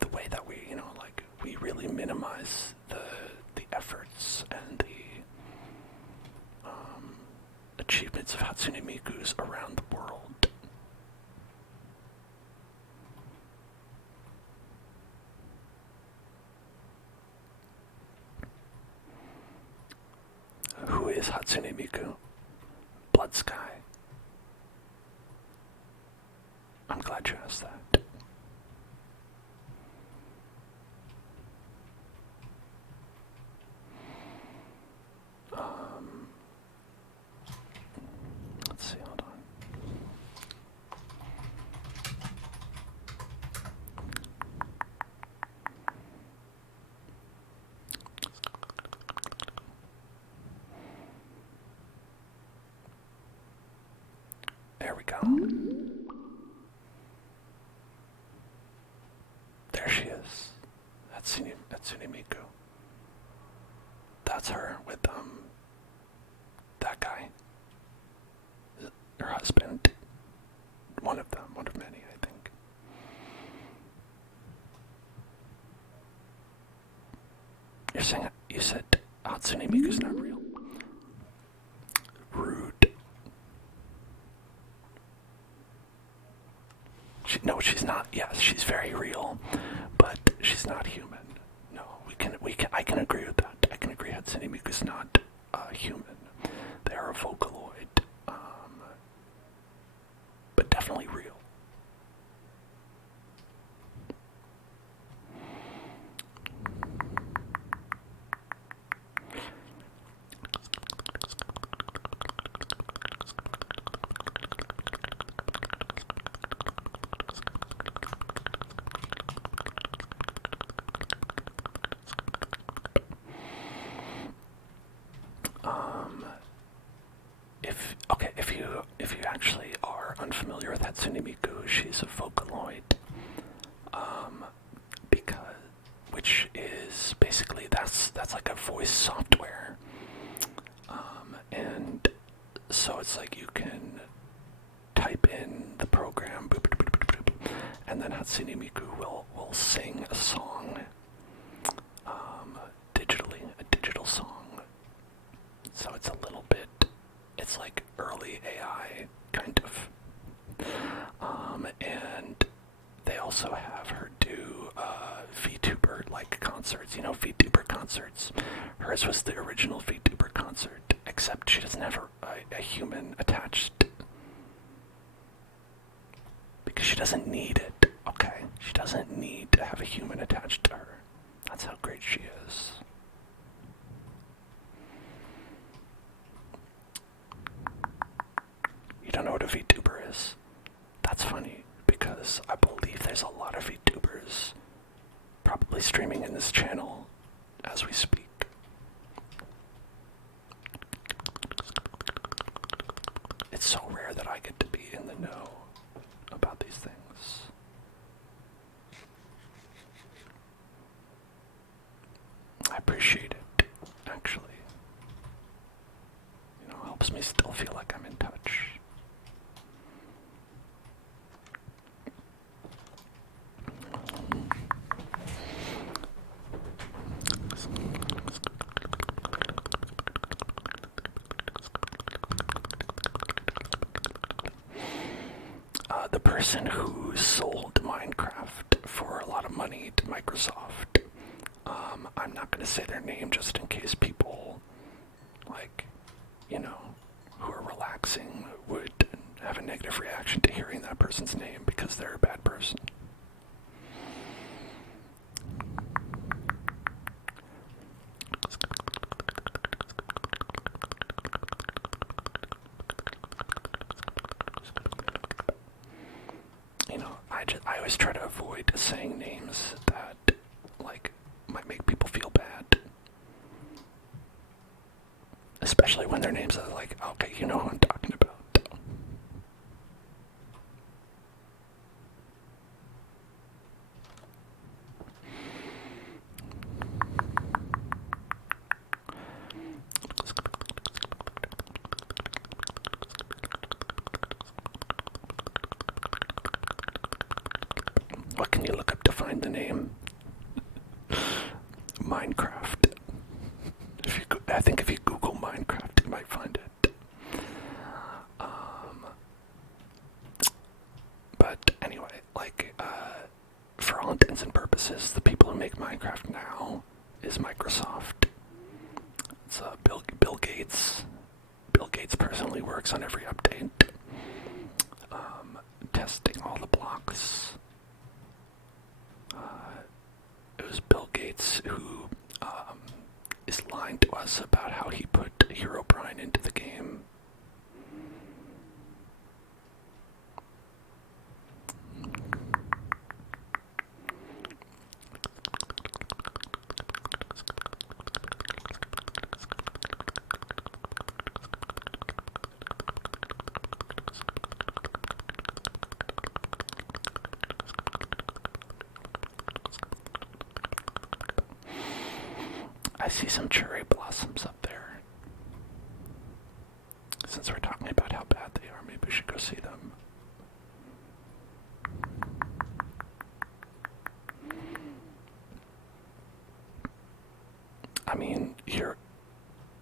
the way that we, you know, like, we really minimize the efforts and the achievements of Hatsune Miku's around the world. Who is Hatsune Miku? Blood Sky. I'm glad you asked that. Let's see, hold on. There we go. There she is. Hatsune Miku. That's her with that guy. Her husband. One of them, one of many, I think. You're saying you said Hatsune Miku's not real? Rude. No, she's not. Yes, she's very real, but she's not human. No, I can agree with that. I can agree Hatsune Miku's not human. They are a Vocaloid, but definitely real. If you actually are unfamiliar with Hatsune Miku, she's a Vocaloid, which is basically that's like a voice software So it's like you can type in the program, boop, boop, boop, boop, boop, and then Hatsune Miku will sing a song digitally, a digital song. So it's a little bit, it's like early AI, kind of. And they also have her do VTuber-like concerts, VTuber concerts. Hers was the original VTuber concert, except she doesn't have a human attached. Because she doesn't need it, okay? She doesn't need to have a human attached to her. That's how great she is. You don't know what a VTuber is? That's funny, because I believe there's a lot of VTubers probably streaming in this channel as we speak. It's so rare that I get to be in the know about these things. I appreciate it, actually. Helps me still feel like I'm in touch. The person who sold Minecraft for a lot of money to Microsoft, I'm not going to say their name just in case people, who are relaxing would have a negative reaction to hearing that person's name because they're a bad person. I always try to avoid saying names that, might make people feel bad. Especially when their names are okay, you know who I'm talking about. What can you look up to find the name? Minecraft. I think if you Google Minecraft, you might find it. But anyway, for all intents and purposes, the people who make Minecraft now is Microsoft. It's Bill Gates. Bill Gates personally works on every update, testing all the blocks. It was Bill Gates who is lying to us about how he put Herobrine into the game. I see some cherry blossoms up there. Since we're talking about how bad they are, maybe we should go see them. I mean,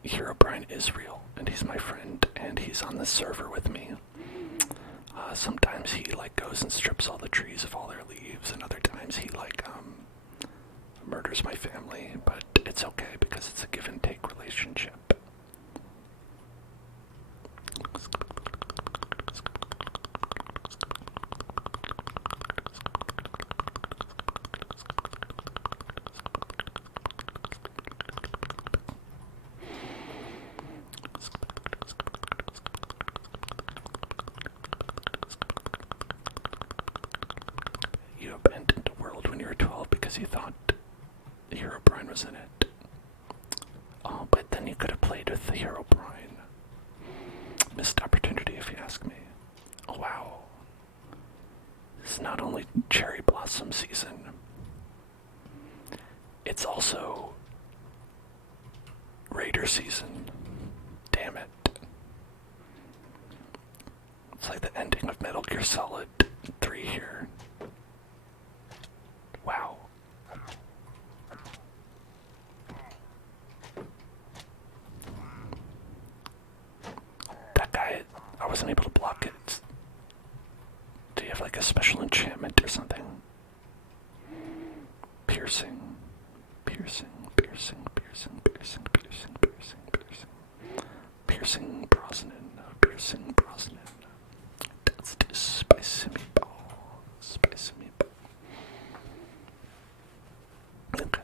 Herobrine is real, and he's my friend, and he's on this server with me. Sometimes he goes and strips all the trees of all their leaves, and other times he murders my family, but it's okay because it's a give and take relationship. You abandoned the world when you were 12 because you thought Herobrine was in it. Oh, but then you could have played with the Herobrine. Missed opportunity, if you ask me. Oh, wow. It's not only cherry blossom season, it's also Raider season. Damn it. It's like the ending of Metal Gear Solid 3 here. Wow. That guy, I wasn't able to block it. Do you have like a special enchantment or something? Piercing, piercing, piercing, piercing, piercing, piercing, piercing, piercing. Piercing Brosnan, piercing Brosnan. That's the spicy meatball. Spicy meatball. Okay.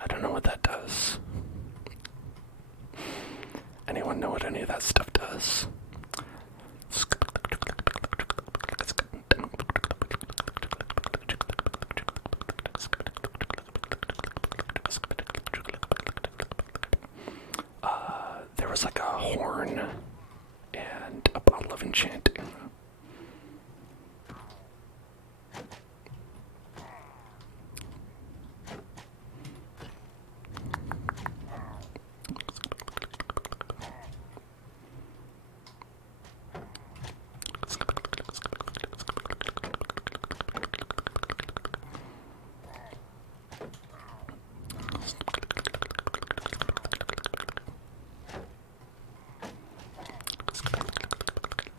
I don't know what that does. Anyone know what any of that stuff does? There was like a horn and a bottle of enchanting.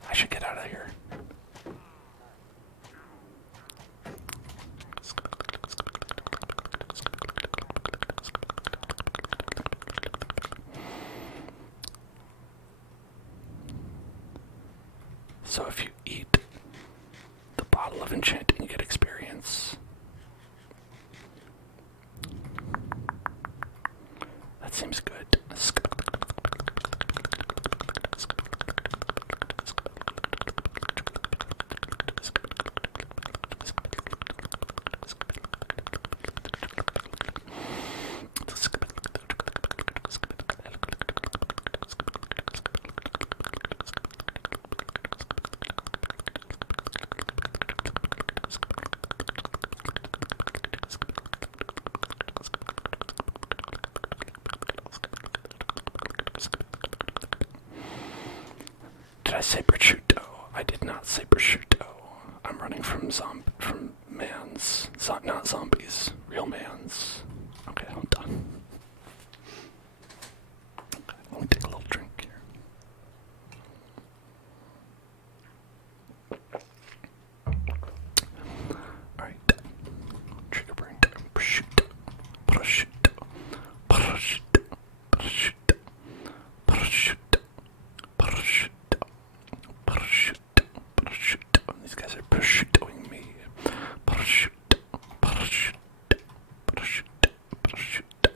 I should get out of here. So if you eat the bottle of enchanting, you get experience. That seems good. Did I say prosciutto? I did not say prosciutto. I'm running from mans. Not zombies. Real mans. Okay, I'm done. Okay, let me take a little drink here. Alright. Trigger brain time. Prosciutto. Prosciutto. Prosciutto. Prosciutto. Prosciutto. Prosciutto. Prosciutto. Prosciutto. These guys are prosciuttoing me. Prosciutto. Prosciutto. Prosciutto. Prosciutto.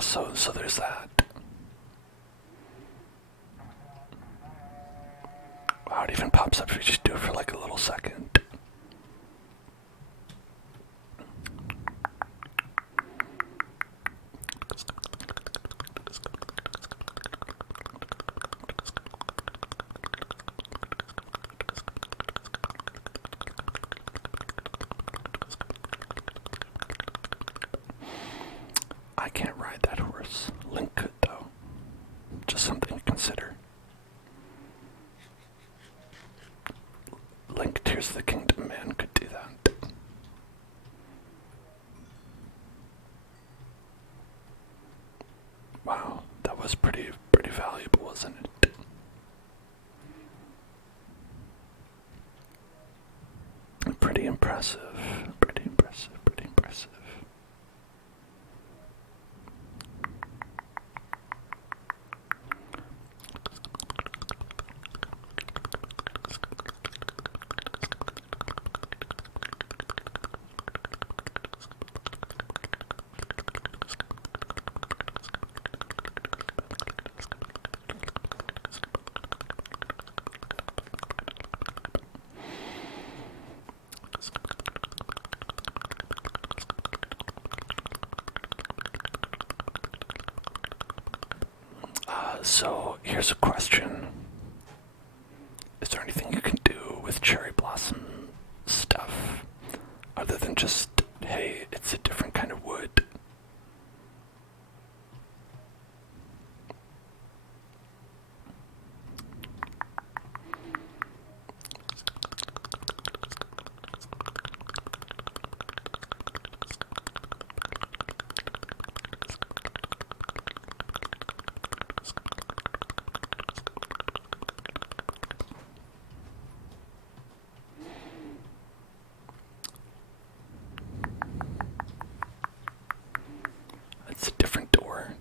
yeah, so there's that. Wow, it even pops up if you just do it for like a little second. I can't ride that horse. Link could, though. Just something to consider. Link, Tears of the Kingdom man could do that. Wow, that was pretty valuable, wasn't it? Pretty impressive. Pretty impressive. Pretty impressive. So here's a question. Is there anything you can do with cherry blossom stuff other than just, hey, it's a different kind of wood? It's a different door.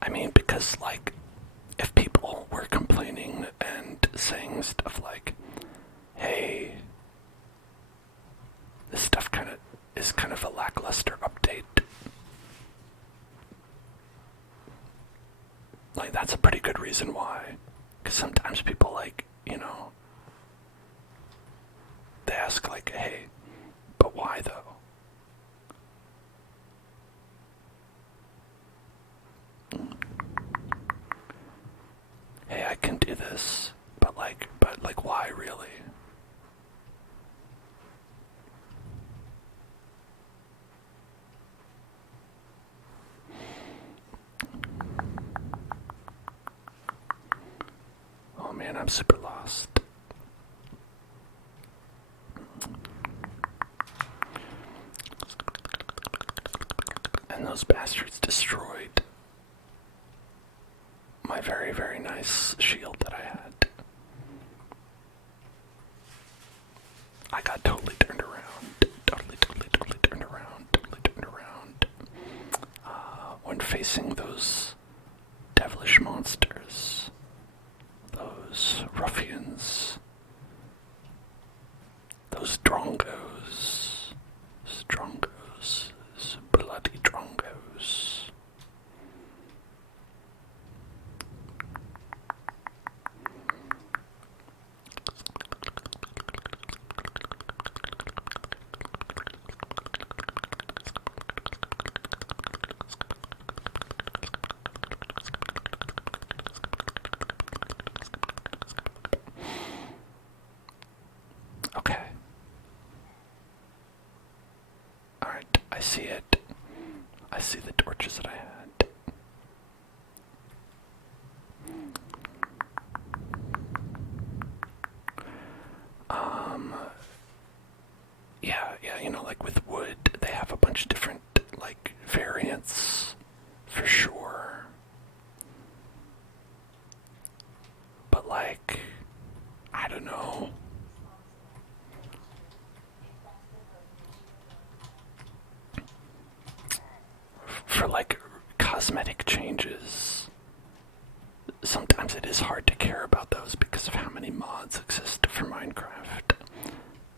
I mean, because, like, if people were complaining and saying stuff like, hey, this stuff is kind of a lackluster update, like, that's a pretty good reason why. Because sometimes people, like, they ask, like, hey, but why though? Hey, I can do this, but why really? Oh man, I'm super lost. And those bastards destroyed my very, very nice shield that I had. I got totally turned around. Totally turned around. When facing those devilish monsters, those ruffians, those drongos, bloody drongos. Okay. Alright, I see it. I see the torches that I had. Yeah, like with wood, they have a bunch of different, like, variants, for sure. But, like, I don't know. For, like, cosmetic changes, sometimes it is hard to care about those because of how many mods exist for Minecraft.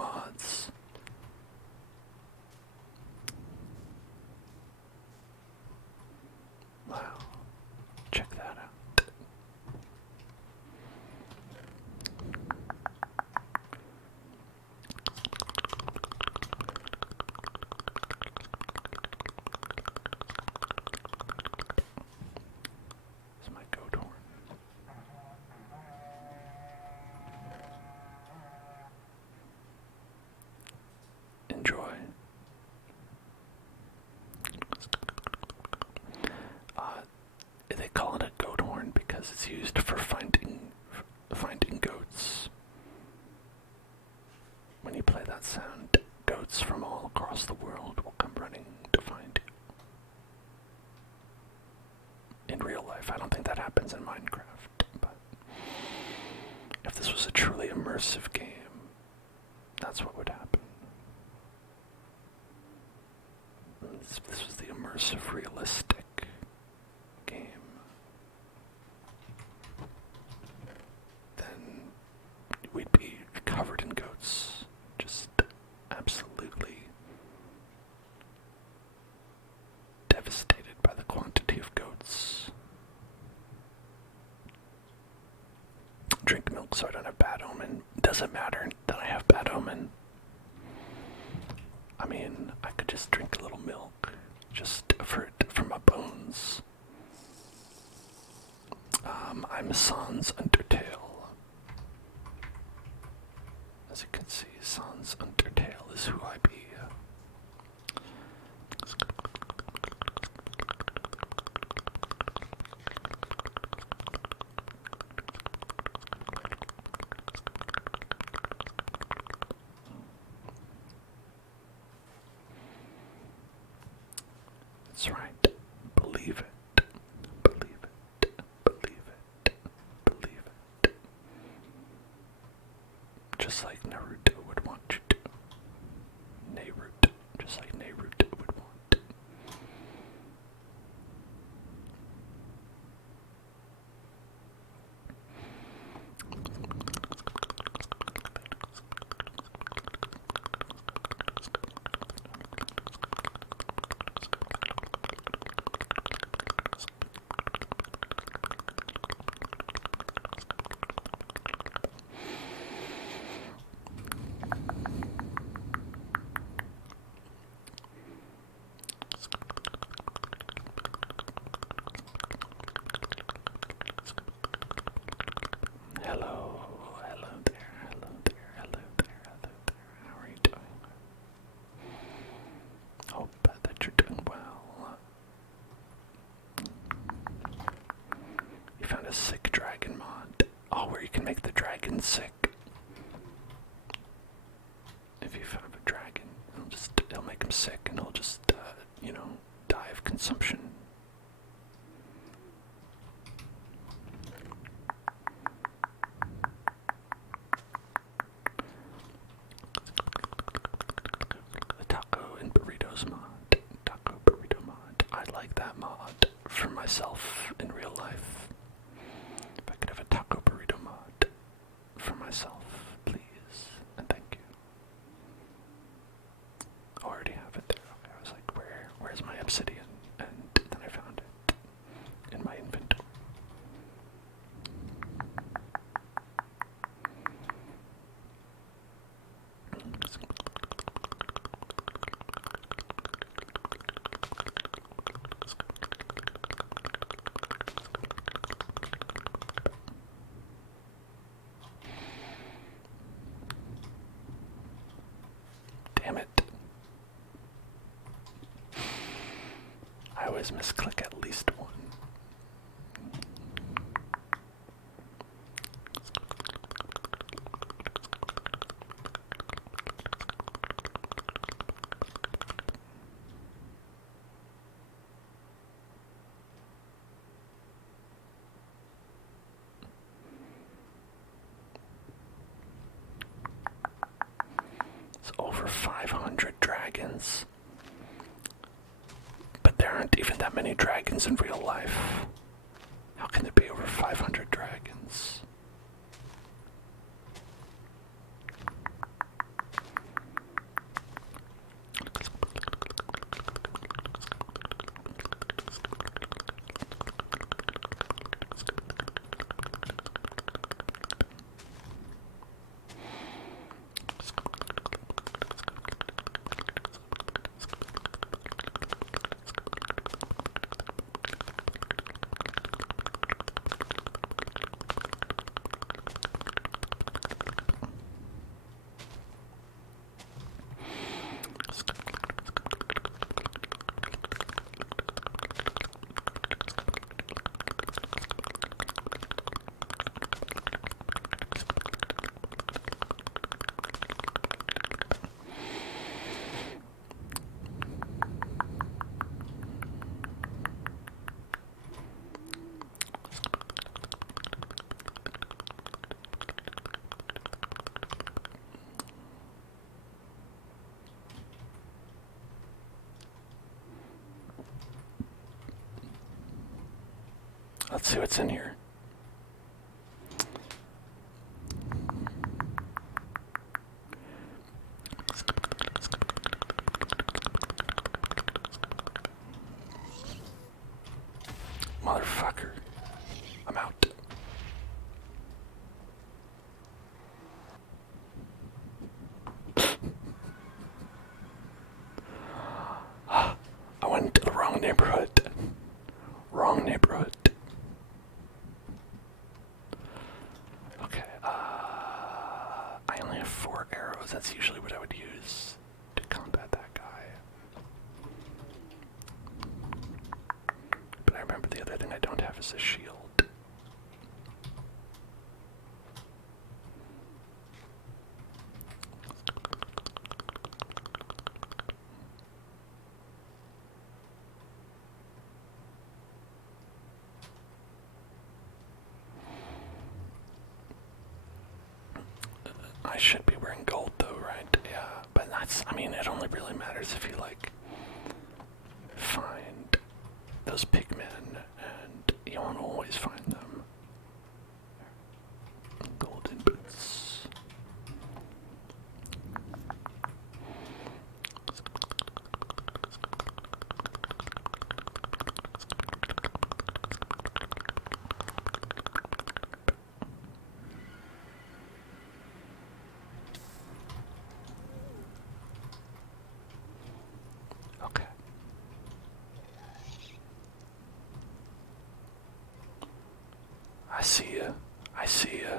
mods. Wow. Check that out. This is my goat horn. Enjoy. They call it a goat horn because it's used for finding goats. When you play that sound, goats from all across the world will come running to find you. In real life, I don't think that happens in Minecraft, but if this was a truly immersive game, that's what would happen. If this was the immersive, realistic game, then we'd be covered in goats, just absolutely devastated by the quantity of goats. Drink milk so I don't have bad omen. Doesn't matter that I have bad omen. I mean, I could just drink a little milk, just for my bones. I'm Sans Undertale. As you can see, Sans Undertale is who I be. That's right. Believe it. Believe it. Believe it. Believe it. Just like Naruto would want you to. Naruto. Just like Naruto would want. Hello, hello there, hello there, hello there, hello there. How are you doing? Hope that you're doing well. You found a sick dragon mod. Oh, where you can make the dragon sick. If you found a dragon, it'll make him sick and he'll just, die of consumption. The taco and burritos mod. Taco burrito mod. I'd like that mod for myself in real life. If I could have a taco burrito mod for myself, please, and thank you. I already have it there. Okay, I was like, where's my obsidian? And then I found it in my inventory. Damn it. I always misclick at least one. It's over 500 dragons. But there aren't even that many dragons in real life. How can there be over 500 dragons? let's see what's in here. Motherfucker. I'm out. I went into the wrong neighborhood. Wrong neighborhood. Okay, I only have 4 arrows. That's usually what I would use to combat that guy. But I remember the other thing I don't have is a shield. I should be wearing gold though, right? Yeah, but that's, I mean, it only really matters if you, like, find those pigmen, and you won't always find them. Golden boots. Okay. I see ya. I see ya.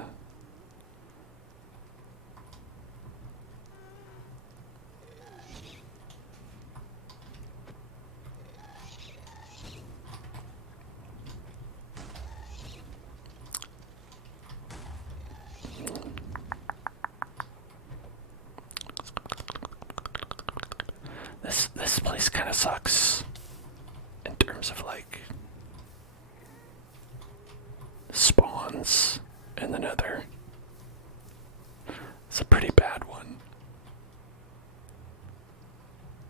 This place kind of sucks in terms of, like, spawns in the Nether. It's a pretty bad one.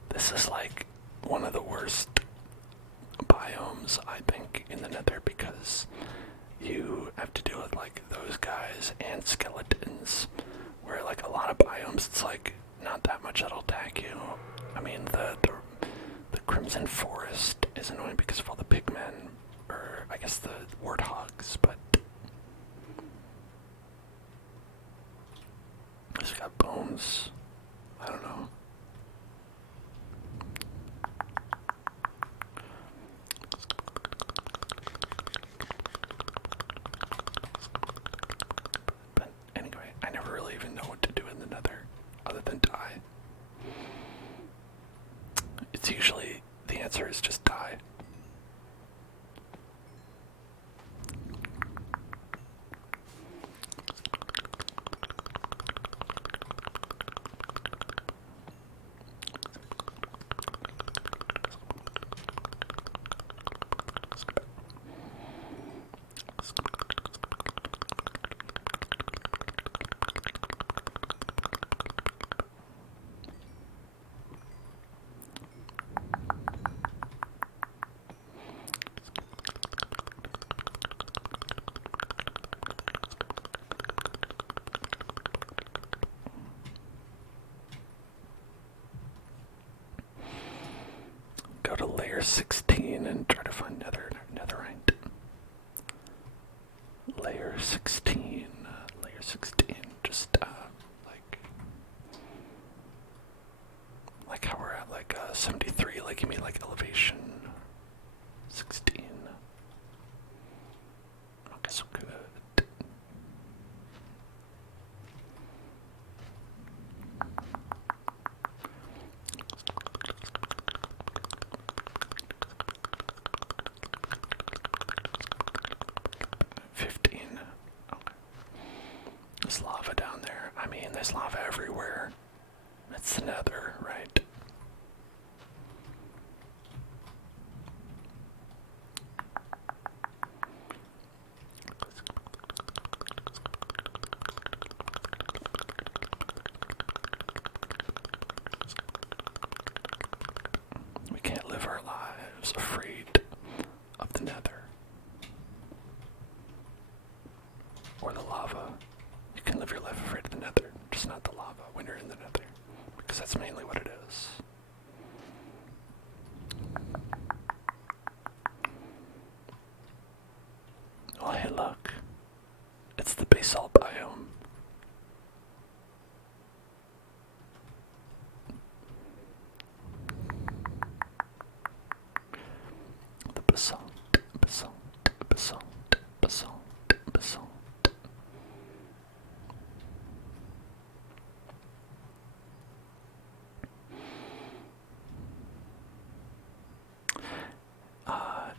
This is like one of the worst biomes, I think, in the Nether, because you have to deal with, like, those guys and skeletons, where, like, a lot of biomes, it's like not that much that'll attack you. I mean, the Crimson Forest is annoying because of all the pigmen, or I guess the warthogs, but it's got bones. I don't know. But anyway, I never really even know what to do in the Nether other than die. It's usually, the answer is just die. Go to layer 16 and try to find netherite. Layer 16, just like how we're at, like 73, like you mean like elevation 16. Okay, so good. 15. Okay. There's lava down there. I mean, there's lava everywhere. It's the Nether, right? We can't live our lives afraid of the Nether. when you're in the nether, because that's mainly what it is. Oh, hey, look. It's the basalt biome. The basalt, basalt, basalt, basalt, basalt.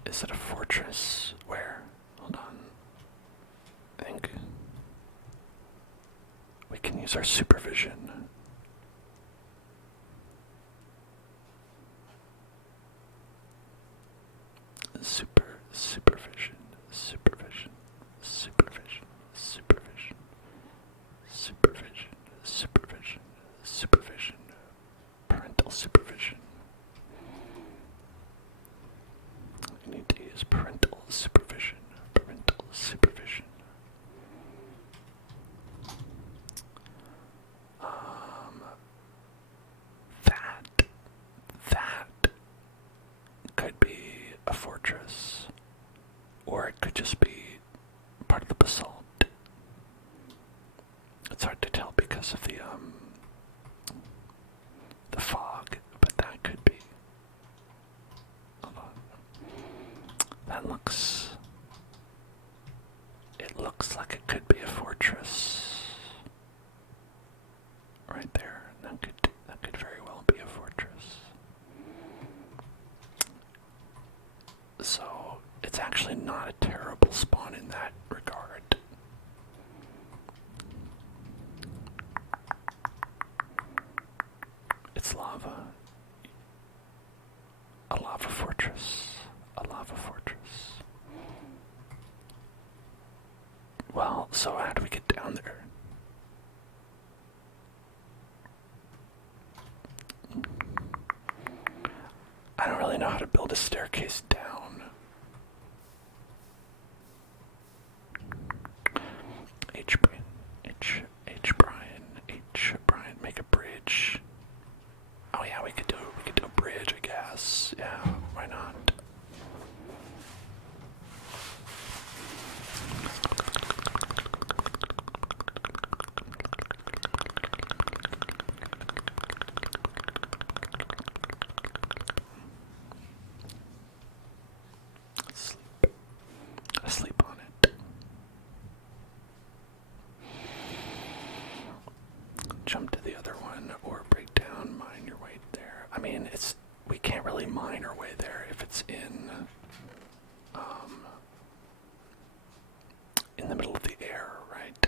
Is it a fortress? Where? Hold on. I think we can use our supervision. Supervision, supervision, supervision, supervision, supervision, supervision, supervision, parental supervision. You need to use parental supervision, parental supervision. That could be a fortress, or it could just be part of the basalt. It's hard to tell because of the fog, but that could be. Hold on. That looks. It looks like it could be a fortress. Right there. That could very well be a fortress. So it's actually not a terrible spawn in that regard. It's lava. A lava fortress. A lava fortress. Well, so how do we get down there? I don't really know how to build a staircase down. H. Brian, make a bridge. Oh yeah, we could do a bridge, I guess. Yeah, why not? Sleep on it. Jump to the other one, or break down, mine your way there. I mean, we can't really mine our way there if it's in the middle of the air, right?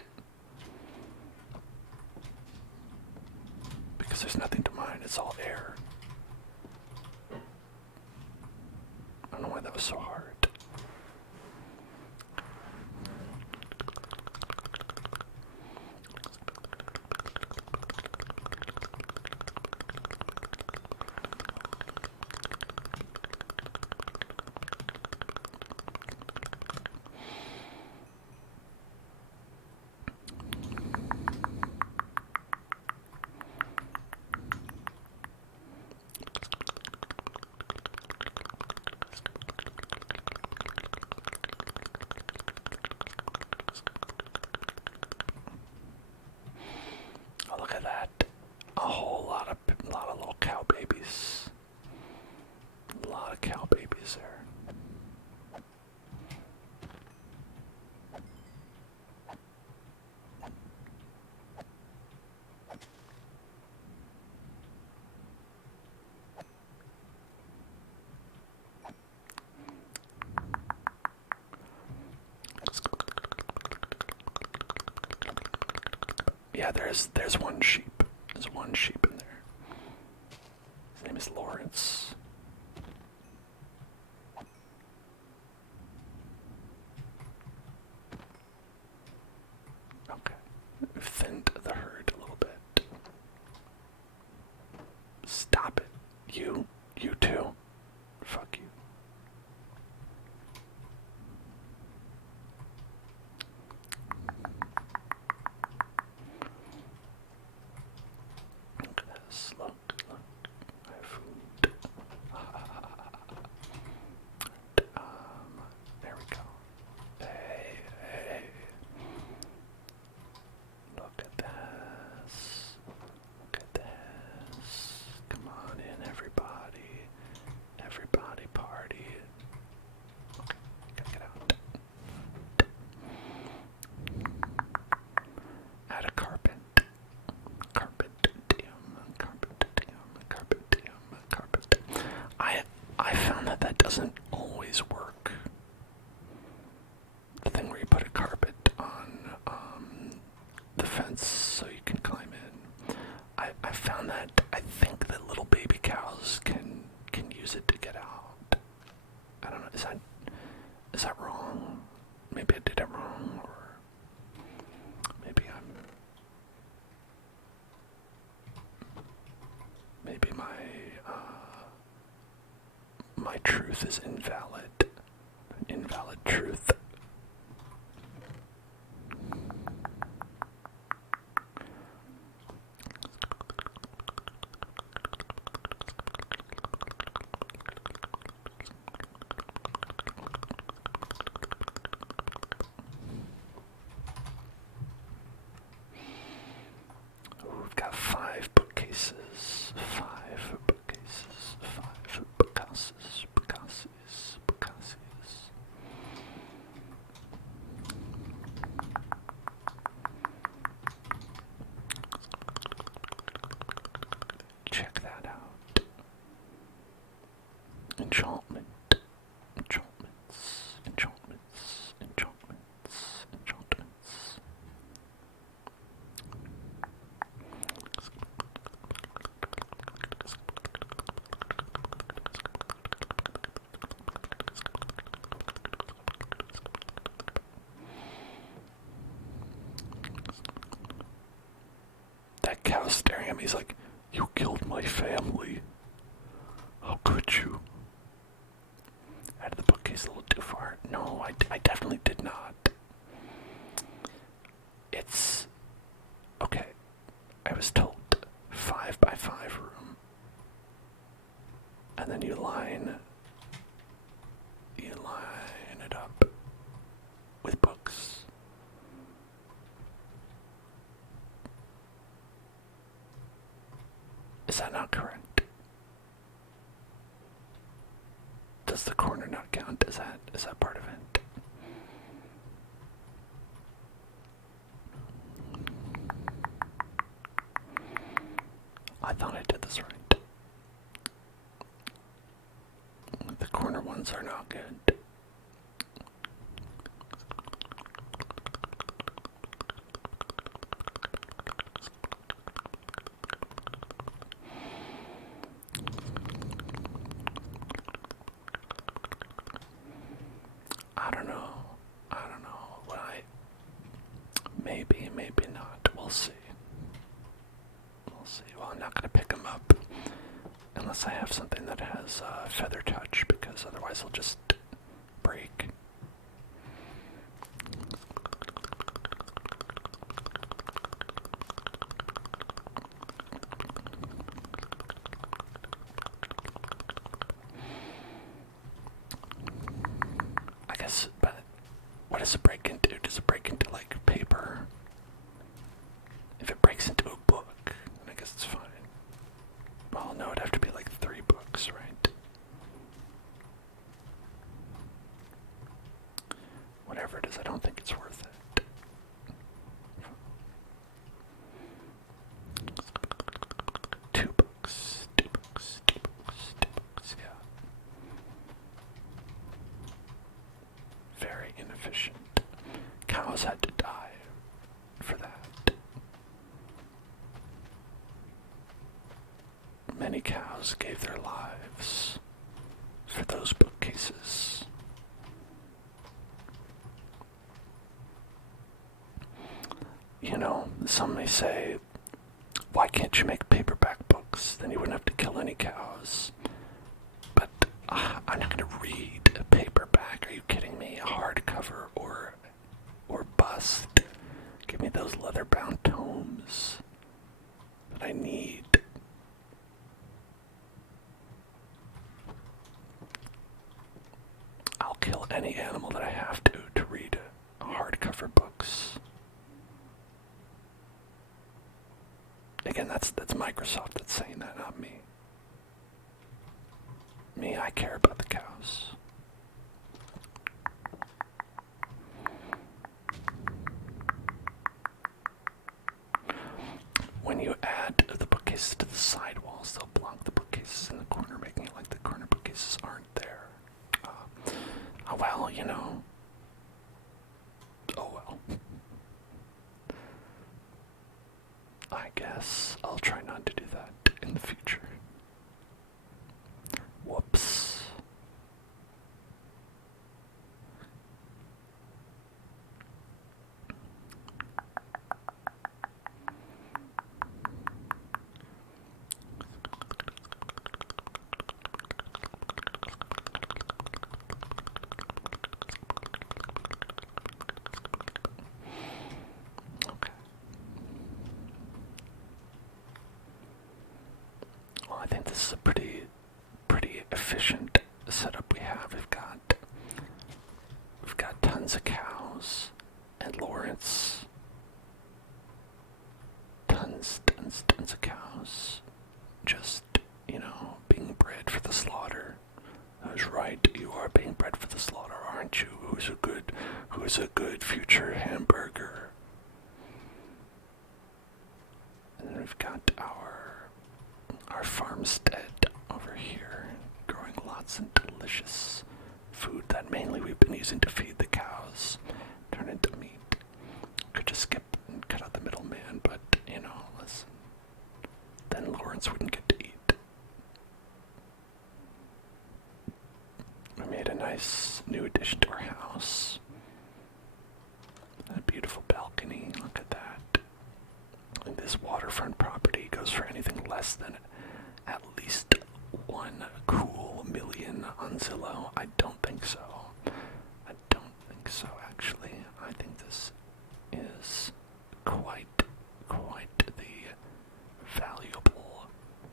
Because there's nothing to mine, it's all air. I don't know why that was so hard. Oh, look at that. A whole lot of little cow babies. A lot of cow babies there. Yeah, there's one sheep. There's one sheep in there. His name is Lawrence. Okay. We've thinned the herd a little bit. Stop it. You too. Fuck you. I found that I think that little baby cows can use it to get out. I don't know. Is that wrong? Maybe I did it wrong, or maybe my truth is invalid. Invalid truth. We've got 5 bookcases. 5 bookcases. 5 bookcases. Bookcases. Bookcases. Check that out. Enchantment. Enchantments. Enchantments. Enchantments. Enchantments. That cow's staring at me. He's like, "You killed my family. How could you?" Out of the bookcase a little too far. No, I definitely did not. It's okay. I was told 5 by 5 room, and then you line it up with books. Is that not correct? Does the corner not count? Is that part of it? I thought I did this right. The corner ones are not good. I don't know. Well, maybe not. We'll see. Well, I'm not going to pick them up unless I have something that has feather touch, because otherwise they'll just break. I guess, but what does it break into? Does it break into, like, paper? If it breaks into a book, I guess it's fine. Well, no, it'd have to be like 3 books, right? Whatever it is, I don't think it's worth it. Two books, yeah. Very inefficient. Cows had to die for that. Many cows gave their lives for those bookcases. You know, some may say, why can't you make paperback books? Then you wouldn't have to kill any cows. But I'm not going to read a paperback. Are you kidding me? A hardcover or bust. Give me those leather-bound tomes that I need. I'll kill any animal that I have to read hardcover books. Again, that's Microsoft that's saying that, not me. Me, I care about the cows. When you add the bookcases to the side walls, they'll block the bookcases in the corner, making it like the corner bookcases aren't there. Well, you know. Oh well. I guess I'll try not to do I think this is a pretty efficient setup we have. We've got tons of cows, and Lawrence, tons of cows, just, being bred for the slaughter. That's right, you are being bred for the slaughter, aren't you? Who's a good future hamburger? And then we've got our farmstead over here, growing lots of delicious food that mainly we've been using to feed the cows, turn into meat. Could just skip and cut out the middleman, but, listen, then Lawrence wouldn't get to eat. We made a nice new addition to our house. A beautiful balcony, look at that. And this waterfront property goes for anything less than at least 1 cool million on Zillow. I don't think so. Actually. I think this is quite the valuable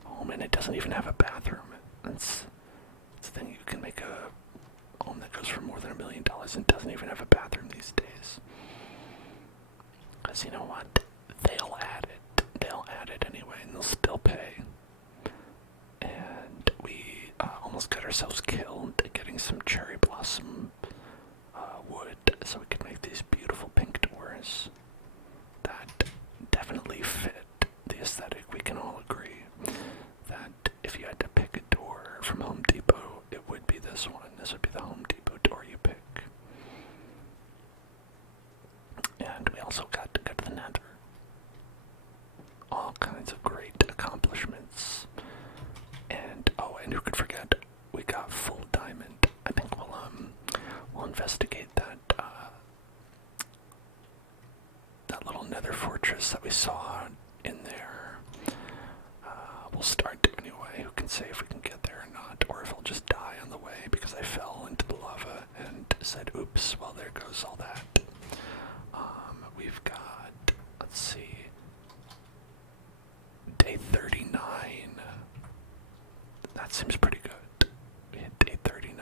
home, and it doesn't even have a bathroom. It's the thing, you can make a home that goes for more than $1 million and doesn't even have a bathroom these days. Because you know what? They'll add it anyway, and they'll still pay. And we almost got ourselves killed getting some cherry blossom wood so we could make these beautiful pink doors that definitely fit the aesthetic. We can all agree that if you had to pick a door from Home Depot, it would be this one. This would be the Home Depot door you pick. And we also got to go to the Nether. All kinds of great accomplishments. And and who could forget, we got full diamond. I think we'll investigate that little nether fortress that we saw in there. We'll start to anyway. Who can say if we can get there or not, or if I'll just die on the way because I fell into the lava and said, oops, well, there goes all that. We've got, let's see, day 39. That seems pretty good. We hit day 39.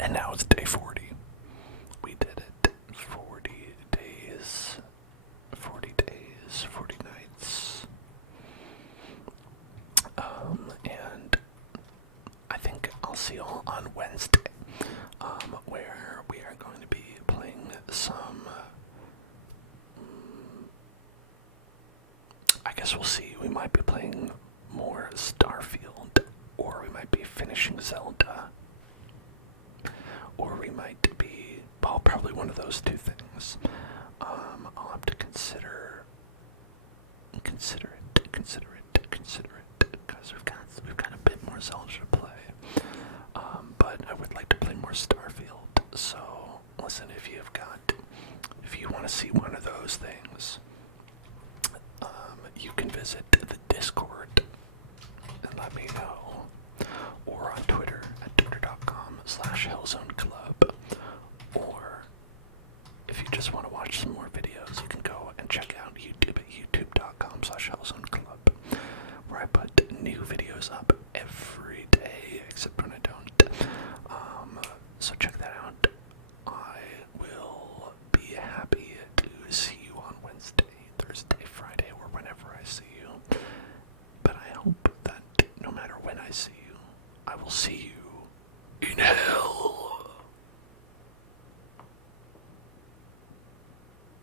And now it's day 40. We did it. 40 days. 40 days, 40 nights. And I think I'll see you all on Wednesday, where we are going to be playing some, I guess we'll see. We might be playing more Starfield, or we might be finishing Zelda, or we might be, well, probably one of those two things. I'll have to consider it, because we've got a bit more Zelda to play. But I would like to play more Starfield. So listen, if you want to see one of those things, you can visit the Discord and let me know, or on Twitter at twitter.com/hellzoneclub, or if you just want to watch some more videos, you can go and check out YouTube at youtube.com/hellzoneclub, where I put new videos up